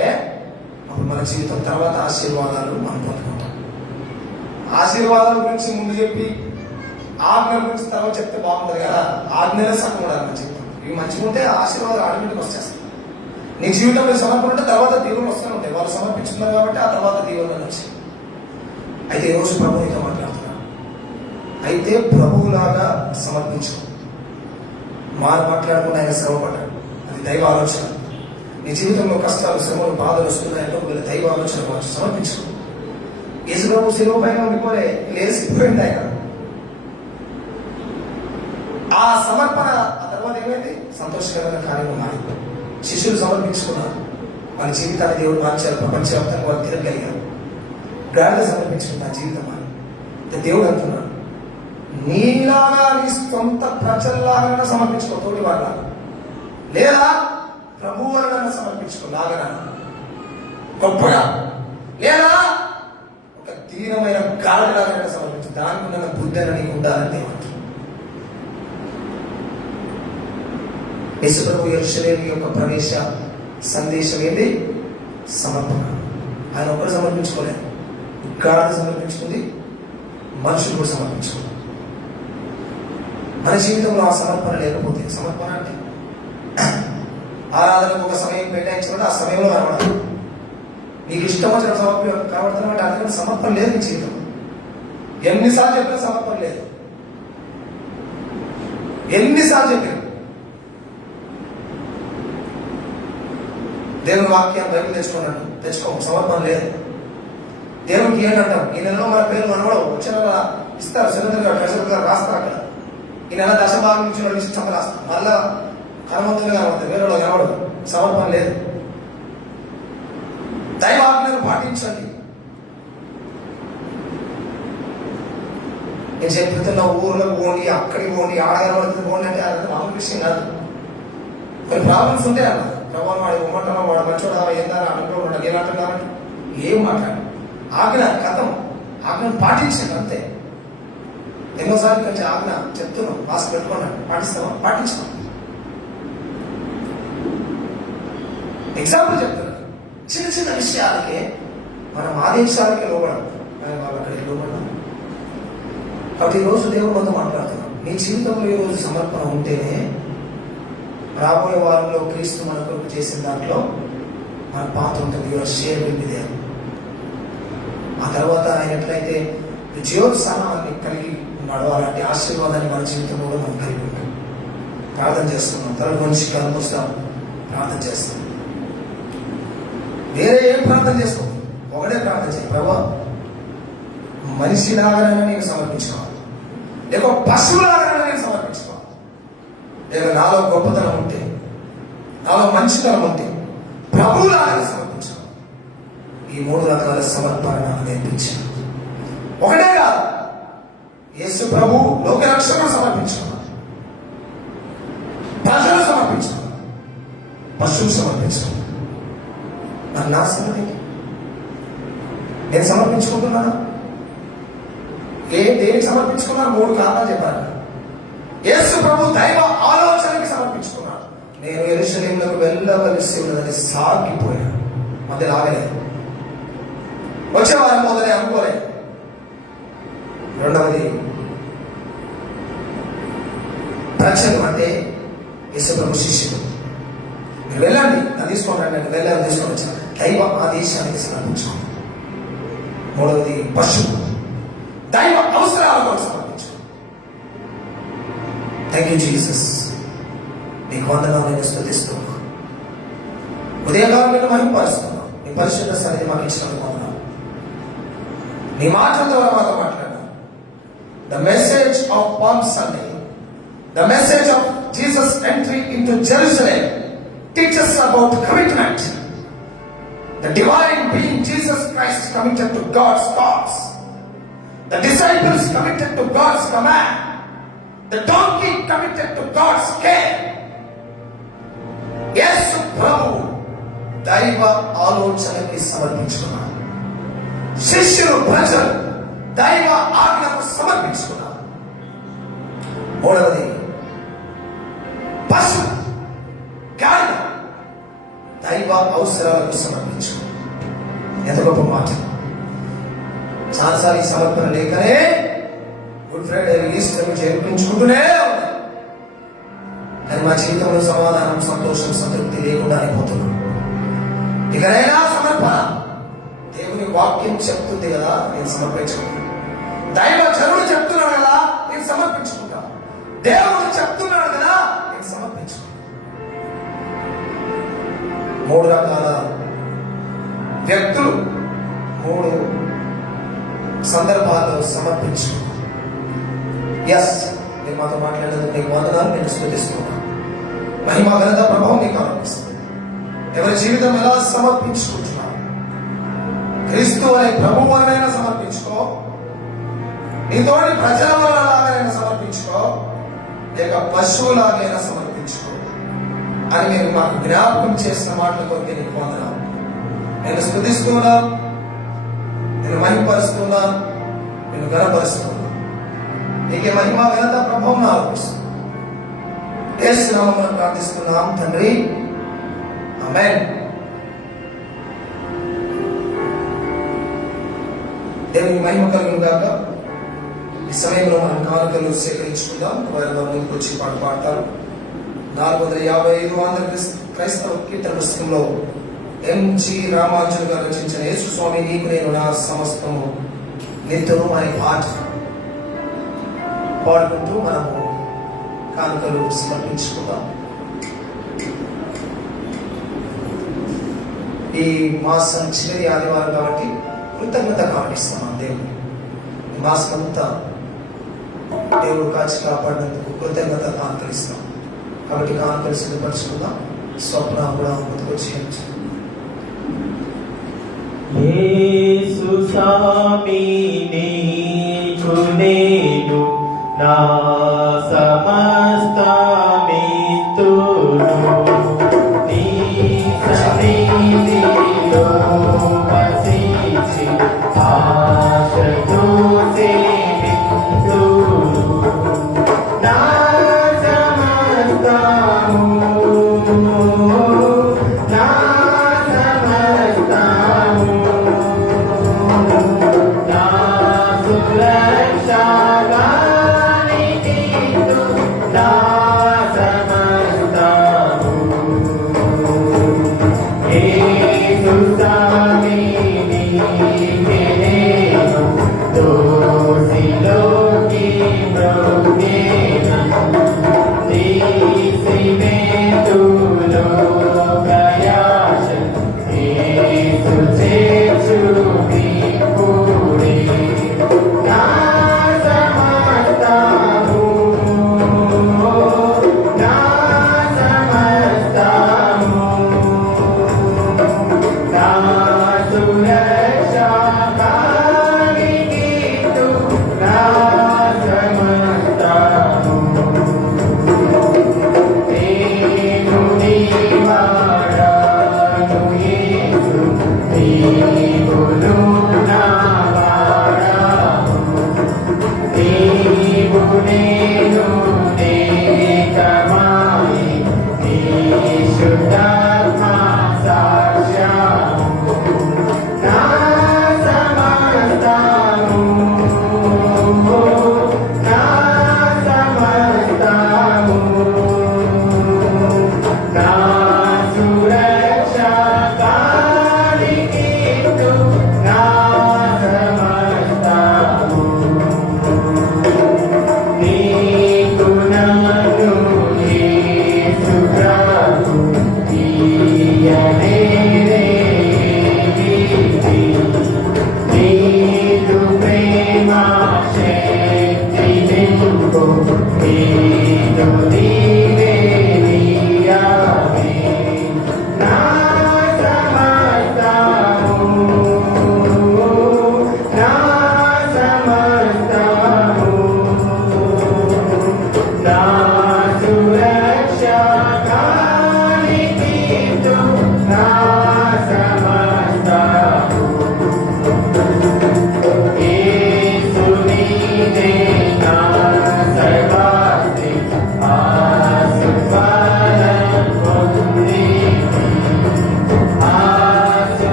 అప్పుడు మన జీవితం తర్వాత ఆశీర్వాదాలు మనం పొందుకుంటాం. ఆశీర్వాదాల గురించి ముందు చెప్పి ఆజ్ఞల గురించి తర్వాత చెప్తే బాగుంటుంది కదా. ఆజ్ఞలే సగం ఉండాలి మన జీవితం. ఇవి మంచిగా ఉంటే ఆశీర్వాదాలు ఆటోమేటిక్ వచ్చేస్తాయి. నీ జీవితంలో సమర్పణ ఉంటే తర్వాత దీవులు వస్తూనే ఉంటాయి. వాళ్ళు సమర్పించుకున్నారు కాబట్టి ఆ తర్వాత దీవులను వచ్చాయి. అయితే ఈరోజు ప్రభు నీతో మాట్లాడుతున్నాను. అయితే ప్రభువులాగా సమర్పించు. మాట్లాడకుండా ఆయన శ్రమపడ్డాడు. అది దైవ ఆలోచన. నీ జీవితంలో కష్టాలు, శ్రమలు, బాధలు వస్తున్నాయంటే ఒకవేళ దైవ ఆలోచన కావచ్చు, సమర్పించు. యేసు ప్రభు శిలువ పైన ఉండిపోలే, లేసిపోయింది ఆయన. ఆ సమర్పణ ఆ తర్వాత ఏమైంది? సంతోషకరమైన కార్యం మారింది. శిష్యులు సమర్పించుకున్నారు. వాళ్ళ జీవితాన్ని దేవుడు మార్చారు. ప్రపంచవ్యాప్తంగా వాళ్ళు తిరగలిగారు. గాడిద సమర్పించుకున్న జీవితం అని దేవుడు అంటున్నాడు. నీలాగా నీ సొంత ప్రజల్లాగా సమర్పించుకో, తోటి వాళ్ళ లేదా ప్రభువులాగా సమర్పించుకోలాగా గొప్పగా, లేదా ఒక దీనమైన గాడిలాగా సమర్పించు. దానికి ఉన్న బుద్ధి అని నీకు ఉండాలని దేవుడు. యేసు ప్రభు యెరూషలేము యొక్క ప్రవేశ సందేశం ఏంటి? సమర్పణ. ఆయన ఒక్కరు సమర్పించుకోలేదు. గాడిద సమర్పించుకుంది, మనుషులు కూడా సమర్పించుకుంది. మన జీవితంలో ఆ సమర్పణ లేకపోతే, సమర్పణ అంటే ఆరాధనకు ఒక సమయం కేటాయించుకుంటే ఆ సమయంలో కనబడాలి. నీకు ఇష్టం వచ్చిన సమర్పణ కనబడుతున్నట్టు అందుకని సమర్పణ లేదు నీ జీవితం. ఎన్నిసార్లు చెప్పినా సమర్పణ లేదు. ఎన్నిసార్లు చెప్పాను దేవుని వాక్యాన్ని బైబిల్ తెచ్చుకోము, సమర్పణ లేదు. దేవునికి ఏంటంటాం? ఈ నెలలో మన పేరు మనవడం వచ్చిన ఇస్తారు, సెలవుగా ట్రెజర్గా రాస్తారు. అక్కడ ఈ నెల దశభాగం నుంచి ఇష్టంగా రాస్తారు. మళ్ళా కనవంతులుగా కనబడతాయి, వేరే కనబడదు. సమర్పణ లేదు. దైవాజ్ఞను పాటించండి. నేను చెప్తున్న ఊర్లకు పోండి, అక్కడికి పోండి, ఆడగలబడుతుంది పోండి అంటే అది మామూలు విషయం కాదు. కొన్ని ప్రాబ్లమ్స్ ఉంటాయి అన్న. ప్రభావం వాడు ఇవ్వమంటారా, వాడు మంచోడా, ఏందారా అనుకో ఉండాలి. ఏం అంటున్నారంటే ఏం మాట్లాడు. ఆజ్ఞ కథం, ఆజ్ఞను పాటించండి అంతే. ఎన్నోసార్లు కొంచెం ఆజ్ఞ చెప్తున్నాం, మాస్క్ పెట్టుకున్నాను, పాటిస్తామా? పాటించాం. ఎగ్జాంపుల్ చెప్తున్నాను. చిన్న చిన్న విషయాలకే మనం ఆదేశాలకే లోపడం, కానీ వాళ్ళు అక్కడికి లోపడం. కాబట్టి ఈరోజు దేవుడు మనతో మాట్లాడుతున్నాం. నీ జీవితంలో ఈరోజు సమర్పణ ఉంటేనే రాబోయే వారంలో క్రీస్తు మన కొరకు చేసిన దాంట్లో మన పాత్ర ఉంటుంది. Your share will be there. ఆ తర్వాత ఆయన ఎట్లయితే జ్యోత్సాహాన్ని కలిగి ఉన్నాడో అలాంటి ఆశీర్వాదాన్ని మన జీవితంలో కూడా మనం కలిగి ఉంటాం. ప్రార్థన చేస్తున్నాం, తల గురించి కనుకొస్తాం, ప్రార్థన చేస్తాం. వేరే ఏం ప్రార్థన చేసుకో, ఒకటే ప్రార్థన చేయి. ప్రభా, మనిషిలాగానే నీకు సమర్పించుకోవాలి, లేక పశువులాగానే నేను సమర్పించుకోవాలి. లేదా నాలో గొప్పతనం ఉంటే, నాలో మంచితనం ఉంటే ప్రభువులాగా సమర్పించుకోవాలి. ఈ 3 రకాల సమర్పణ నాకు నేర్పించాను. ఒకటే కాదు, యేసు ప్రభు లోక రక్షణ సమర్పించుకోవాలి, ప్రజలు సమర్పించుకోవాలి, పశువులు సమర్పించుకోవాలి. మరి నా సంగతి నేను సమర్పించుకుంటున్నాను. దేనికి సమర్పించుకున్నాను? 3 కారణాలు చెప్పాను. యేసు ప్రభు దైవ ఆలోచనకి సమర్పించుకున్నాడు. నేను యెరూషలేమునకు వెళ్ళవలసి ఉన్నదని సాగిపోయాను. మధ్య రాగలేదు. వచ్చే వారం మొదలే అనుకోలేదు. రెండవది ప్రజలు అంటే యేసు ప్రభు శిష్యులు. మీరు వెళ్ళండి, అది తీసుకొని రండి, నేను వెళ్ళాలి తీసుకొని వచ్చాను. దైవ ఆదేశానికి సమర్పించుకోండి. మూడవది పశువు, దైవ అవసరాల కోసం సమర్పించు. థ్యాంక్ యూ జీసస్, నీకు వందనాలు నేను స్తుతిస్తున్నాను. ఉదయకాలం నేను మహిమపరుస్తున్నాను. నీ పరిశుద్ధ సన్నిధి మాకు ఇచ్చినందుకు వందనాలు. నీ మాటల ద్వారా మాతో మాట్లాడు. The message of palm Sunday, the message of Jesus' entry into Jerusalem teaches about commitment. The divine being Jesus Christ committed to God's thoughts. The disciples committed to God's command. The donkey committed to God's care. Yesu Prabhu దైవ ఆలోచనకి సమర్పించుకున్నారు. శిష్యులు ప్రజలు దైవ ఆజ్ఞకు సమర్పించుకున్నారు. మూడవది పశు గాడిద దైవ అవసరాలకు సమర్పించు. ఎంత గొప్ప మాట! చాలాసార్లు ఈ సమర్పణ లేకనే గుడ్ ఫ్రైడే ఈస్టర్ చేర్పించుకుంటూనే ఉంది. కానీ మా జీవితంలో సమాధానం, సంతోషం, సంతృప్తి లేకుండా అయిపోతున్నాం. ఇకనైనా సమర్పణ. దేవుని వాక్యం చెప్తుంది కదా, నేను సమర్పించుకుంటాను. దైవ జనుడు చెప్తున్నాడు కదా, నేను సమర్పించుకుంటాను. దేవుడు చెప్తున్నాడు కదా, నేను సమర్పించుకుంటాను. 3 రకాల వ్యక్తులు 3 సందర్భాల్లో సమర్పించుకున్నారు. ఎస్, నేను మాతో మాట్లాడేందుకు నీకు వందనాలు, నేను స్తుతిస్తున్నాను. మహిమ, ఘనత, ప్రభావం నీకు ఆరోపిస్తాను. ఎవరి జీవితం ఎలా సమర్పించుకుంటున్నారు? క్రీస్తు అనే ప్రభువు వలనైనా సమర్పించుకో, నీతోటి ప్రజల వలనైనా సమర్పించుకో, లేక పశువులాగైనా సమర్పించుకో అని నేను మాకు జ్ఞాపకం చేసిన మాటల కొరకు నీకు వందనాలు. నేను స్తుతిస్తున్నా, నేను మహిమపరుస్తున్నా, నేను ఘనపరుస్తున్నా. నీకే మహిమ, ఘనత, ప్రభావం ఆరోపిస్తున్నా. యేసు నామమున ప్రార్థిస్తున్నాం తండ్రి, ఆమేన్. దేవుని మహిమ కలుగును గాక. ఈ సమయంలో మనం కానుకలు సేకరించుకుందాం. వారి ముందుకు వచ్చి పాట పాడతారు. 455 ఆంధ్ర క్రైస్తవ కీర్తన పుస్తకంలో ఎంజి రామానుజన్ గారు రచించిన యేసు స్వామి నీకు నేను నా సమస్తము నిత్యము అనే పాట పాడుకుంటూ మనము కానుకలు సమర్పించుకుందాం. ఈ మాసం చివరి ఆదివారం కాబట్టి కృతజ్ఞత కానిస్తున్నాం దేవుని. ఈ మాసం అంతా దేవుడు కాచి కాపాడినందుకు కృతజ్ఞత కానుకలిస్తాం. కాబట్టి కానుకలు సిద్ధపరచుకుందాం. స్వప్న కూడా ముందుకొచ్చి యేసు స్వామి నీకు నేను నా సమస్తమిత్తును, నీ సన్నిధిలో వసించి ఆశతో సేవింతును. నా సమస్తము, నా సమస్తము, నా సురక్షగానికిందు, నా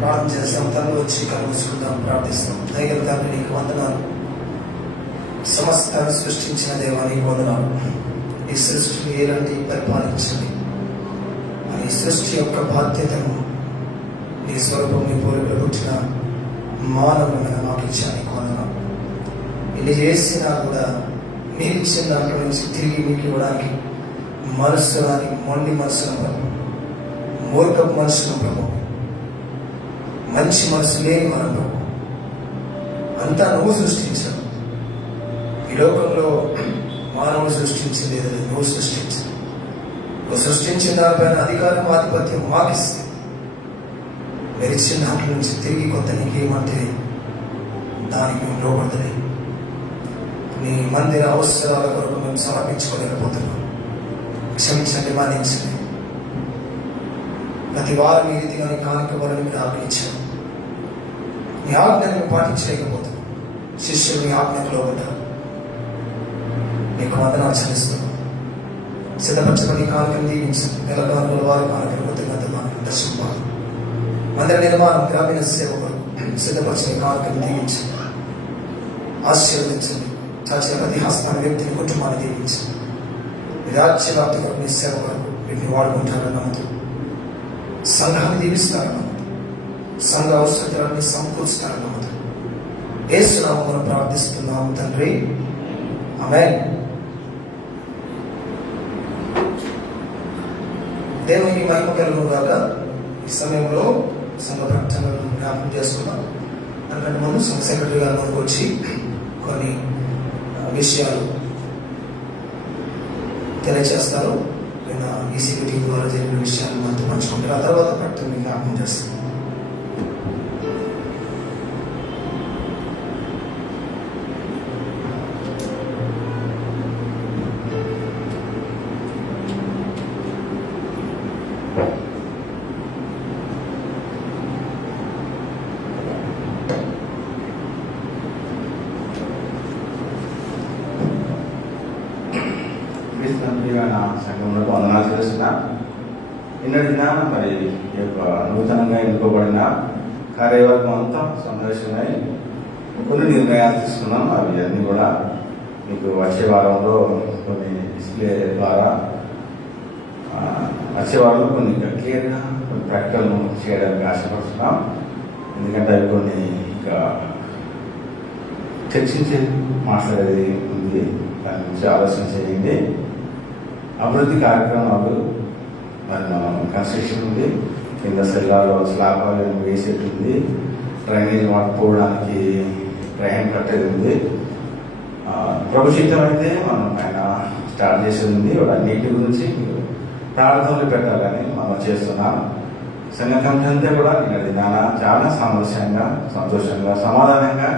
ప్రార్థన చేస్తాం. తనలో వచ్చి కలుగుసుకుందాం, ప్రార్థిస్తాం. దయగల తండ్రి నీకు వందనాలు. సమస్తాన్ని సృష్టించిన దేవా నీకు వందనాలు. ఈ సృష్టిని ఏలాంటి పరిపాలించండి అని సృష్టి యొక్క బాధ్యతను నీ స్వరూపం నీ పోలికలు పుట్టిన మానవులను మాకు ఇచ్చాను. నీకు వందనాలు. ఇది చేసినా కూడా మీరు ఇచ్చిన దాంట్లో నుంచి తిరిగి మీకు ఇవ్వడానికి మనస్సు రాని మొండి మనసును ప్రభు, మూర్ఖపు మనసును ప్రభు, మంచి మనసు లేని మనం అంతా నువ్వు సృష్టించావు. ఈ లోకంలో మానవుడు సృష్టించింది ఏదో నువ్వు సృష్టించు. నువ్వు సృష్టించిన దానిపైన అధికారం ఆధిపత్యం మాకిస్తే మీరు ఇచ్చిన దాంట్లో నుంచి తిరిగి కొత్త నీకేమంటే దానికి మేము లోపడతలే. నీ మందిర అవసరాల కొరకు మేము సమర్పించుకోలేకపోతున్నాం. క్షమించండి, మానించండి. ప్రతి వారం ఈ రీతిగా నీ కానుక వలని మీరు ఆజ్ఞించారు. నీ ఆజ్ఞను పాటించలేకపోతాం. శిష్యులు నీ ఆజ్ఞకు లోబడ్డారు. నీకు వందనాలు చెల్లిస్తున్నాం. సిద్ధపరచబడి కానుకను దీవించండి. నెల కానుకల వారి కానుకలు కృతజ్ఞత కానుకలు దర్శింపాలి. మందిర నిర్మాణం గ్రామీణ సేవ కొరకు సిద్ధపరిచిన కానుకను దీవించండి, ఆశీర్వదించండి. చాచిన ప్రతి హస్తాన్ని వ్యక్తిని కుటుంబాన్ని దీవించండి. రాజ్య వ్యాప్తి కొరకు నీ సేవ కొరకు వీటిని వాడుకుంటారని నమ్ముతూ సంఘాన్ని దీవిస్తారని నమ్ముతూ సంఘ అవసరాన్ని సమకూర్చుతారని నమ్ముతూ యేసు నామమున ప్రార్థిస్తున్నాము తండ్రి, ఆమేన్. దేవునికి మహిమ కలుగును గాక. ఈ సమయంలో సంఘ ప్రకటనలను జ్ఞాపకం చేసుకున్నాం. అందుకంటే ముందు సంఘ సెక్రటరీ గారు ముందుకు వచ్చి కొన్ని విషయాలు తెలియజేస్తారు. నిన్న ఈసీబీ టీం ద్వారా జరిగిన విషయాలు మనతో పంచుకుంటారు. ఆ తర్వాత ప్రకటన జ్ఞాపకం చేస్తారు. సంఘంలో వందనాలు చేస్తున్నా. నిన్నటిన మరి ఈ యొక్క నూతనంగా ఎన్నుకోబడిన కార్యవర్గం అంతా సమావేశమై కొన్ని నిర్ణయాలు తీసుకున్నాం. అవి అన్నీ కూడా మీకు వచ్చే వారంలో కొన్ని డిస్ప్లే ద్వారా వచ్చే వారంలో కొన్ని క్లియర్గా కొన్ని ప్రకటనలు చేయడానికి ఆశపడుతున్నాం. ఎందుకంటే అవి కొన్ని ఇంకా చర్చించే మాట్లాడేది ఉంది. దాని గురించి ఆలోచన చేయండి. అభివృద్ధి కార్యక్రమాలు మరి మనం కన్స్ట్రక్షన్ ఉంది. కింద సెల్లాలో స్లాబ్ వేసేది ఉంది. డ్రైనేజ్ వాడుకోవడానికి డ్రైన్ కట్టేది ఉంది. ప్రభుత్వం అయితే మనం ఆయన స్టార్ట్ చేసేది ఉంది. అన్నింటి గురించి ప్రార్థనలు పెట్టాలని మనం చేస్తున్నాం. సంఘ కమిటీ అంతా కూడా నిన్నటి చాలా సామరస్యంగా, సంతోషంగా, సమాధానంగా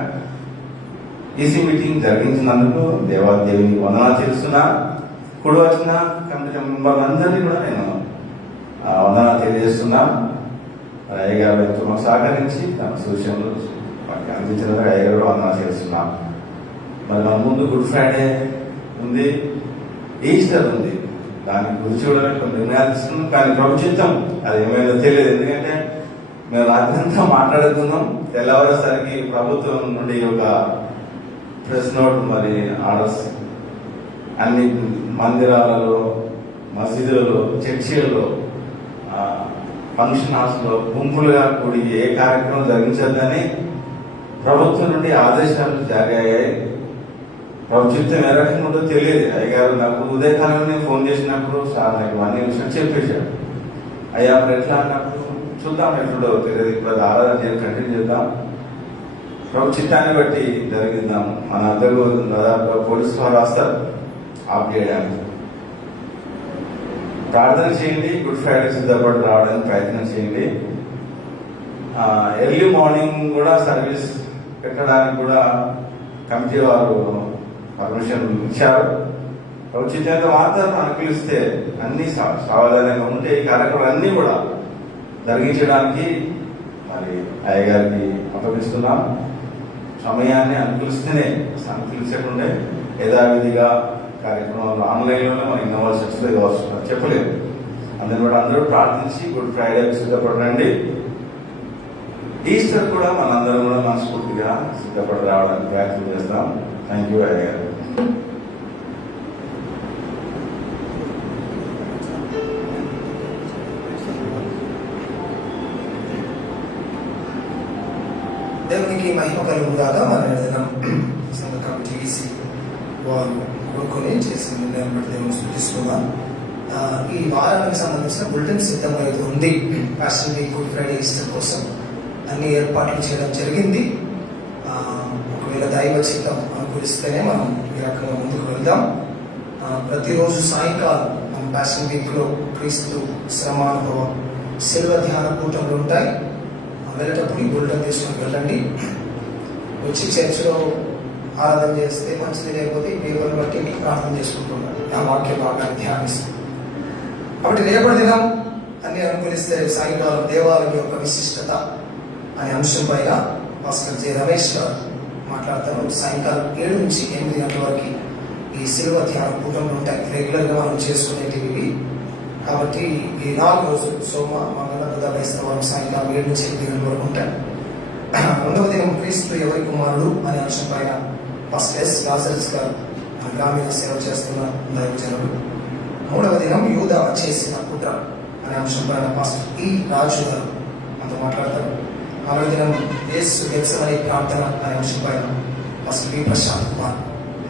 ఈసీ మీటింగ్ జరిగించినందుకు దేవాదేవిని వందనాలు చేస్తున్నా. కూడా వచ్చిన కమిటీ మెంబర్లందరినీ కూడా నేను వందనాలు తెలియజేస్తున్నా. అయ్య గారు ఎంతో మాకు సహకరించి తన సూచనలు మనకి అందించినందుకు అయ్య గారు వందనాలు చేస్తున్నాం. మరి మన ముందు గుడ్ ఫ్రైడే ఉంది, ఈస్టర్ ఉంది. దాని గురించి కూడా కొన్ని నిర్ణయాలు తీసుకున్నాం. కానీ ప్రభు చిత్తం అది ఏమైందో తెలియదు. ఎందుకంటే మేము రాత్రి అంతా మాట్లాడుతున్నాం. తెల్లవారేసరికి ప్రభుత్వం నుండి ఒక ప్రెస్ నోట్ మరి ఆర్డర్స్ అన్ని మందిరాలలో, మసీదులలో, చర్చిలలో, ఫంక్షన్ హాల్స్లో గుంపులుగా కూడి ఏ కార్యక్రమం జరిగించద్దని ప్రభుత్వం నుండి ఆదేశాలు జారీ అయ్యాయి. ప్రభు చిత్తం ఏ రకంగా ఉందో తెలియదు. అయ్యగారు నాకు ఉదయకాలంలో ఫోన్ చేసినప్పుడు సార్ నాకు ఇవన్నీ విషయాలు చెప్పేశాడు. అయ్యా మరి ఎట్లా అన్నప్పుడు చూద్దాం ఎప్పుడో తెలియదు. ఇప్పుడు ఆరాధన చేయాలి, కంటిన్యూ చేద్దాం. ప్రభు చిత్తాన్ని బట్టి జరిగిద్దాం. మన అందరూ దాదాపుగా పోలీసు వారు వస్తారు ఆఫ్ చేయడానికి. ప్రార్థన చేయండి. గుడ్ ఫ్రైడే సిద్ధపడి రావడానికి ప్రయత్నం చేయండి. ఎర్లీ మార్నింగ్ కూడా సర్వీస్ పెట్టడానికి కూడా కమిటీ వారు పర్మిషన్ ఇచ్చారు. ఉచితంగా మాత్రం అనుకూలిస్తే అన్ని సావధానంగా ఉంటే ఈ కార్యక్రమాలు అన్నీ కూడా జరిగించడానికి మరి అయ్యగారికి అప్పగిస్తున్నాం. సమయాన్ని అనుకూలిస్తేనే, అనుకూలించకుండే యథావిధిగా కార్యక్రమాలు ఆన్లైన్లోనే మనం ఇన్నోవేషన్స్లో కావచ్చు చెప్పలేదు. అందరూ కూడా అందరూ ప్రార్థించి గుడ్ ఫ్రైడే సిద్ధపడండి. ఈస్టర్ కూడా మనందరం కూడా మనస్ఫూర్తిగా సిద్ధపడి రావడానికి ప్రయత్నం చేస్తాం. థ్యాంక్ యూ అయ్య గారు. దేవునికి మహిమ కలుగుగాక. మన దినం సంఘ కమిటీ ఈసీ వారు కోరుకొని చేసిన నిర్ణయం బట్టి దేవుని స్తుతిస్తున్నాం. ఈ వారానికి సంబంధించిన బులెటిన్ సిద్ధంగా ఉంది. Passion week, good Friday, Easter కోసం అన్ని ఏర్పాట్లు చేయడం జరిగింది. ఒకవేళ దైవ చిత్తం అనుకూలిస్తేనే మనం ఈ రకంగా ముందుకు వెళ్దాం. ప్రతిరోజు సాయంకాలం మన ప్యాషన్ వీక్లో క్రీస్తు శ్రమానుభవం శిల్వ ధ్యాన కూటములు ఉంటాయి. వెళ్ళేటప్పుడు ఈ బులెటిన్ తీసుకుని వెళ్ళండి. వచ్చి చర్చిలో ఆరాధన చేస్తే మంచిది, లేకపోతే ఈ పేపర్ని బట్టి మీకు ప్రార్థన చేసుకుంటున్నాను. ఆ వాక్య భాగాన్ని ధ్యానిస్తాం. కాబట్టి రేపటి దినం అన్ని అనుకూలిస్తే సాయంకాలం దేవాలయం యొక్క విశిష్టత అనే అంశం పైన పాస్టర్ జె రమేష్ గారు మాట్లాడతారు. సాయంకాలం 7 నుంచి 8 గంటల వరకు ఈ శిలువ ధ్యాన కూటములు ఉంటాయి. రెగ్యులర్గా మనం చేసుకునేటివి. కాబట్టి ఈ 4 రోజులు సోమ, మంగళ, బుధ, క్రైస్తవారం సాయంకాలం 7 నుంచి 8 గంటల వరకు ఉంటాయి. 2వ దినం క్రీస్తు ఎవరి కుమారుడు అనే అంశం పైన పాస్టర్ ఎస్ లాజరస్ గారు గ్రామీణ సేవ చేస్తున్న దైవజనుడు. 3వ దినం యూదా చేసిన కుట్ర అనే అంశం పైన పాస్టర్ ఈ రాజు గారు అంతా మాట్లాడతారు. 4వ దినం యేసు గెత్సెమనే ప్రార్థన అనే అంశం పైన పాస్టర్ బి ప్రశాంత్ కుమార్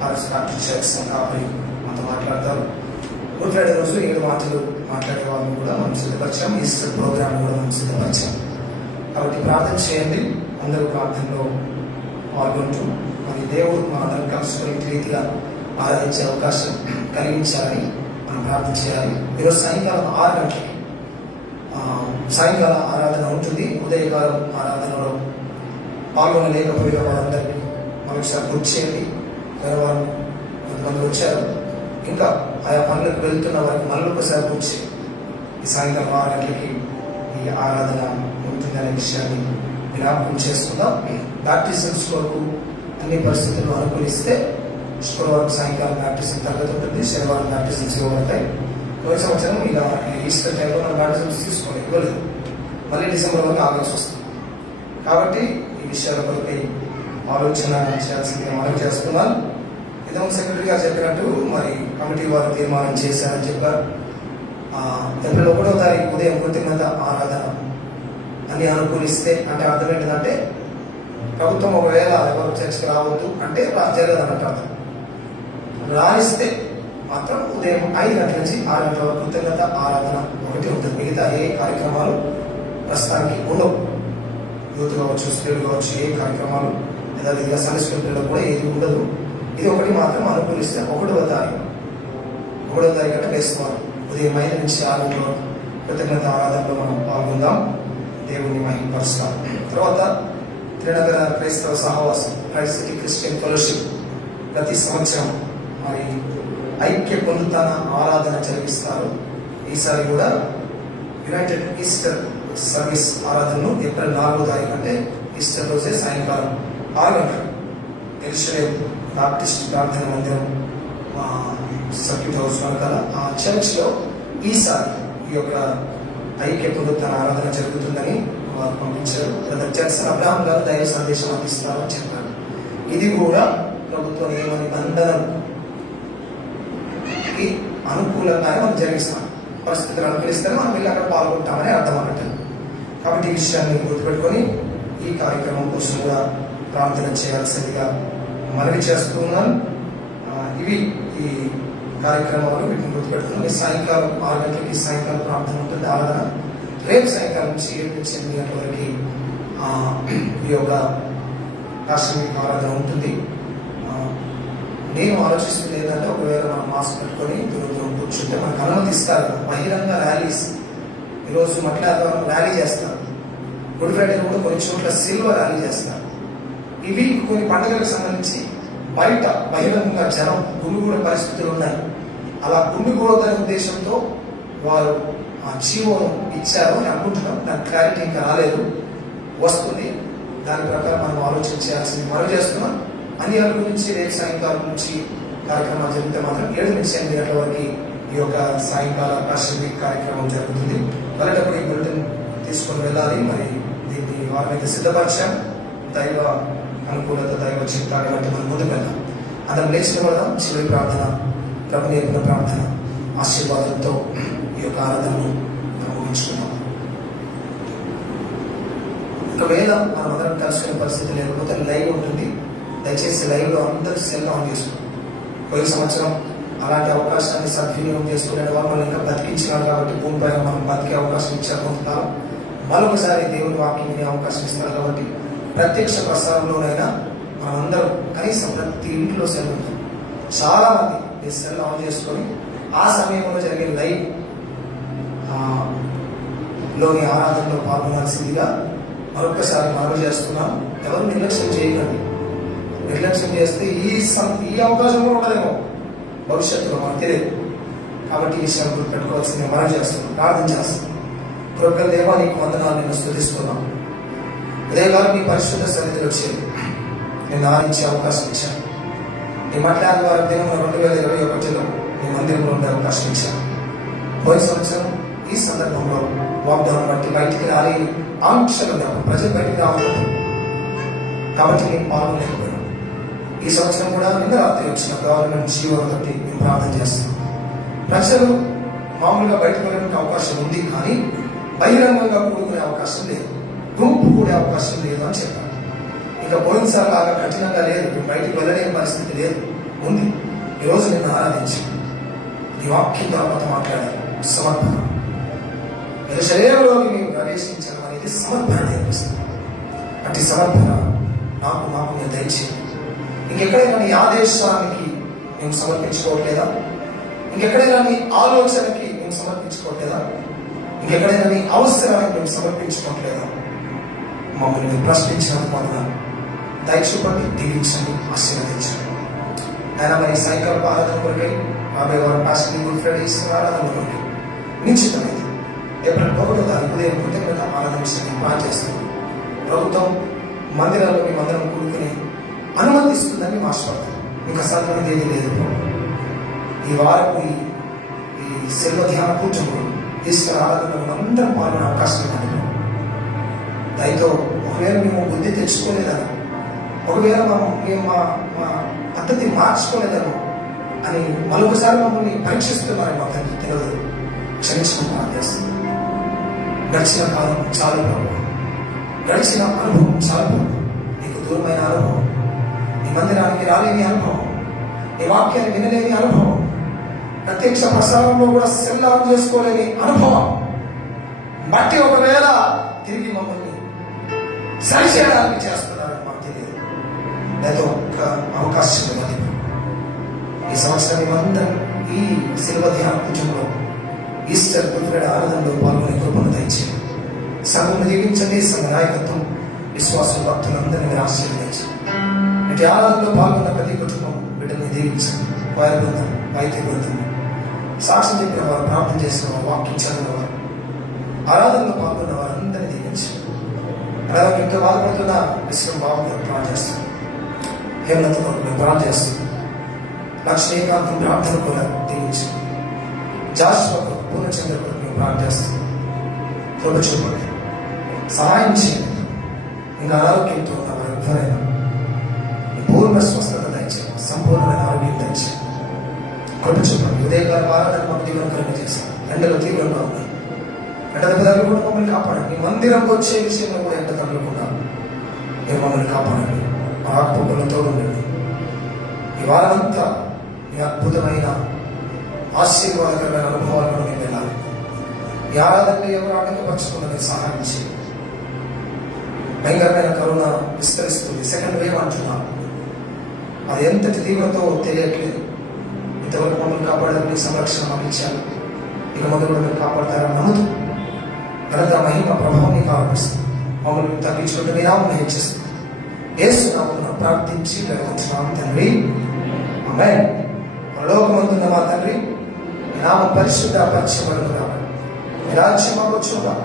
హారస్ బ్యాప్టిస్ట్ చర్చ్ కాపరి అంతా మాట్లాడతారు. గుడ్ ఫ్రైడే రోజు 7 మాటలు మాట్లాడే వాళ్ళని కూడా మనం సిద్ధపరిచాం. ఈస్టర్ ప్రోగ్రామ్ కూడా మనం సిద్ధపరిచాం. కాబట్టి ప్రార్థన చేయండి. అందరూ ప్రార్థనలో పాల్గొంటూ మరి దేవుడు మనందరం కలుసుకునే రీతిగా ఆరాధించే అవకాశం కలిగించాలని మనం ప్రార్థన చేయాలి. ఈరోజు సాయంకాలం 6 గంటలకి సాయంకాల ఆరాధన ఉంటుంది. ఉదయకాలం ఆరాధనలో పాల్గొనలేకపోయిన వారందరికీ మరొకసారి గుర్తు చేయండి. వేరే వారు కొంతమంది వచ్చారు, ఇంకా ఆయా పనులకు వెళ్తున్న వారికి మళ్ళీ ఒకసారి గుర్తు చేయండి. ఈ సాయంకాలం 6 గంటలకి ఈ ఆరాధన ఉంటుందనే విషయాన్ని జ్ఞాపకం చేసుకుందాం. బ్యాప్టిజమ్స్ కొరకు అన్ని పరిస్థితుల్లో అనుకూలిస్తే శుక్రవారం సాయంకాలం బ్యాప్టిజం తరగతి ఉంటుంది, శనివారం బ్యాప్టిజమ్స్ ఇవ్వబడతాయి. పోయిన సంవత్సరం ఇలా ఈస్టర్ టైంలో మనం బ్యాప్టిజమ్స్ ఇవ్వలేదు. మళ్ళీ డిసెంబర్ వరకు ఆగాల్సి వస్తుంది. కాబట్టి ఈ విషయాల కొరకు ఆలోచన చేయాల్సిందిగా మనం చేస్తున్నాం. ఇదం సెక్రటరీ గారు చెప్పినట్టు మరి కమిటీ వారు తీర్మానం చేశారని చెప్పారు. ఏప్రిల్ 1వ తారీఖు ఉదయం కృతజ్ఞత ఆరాధన అన్ని అనుకూలిస్తే అంటే అర్థం ఏంటంటే ప్రభుత్వం ఒకవేళ ఎవరు చర్చకి రావద్దు అంటే జరగదన్నట్టు అర్థం. రాణిస్తే మాత్రం ఉదయం 5 గంటల నుంచి 6 గంటల వరకు కృతజ్ఞత ఆరాధన ఒకటి ఉంటుంది. మిగతా ఏ కార్యక్రమాలు ప్రస్తుతానికి ఉండవు. యూత్ కావచ్చు, స్త్రీలు కావచ్చు, ఏ కార్యక్రమాలు యథావిధిగా సంఘ స్కూల్లో కూడా ఏది ఉండదు. ఇది ఒకటి మాత్రం అనుకూలిస్తే 1వ తారీఖు అంటే వేసుకోవాలి. ఉదయం 5 నుంచి 6 గంటల వరకు కృతజ్ఞత ఆరాధనలో మనం పాల్గొందాం, దేవుని మహిమపరుస్తాం. తర్వాత త్రినగర క్రైస్తవ సహవాసం క్రైస్ట్ సిటీ క్రిస్టియన్ ఫెలోషిప్ ప్రతి సంవత్సరం మరి ఐక్య పొందుతాన ఆరాధన జరిగిస్తారు. ఈసారి కూడా యునైటెడ్ ఈస్టర్ సర్వీస్ ఆరాధనను ఏప్రిల్ 4వ తారీఖు అంటే ఈస్టర్ రోజే సాయంకాలం 6 గంటలకు ఎరుషలేం బాప్టిస్ట్ ప్రార్థన మందిరం సర్క్యూట్ హౌస్ వెనకాల ఆ చర్చ్లో ఈసారి ఈ యొక్క ఐక్య పునరుత్థాన ఆరాధన జరుగుతుందని వారు పంపించారు. జడ్సన్ అబ్రహాం గారు దైవ సందేశం అందిస్తారని చెప్పారు. ఇది కూడా ప్రభుత్వ నియమ నిబంధనకి అనుకూలంగానే మనం జరిగిస్తాం. పరిస్థితులు అనుకూలిస్తే మనం వెళ్ళి అక్కడ పాల్గొంటామని అర్థం అన్నట్టు. కాబట్టి ఈ విషయాన్ని గుర్తుపెట్టుకొని ఈ కార్యక్రమం కోసం కూడా ప్రార్థన చేయాల్సిందిగా మనవి చేస్తూ ఉన్నాను. ఇవి ఈ కార్యక్రమాలు వీటిని గుర్తుపెడుతున్నాం. ఈ సాయంకాలం 6 గంటలకి సాయంకాలం ప్రార్థన ఉంటుంది ఆరాధన. రేపు సాయంకాలం నుంచి 7 నుంచి 8 గంటల వరకు ఈ యొక్క కాశ్మీర్ ఆరాధన ఉంటుంది. నేను ఆలోచిస్తుంది ఏంటంటే ఒకవేళ మనం మాస్క్ పెట్టుకొని దూరం కూర్చుంటే మనకు అనుమతిస్తారు. బహిరంగ ర్యాలీస్ ఈరోజు మట్లాదవరం ర్యాలీ చేస్తారు, గుడ్ ఫ్రైడే కూడా కొన్ని చోట్ల సిల్వర్ ర్యాలీ చేస్తారు. ఇవి కొన్ని పండుగలకు సంబంధించి బయట బహిరంగంగా జనం గుమిగూడే పరిస్థితులు ఉన్నాయి. అలా గుమిగూడదనే ఉద్దేశంతో వారు ఆ జీవోను ఇచ్చారు అని అనుకుంటున్నాం. దాని క్లారిటీ ఇంకా రాలేదు, వస్తుంది. దాని ప్రకారం మనం ఆలోచించాల్సింది మనం చేస్తున్నాం. అన్ని అల గురించి రేపు సాయంకాలం నుంచి కార్యక్రమాలు జరిగితే మాత్రం 7 నుంచి 8 గంటల వరకు ఈ యొక్క సాయంకాల కాశ్మీర్ కార్యక్రమం జరుగుతుంది. వెళ్ళేటప్పుడు ఈ బులెటిన్ తీసుకొని వెళ్ళాలి. మరి దీన్ని వారి మీద సిద్ధపరిచాం. దైవ అనుకూలత, దైవ చిత్తాన్ని బట్టి మనం ముందుకు వెళ్దాం. అందరం లేచిన వెళ్దాం. చివరి ప్రార్థన, ప్రభు నేర్పిన ప్రార్థన ఆశీర్వాదంతో ఈ యొక్క ఆరాధనను ముగించుకుందాం. ఒకవేళ మనం అందరం కలుసుకునే పరిస్థితి లేకపోతే లైవ్ ఉంటుంది. దయచేసి లైవ్లో అందరూ సెల్ ఆన్ చేసుకోండి. పోయిన సంవత్సరం అలాంటి అవకాశాన్ని సద్వినియోగం చేసుకునే వాళ్ళు మనం ఇంకా బతికించినారు కాబట్టి భూమిపైన మనం బతికే అవకాశం ఇచ్చారు కొంతకాలం. మరొకసారి దేవుని వాక్యం వినే అవకాశం ఇస్తారు కాబట్టి ప్రత్యక్ష ప్రసారంలోనైనా మనందరం కనీసం ప్రతి ఇంట్లో సెల్ ఉంటాం. చాలా మంది ఈ సెల్ ఆన్ చేసుకొని ఆ సమయంలో జరిగే లైవ్ లోని ఆరాధనలో పాల్గొనాల్సిందిగా మరొకసారి మనవి చేస్తున్నాం. ఎవరు నిర్లక్ష్యం చేయకండి. నిర్లక్ష్యం చేస్తే ఈ అవకాశం కూడా ఉండదేమో భవిష్యత్తులో మనకు తెలియదు. కాబట్టి ఈ విషయాన్ని గుర్తుపెట్టుకోవాల్సింది మనం చేస్తున్నాం, ప్రార్థన చేస్తున్నాం. కృపగల దేవా, నీకు వందనాలు నేను స్తుతిస్తున్నాం. ఉదయగారు నీ పరిశుద్ధ సన్నిధిలో వచ్చేది నేను ఆరాధించే అవకాశం ఇచ్చాను. నీ మాట్లాడే వారి దినం 2021లో నీ మందిరంలో ఉండే అవకాశం ఇచ్చాను. పోయిన సంవత్సరం ఈ సందర్భంలో లాక్డౌన్ బట్టి బయటికి రాలి ఆంక్షలు ప్రజలు బయటికి రావాలి కాబట్టి నేను పాల్గొనలేకపోయాను. ఈ సంవత్సరం కూడా నిన్న రాత్రి వచ్చిన గవర్నమెంట్ జీవోలు బట్టి మేము ప్రార్థన చేస్తున్నాం. ప్రజలు మామూలుగా బయటకు వెళ్ళడానికి అవకాశం ఉంది, కానీ బహిరంగంగా కూడుకునే అవకాశం లేదు, గుంపు కూడే అవకాశం లేదు అని చెప్పారు. ఇక పోయినసారి లాగా కఠినంగా లేదు, బయటకు వెళ్ళలేని పరిస్థితి లేదు, ఉంది. ఈరోజు నిన్ను ఆరాధించి నీ వాక్యం ద్వారా మాట్లాడాలి. సమర్పణ శరీరంలోకి మేము ప్రవేశించడం అనేది సమర్పణ నేర్పిస్తుంది. అట్టి సమర్పణ నాకు మీరు దయచేయండి. ఇంకెక్కడైనా నీ ఆదేశానికి మేము సమర్పించుకోవట్లేదా? ఇంకెక్కడైనా నీ ఆలోచనకి మేము సమర్పించుకోవట్లేదా? ఇంకెక్కడైనా నీ అవసరానికి మేము సమర్పించుకోవట్లేదా? మమ్మల్ని మీరు ప్రశ్నించినందుకు వందనాలు. దయచూపండి, దీవించండి, ఆశీర్వదించండి. ఆయన మరి సాయంకాల ఆరాధన కొరకై 50 వారు పాస్టర్ గుడ్ ఫ్రైడే ఇస్తున్న ఆరాధన కొరకై నిశ్చితమైంది ఏప్రిల్ 1వ తారీఖు ఉదయం కృతజ్ఞత ఆరాధన విషయాన్ని ప్లాన్ చేస్తున్నాం. ప్రభుత్వం మందిరాల్లో మేమందరం కూడుకుని అనుమతిస్తుందని మా ఆశపడతాం. మీకు అసాధ్యమైనది ఏది లేదు. ఈ వారం ఈ శిల్వ ధ్యాన కూర్చొని ఈశ్వర ఆరాధనలో అందరం పాల్గొనే అవకాశం ఇవ్వండి. దయతో ఒకవేళ మేము బుద్ధి తెచ్చుకోలేదని, ఒకవేళ మేము మా పద్ధతి మార్చుకోలేదను అని మరొకసారి మమ్మల్ని పరీక్షిస్తున్నారని మాకు తెలియదు. క్షమించుకుంటున్నాను చేస్తుంది. గడిచిన కాలం చాలా ప్రభు, గడిచిన అనుభవం చాలా ప్రభు, నీకు దూరమైన అనుభవం, నీ మందిరానికి రాలేని అనుభవం, నీ వాక్యాన్ని వినలేని అనుభవం, ప్రత్యక్ష ప్రసారంలో కూడా సెల్ ఆన్ చేసుకోలేని అనుభవం బట్టి ఒకవేళ తిరిగి మమ్మల్ని సరిచేయడానికి చేస్తున్నారని మాకు తెలియదు. లేదా ఒక్క అవకాశం ఇవ్వాలి. ఈ సంవత్సరం మేమందరం ఈ శిల్వ ధ్యాన పూజంలో ఈస్టర్ గుడ్ ఫ్రైడే ఆరాధనలో పాల్గొనే కృపను దయచేయండి. సంఘం జీవించండి, సంఘ నాయకత్వం, విశ్వాసం, భక్తులందరినీ మీరు ఆశీర్వదించండి. ఇటు ఆరాధనలో పాల్గొన్న ప్రతి కుటుంబం బిడ్డని దీవించండి. వారి బృందం, వైద్య బృందం, సాక్ష్యం చెప్పిన వారు, ప్రార్థన చేసిన వారు, వాక్యం చదివిన వారు, ఆరాధనలో పాల్గొన్న వారందరినీ దీవించండి. అలాగే ఇంకా బాధపడుతున్న విశ్వం బాబు ప్రార్థన చేస్తున్నాం, హేమలతో మేము ప్రార్థన చేస్తున్నాం, లక్ష్మీకాంతం ప్రార్థన కూడా దీవించండి. జాషువాకు, పూర్ణచంద్ర కూడా మేము ప్రార్థన చేస్తున్నాం. కృప చూపండి, సహాయం చేయండి. ఇంకా అనారోగ్యంతో ఉన్న వారు ఎవరైనా పూర్ణ స్వస్థత దయచేయండి, సంపూర్ణమైన ఆరోగ్యం దయచేయండి. కృప చూపండి. ఉదయకాల ఆరాధన మాకు దీవెనకరంగా చేశారు. ఎండలో తీవ్రంగా ఉన్నాయి, ఎండ దెబ్బ తగలకుండా మమ్మల్ని కాపాడండి. మందిరంకి వచ్చే విషయంలో కూడా ఎండ తగలకుండా మీరు మమ్మల్ని కాపాడండి. మా ఆత్మకులతో ఉండండి. ఈ వారమంతా మీ అద్భుతమైన ఆశీర్వాదకరమైన అనుభవాలను మేము వెళ్ళాలి. ఈ ఆరాధనలో ఎవరు ఆటంకపరచకుండా మీరు సహాయం చేయండి. భయంకరమైన కరోనా విస్తరిస్తుంది, సెకండ్ వేవ్ అంటున్నాను. అది ఎంతటి తీవ్రతో తెలియట్లేదు. ఇంతవరకు మమ్మల్ని కాపాడడానికి సంరక్షణ పంపించారు. ఇక మొదలు కూడా మీరు కాపాడతారని నమ్ముతూ ఘనత, మహిమ, ప్రభావం మీకు ఆరోపిస్తుంది. మమ్మల్ని తగ్గించుకుంటే మీ నామం హెచ్చిస్తుంది. యేసు నామమున ప్రార్థించి వేడుకుంటున్నాం తండ్రి, ఆమేన్. పరలోకమందున్న మా తండ్రి, మీ నామం పరిశుద్ధపరచబడునుగాక. మీ రాజ్యం మాకు వచ్చునుగాక.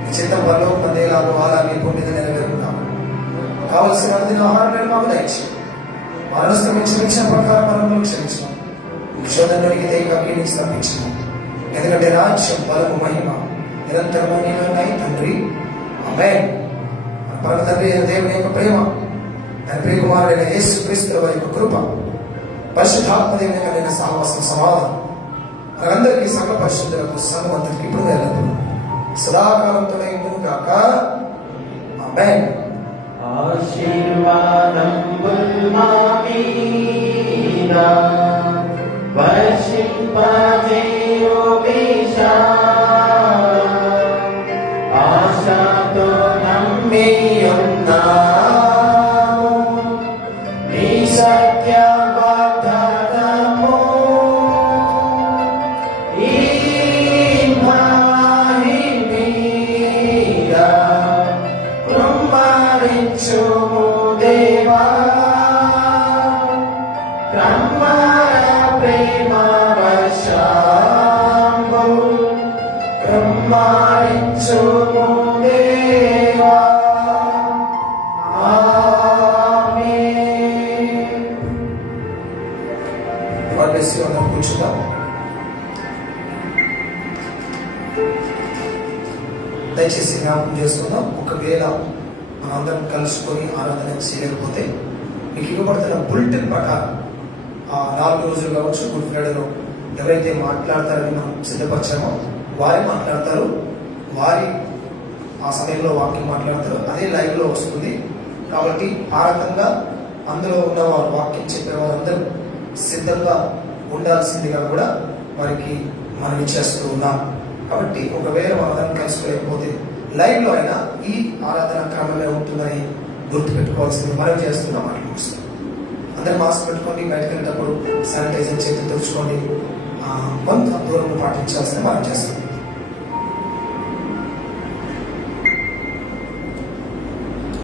మీ చిత్తం పరలోకమందేలాగో అలాగే భూమి మీద నెరవేరునుగాక. కావలసిన అనుదిన ఆహారం మాకు దయచేయండి. మా అనుసరించి క్షమించిన ప్రకారం మనం క్షమించినాం. శోధనలోనికి దైవానికి నీకు సమర్పించినాం. ఎందుకంటే రాజ్యం, బలము, మహిమ నిరంతరము నీవే ఉన్నాయి తండ్రి, ఆమేన్. మన పరమ తండ్రి అయిన దేవుని యొక్క ప్రేమ, తన ప్రియ కుమారుడైన యేసు క్రీస్తు వారి యొక్క కృప, పరిశుద్ధాత్మ దేవుని యొక్క సహవాసం, సమాధానం మనందరికీ సకల పరిశుద్ధులకు సంఘమంతరికి ఇప్పుడు వెళ్ళదు సదాకాలంతో ఉండుగాక. ఆమేన్. ఆశీర్వాదం మా మీద వర్షింపజేయు మీషా, ఆశతో నమ్మి ఉన్నాము నీ సత్య వాగ్దానము. ఈ మాహి మీద కృంభరించుము దేవా, క్రమ్మర ప్రేమ వర్షంబు కృంభరించుము దేవా. ఆమేన్. God bless you. అందరూ కూర్చుందాం. దయచేసి జ్ఞాపకం చేసుకుందాం. ఒకవేళ మనందరం కలుసుకొని ఆరాధన చేయలేకపోతే మీకు ఇవ్వబడుతున్న బులెటిన్ ప్రకారం 4 రోజులు కావచ్చు, గుడ్ ఫ్రైడేలో ఎవరైతే మాట్లాడతారని మనం సిద్ధపరిచామో వారే మాట్లాడతారు. వారి ఆ సమయంలో వాక్యం మాట్లాడతారు. అదే లైవ్లో వస్తుంది. కాబట్టి ఆ రకంగా అందులో ఉన్న వారు, వాక్యం చెప్పే వారందరూ సిద్ధంగా ఉండాల్సిందిగా కూడా వారికి మనవి చేస్తూ ఉన్నాం. కాబట్టి ఒకవేళ మనందరం కలుసుకోలేకపోతే లైవ్లో అయినా ఈ ఆరాధన క్రమంలో ఉంటుందని గుర్తుపెట్టుకోవాల్సింది మనవి చేస్తున్నాం. మాట్లాడుతున్నాం. అందరూ మాస్క్ పెట్టుకోండి, బయటకు వెళ్ళేటప్పుడు శానిటైజర్ చేతులు తెచ్చుకోండి, కొంత దూరం పాటించాల్సింది మనం చేస్తున్నాం.